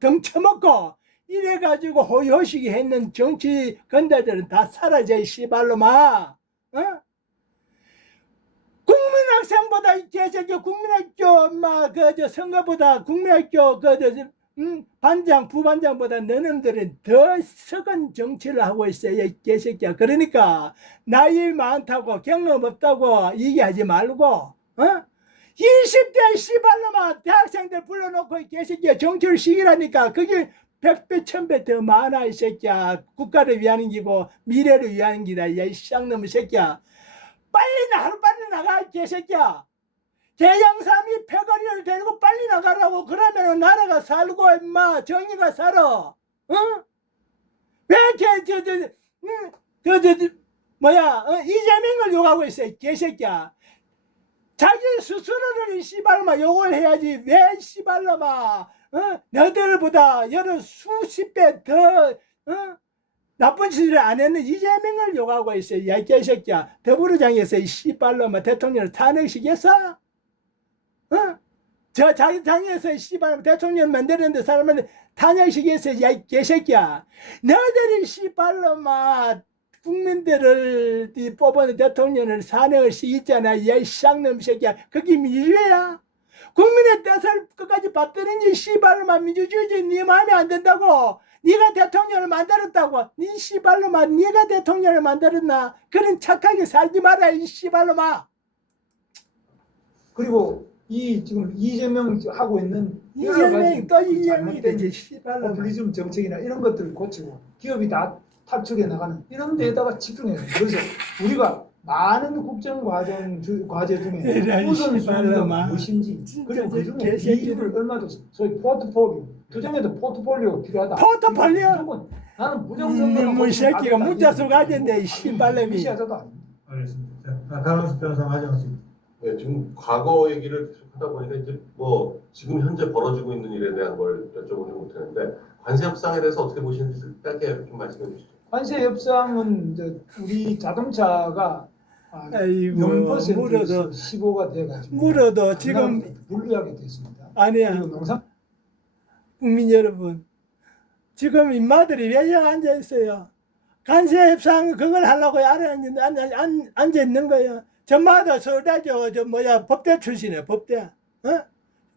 덩쳐먹고 이래가지고 호의호식이 했는 정치 건달들은 다 사라져 이 씨발놈아. 국민학생보다 이 개새끼 국민학교 엄마 그저 선거보다 국민학교 그저 반장, 부반장보다 너놈들은 더 썩은 정치를 하고 있어요, 이 개새끼야. 그러니까 나이 많다고 경험 없다고 얘기하지 말고, 20대 씨발놈아 대학생들 불러놓고 이 개새끼야 정치를 시키라니까. 그게 100배, 1000배 더 많아, 이 새끼야. 국가를 위하는 기고 미래를 위하는 기다, 야, 이 쌍놈의 새끼야. 빨리 하루빨리 나가, 이 개새끼야. 대장삼이 패거리를 데리고 빨리 나가라고. 그러면 나라가 살고 임마 정의가 살아. 왜 이렇게 이재명을 욕하고 있어, 이 개새끼야. 자기 스스로를 이 씨발놈아 욕을 해야지. 왜 씨발놈아 너들보다 여러 수십 배 더 나쁜 짓을 안 했는 이재명을 욕하고 있어, 야, 이 개새끼야. 더불어당에서 이 씨발놈아 대통령을 탄핵시켰어? 저 자기 당에서 씨발 대통령 만드는데 사람을 탄핵시켜서, 야, 이 개새끼야. 너희들이 씨발놈아 국민들을 뽑은 대통령을 탄핵을 시켰잖아, 야, 이 쌍놈 새끼야. 그게 민주주의야? 국민의 뜻을 끝까지 받드는 게 씨발놈아 민주주의지. 네 마음에 안 든다고 네가 대통령을 만들었다고. 네 씨발놈아 네가 대통령을 만들었나? 그런 착하게 살지 마라, 이 씨발놈아. 그리고 이 지금 이재명 하고 있는 이재명이 또 이재명이 잘못된 되지, 씨발놈아. 포퓰리즘 정책이나 이런 것들을 고치고 기업이 다 탈출해 나가는 이런 데에다가 집중해야 돼요. 그래서 우리가 많은 국정과정 과제 중에 이런 우선순위가 씨발놈아. 무엇인지, 그리고 그 중에 개새끼들. 비율을 얼마도 소위 포트폴리오, 투쟁에도 포트폴리오가 필요하다. 포트폴리오? 무조건 나는 부정선거가 이놈의 새끼가 문자수 가졌네, 이 씨발놈이. 무시하자도 아닙니다. 알겠습니다. 자, 강원수 변호사 마지막입니다. 네, 지금 과거 얘기를 계속 하다 보니까 이제 뭐 지금 현재 벌어지고 있는 일에 대한 걸 여쭤보지 못했는데 관세 협상에 대해서 어떻게 보시는지 짧게 좀 말씀해 주시죠. 관세 협상은 이제 우리 자동차가 아이고, 0%에서 물어도 15가 돼가지고 물어도 지금 불리하게 됐습니다. 아니야. 그리고 농산 국민 여러분, 지금 인마들이 외형 앉아 있어요. 관세 협상 그걸 하려고 앉아 있는 거예요. 저마다 서울대 법대 출신이에요. 법대.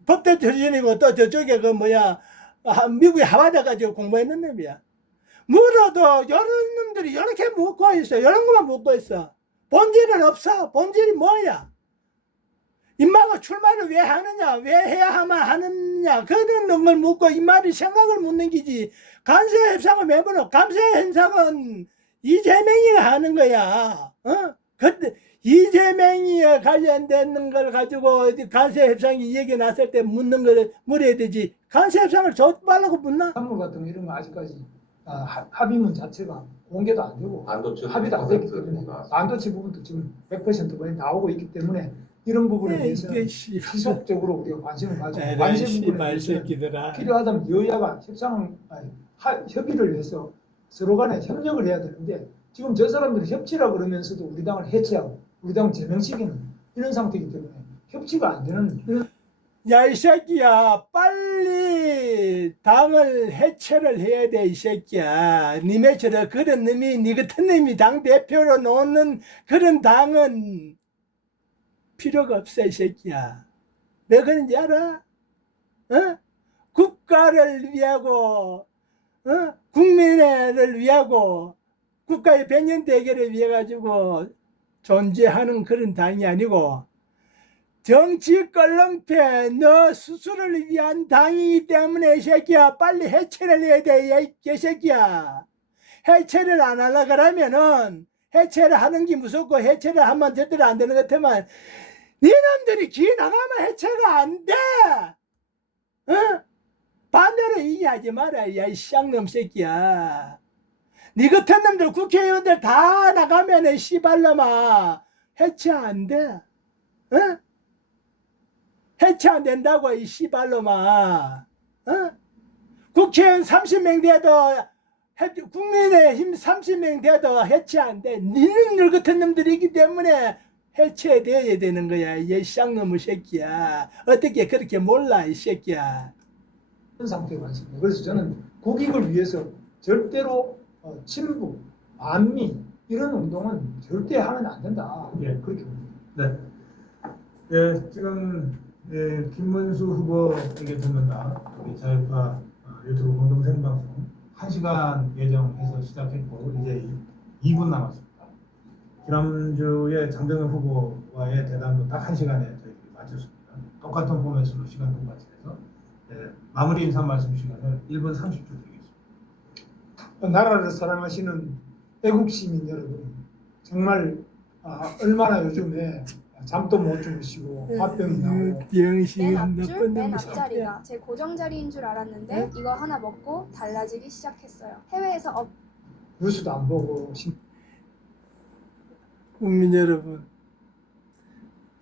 법대 출신이고 또 저쪽에 미국에 하와드 가지고 공부했는 놈이야. 물어도 이런 놈들이 이렇게 묻고 있어. 이런 것만 묻고 있어. 본질은 없어. 본질이 뭐야? 인마가 출마를 왜 하느냐? 왜 해야만 하느냐? 그런 걸 묻고 인마들이 생각을 묻는 기지. 관세 협상은 왜 물어? 관세 협상은 이재명이가 하는 거야. 그때 이재명이 관련된 걸 가지고 관세 협상이 얘기 났을 때 묻는 걸 물어야 되지. 관세 협상을 줘 말라고 묻나? 산물 같은 거 이런 거 아직까지 합의문 자체가 공개도 안 되고 반도체 합의도 안 되기 100% 때문에 나왔습니다. 반도체 부분도 지금 100% 많이 나오고 있기 때문에 이런 부분에 대해서는 지속적으로 우리가 관심을 가지고 관세 부분에 대해서는 필요하다면 여야가 협의를 해서 서로 간에 협력을 해야 되는데 지금 저 사람들이 협치라 그러면서도 우리 당을 해체하고 우리 당을 제명시키는 이런 상태이기 때문에 협치가 안 되는 이런 야, 이 새끼야, 빨리 당을 해체를 해야 돼, 이 새끼야. 니네처럼 그런 놈이, 니 같은 놈이 당대표로 놓는 그런 당은 필요가 없어, 이 새끼야. 왜 그런지 알아? 국가를 위하고, 국민을 위하고, 국가의 백년대계를 위해 가지고 존재하는 그런 당이 아니고, 정치 껄렁패 너 스스로를 위한 당이기 때문에 이 새끼야 빨리 해체를 해야 돼, 이 개새끼야. 해체를 안 하려 그러면은 해체를 하는 게 무섭고 해체를 하면 제대로 안 되는 것 같으면 니놈들이 기 나가면 해체가 안 돼. 반대로 얘기하지 마라, 야, 이 쌍놈 새끼야. 니 같은 놈들 국회의원들 다 나가면은 씨발놈아 해체 안 돼. 해체 안 된다고, 이 씨발놈아. 국회의원 30명 돼도 국민의힘 30명 돼도 해체 안 돼. 니놈들 같은 놈들이기 때문에 해체돼야 되는 거야, 이 쌍놈의 새끼야. 어떻게 그렇게 몰라, 이 새끼야. 상태가 있습니다. 그래서 저는 국익을 위해서 절대로 친북, 반미 이런 운동은 절대 하면 안 된다. 예. 그렇게 봅니다. 네. 예, 지금 예, 김문수 후보에게 듣는다. 우리 자유파 유튜브 공동 생방송 1시간 예정해서 시작했고 이제 2분 남았습니다. 지난주에 장동현 후보와의 대담도 딱 1시간에 저희들이 마쳤습니다. 똑같은 포맷으로 시간 똑같이 해서 마무리 인사 말씀 시간을 1분 30초 드리겠습니다. 나라를 사랑하시는 애국 시민 여러분, 정말 얼마나 요즘에 잠도 못 주무시고 화병이 나고 병신 맨 앞줄, 나쁜 맨 놈. 앞자리가 제 고정 자리인 줄 알았는데 이거 하나 먹고 달라지기 시작했어요. 해외에서 뉴스도 안 보고 국민 여러분,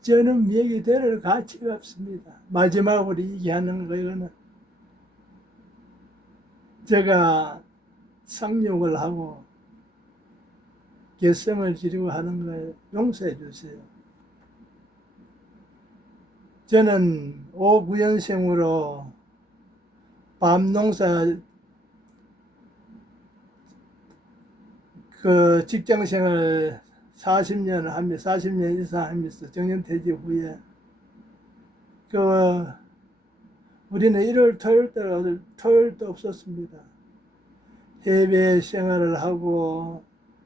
저는 얘기 들을 가치가 없습니다. 마지막으로 얘기하는 거 이거는 제가 상욕을 하고 개성을 지르고 하는 거에 용서해 주세요. 저는 59년생으로 밤농사 그 직장생활 40년 하면서 40년 이상 하면서 정년퇴직 후에 우리는 일요일 토요일도 없었습니다. 해외 생활을 하고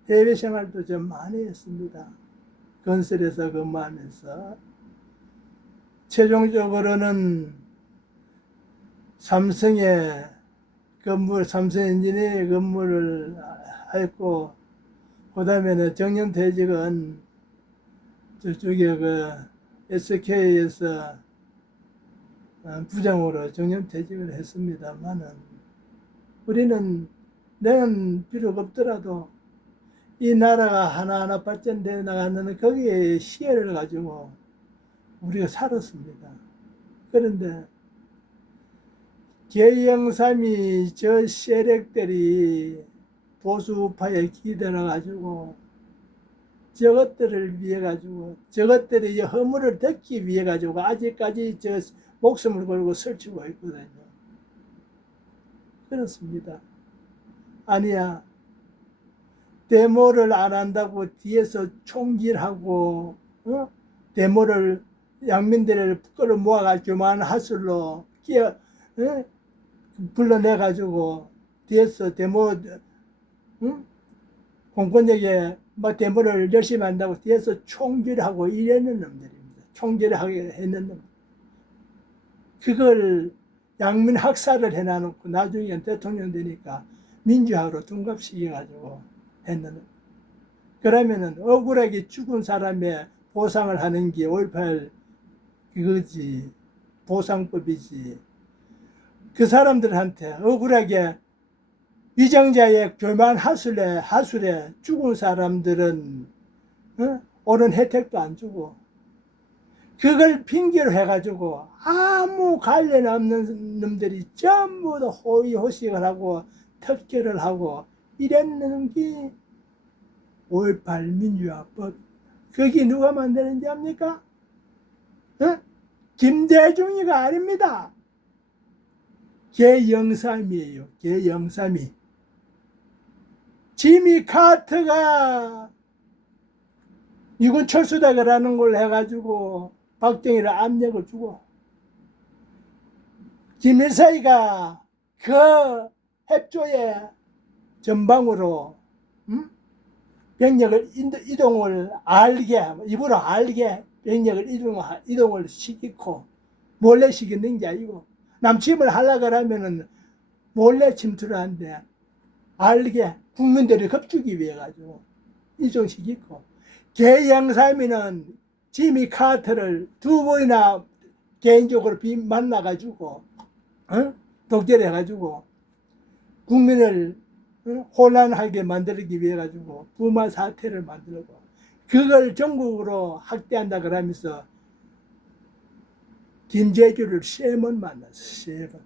해외 생활도 좀 많이 했습니다. 건설에서 근무하면서 최종적으로는 삼성에 삼성 엔지니어링 근무를 했고 그 다음에는 정년퇴직은 저쪽에 SK에서 부장으로 정년퇴직을 했습니다만은 우리는 내는 비록 없더라도 이 나라가 하나하나 발전되어 나가는 거기에 시혜를 가지고 우리가 살았습니다. 그런데 개영삼이 저 세력들이 보수파에 기대어 가지고 저것들을 위해 가지고 저것들이 허물을 덮기 위해 가지고 아직까지 저 목숨을 걸고 설치고 있거든요. 그렇습니다. 아니야. 데모를 안 한다고 뒤에서 총질하고 데모를 양민들을 끌어모아가지고만 하술로 불러내가지고 뒤에서 데모 공권력에 막 데모를 열심히 한다고 뒤에서 총질하고 이랬는 놈들입니다. 총질하게 했는 놈. 그걸 양민 학살을 해놔놓고 나중에 대통령 되니까 민주화로 둔갑시켜가지고 했는. 그러면은 억울하게 죽은 사람의 보상을 하는 게 5.18 그거지, 보상법이지. 그 사람들한테 억울하게 위정자의 교만 하술에 죽은 사람들은 옳은 혜택도 안 주고 그걸 핑계로 해가지고 아무 관련 없는 놈들이 전부 다 호의호식을 하고 특혜를 하고 이랬는 게 5.18 민주화법. 그게 누가 만드는지 압니까? 김대중이가 아닙니다. 개영삼이에요. 개영삼이. 지미 카터가 미군 철수대라는 걸 해가지고 박정희를 압력을 주고 김일성이가 그 협조의 전방으로 병력을 이동을 입으로 알게 병력을 이동을 시키고 몰래 시키는 게 아니고 남침을 하려고 하면은 몰래 침투를 하는데 알게 국민들을 겁주기 위해 가지고 이동시키고 개영삼이는 지미 카터를 2번이나 개인적으로 만나가지고 독재해가지고 국민을 혼란하게 만들기 위해 가지고 부마 사태를 만들고 그걸 전국으로 확대한다 그러면서 김재규를 3번 만났어. 3번.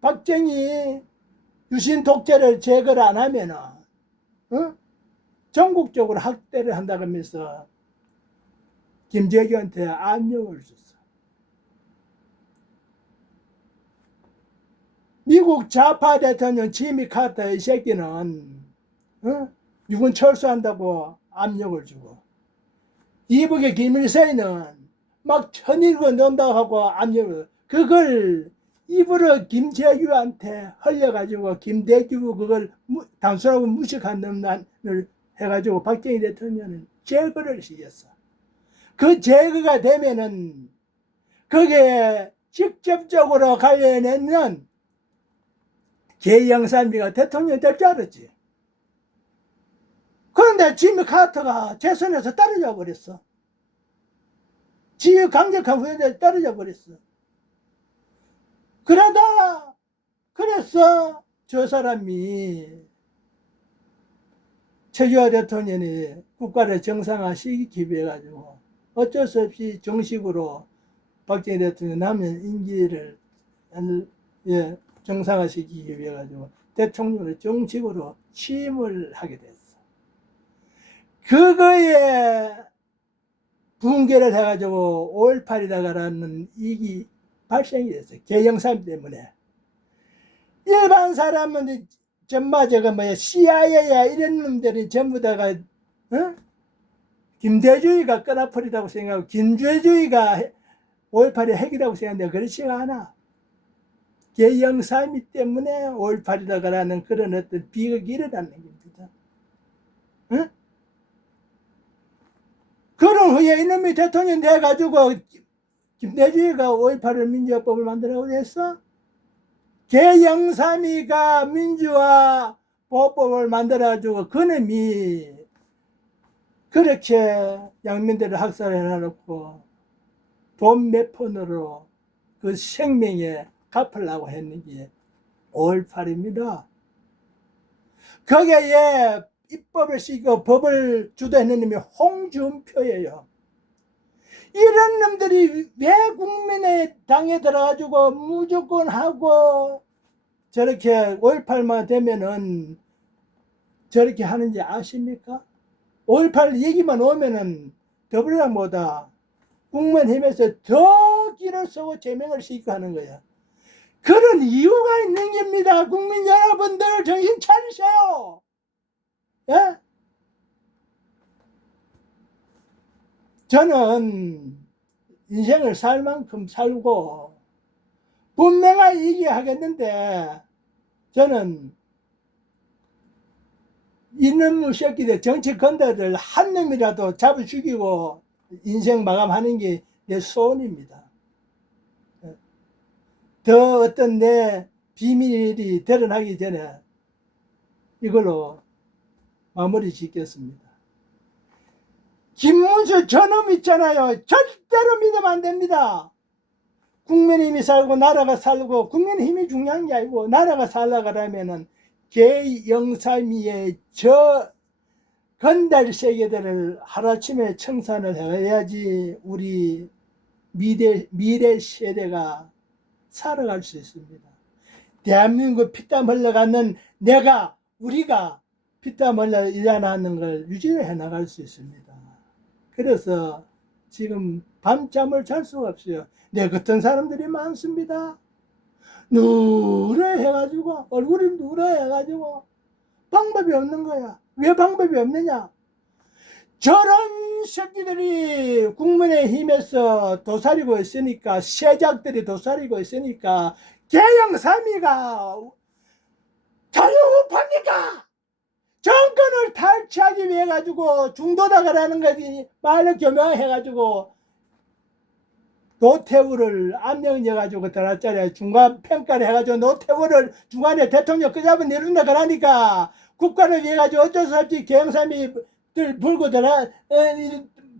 박정희 유신 독재를 제거를 안 하면은 전국적으로 확대를 한다 그러면서 김재규한테 압력을 줬어. 미국 좌파 대통령 지미 카터 이 새끼는 미군 철수한다고 압력을 주고 이북의 김일성이는 막 천일고 논다고 하고 압력을 그걸 입으로 김재규한테 흘려가지고 김대규 그걸 단순하고 무식한 놈을 해가지고 박정희 대통령은 제거를 시켰어. 그 제거가 되면은 그게 직접적으로 관련했는 계영삼비가 대통령이 될 줄 알았지. 그런데 지미 카터가 재선에서 떨어져 버렸어. 지유 강력한 후원자에 떨어져 버렸어. 그래서 저 사람이 최규하 대통령이 국가를 정상화시키기 위해 가지고 어쩔 수 없이 정식으로 박정희 대통령 남은 임기를 정상화시키기 위해 가지고 대통령을 정식으로 취임을 하게 됐어. 그거에 붕괴를 해가지고 5.18이라는 이기 발생이 됐어요. 계영삼 때문에. 일반 사람은 전마 저거 뭐야 CIA야 이런 놈들이 전부 다가 김대중이가 끄나풀이라고 생각하고 김대중이가 5.18이 핵이라고 생각하는데 그렇지가 않아. 계영삼이 때문에 5.18이라는 그런 어떤 비극이 일어나는 겁니다. 응? 그런 후에 이놈이 대통령 돼가지고 김대중이가 5.18을 민주화법을 만들라고 했어? 계영삼이가 민주화 보법을 만들어가지고 그놈이 그렇게 양민들을 학살해놓고 돈 몇 푼으로 그 생명에 갚으려고 했는 게 5.18입니다. 거기에 입법을 시키고 법을 주도했는 놈이 홍준표예요. 이런 놈들이 왜 국민의 당에 들어가지고 무조건 하고 저렇게 5.18만 되면은 저렇게 하는지 아십니까? 5.18 얘기만 오면은 더불어당보다 국민힘에서 더 길을 쓰고 제명을 시키고 하는 거야. 그런 이유가 있는 겁니다. 국민 여러분들 정신 차리세요. 예? 저는 인생을 살 만큼 살고 분명하게 얘기하겠는데 저는 이놈의 새끼들 정치건달들 한 놈이라도 잡아 죽이고 인생 마감하는 게 내 소원입니다. 더 어떤 내 비밀이 드러나기 전에 이걸로 마무리 짓겠습니다. 김문수 저놈 있잖아요. 절대로 믿으면 안 됩니다. 국민힘이 살고 나라가 살고 국민힘이 중요한 게 아니고 나라가 살아가려면은 계영삼이의 저 건달 세계들을 하루아침에 청산을 해야지 우리 미래 세대가 살아갈 수 있습니다. 대한민국 피땀 흘러가는 우리가 피땀 흘러 일어나는 걸 유지를 해나갈 수 있습니다. 그래서 지금 밤잠을 잘 수가 없어요. 내 같은 사람들이 많습니다. 누래해가지고 얼굴이 누래해가지고 방법이 없는 거야. 왜 방법이 없느냐? 저런 새끼들이 국민의힘에서 도사리고 있으니까 세작들이 도사리고 있으니까 계영삼이가 자유우파입니까? 정권을 탈취하기 위해 가지고 중도다가라는 거지 말로 교명해가지고 노태우를 압력해가지고 들었잖아요. 중간 평가를 해가지고 노태우를 중간에 대통령 끄잡아 내린다 그러니까 국가를 위해 가지고 어쩔 수 없이 계영삼이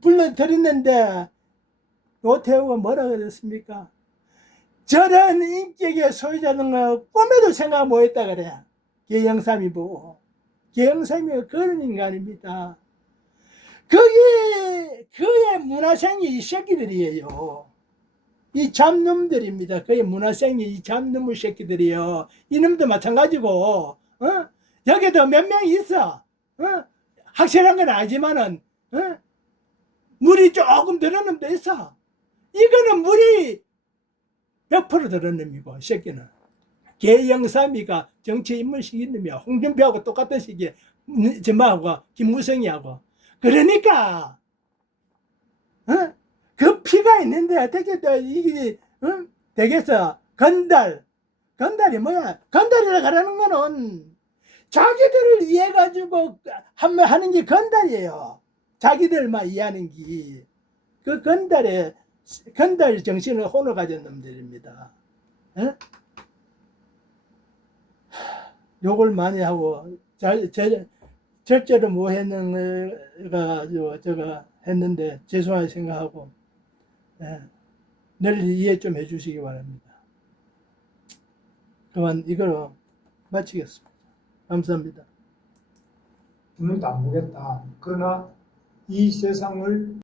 불러들였는데 노태우가 뭐라 그랬습니까? 저런 인격의 소유자는 거 꿈에도 생각 못했다 그래. 계영삼이 보고. 계영삼이가 그런 인간입니다. 그의 문화생이 이 새끼들이에요. 이 잡놈들입니다. 그의 문화생이 이 잡놈의 새끼들이에요. 이놈도 마찬가지고, 여기도 몇 명 있어. 확실한 건 아니지만은, 물이 조금 들은 놈도 있어. 이거는 물이 100% 들은 놈이고, 이 새끼는. 계영삼이가 정치 인물식인 놈이야. 홍준표하고 똑같은 시기에, 저마하고, 김무성이하고. 그러니까, 어? 그 피가 있는데 어떻게 또 이게 되겠어? 건달이 뭐야? 건달이라 가라는 거는 자기들을 위해 가지고 하는 게 건달이에요. 자기들만 이해하는 게 그 건달 정신을 혼을 가진 놈들입니다. 에? 욕을 많이 하고 절제를 못 했는 가 제가 했는데 죄송하게 생각하고 늘 이해 좀 해주시기 바랍니다. 그만 이거로 마치겠습니다. 감사합니다. 눈도 안 보겠다. 그러나 이 세상을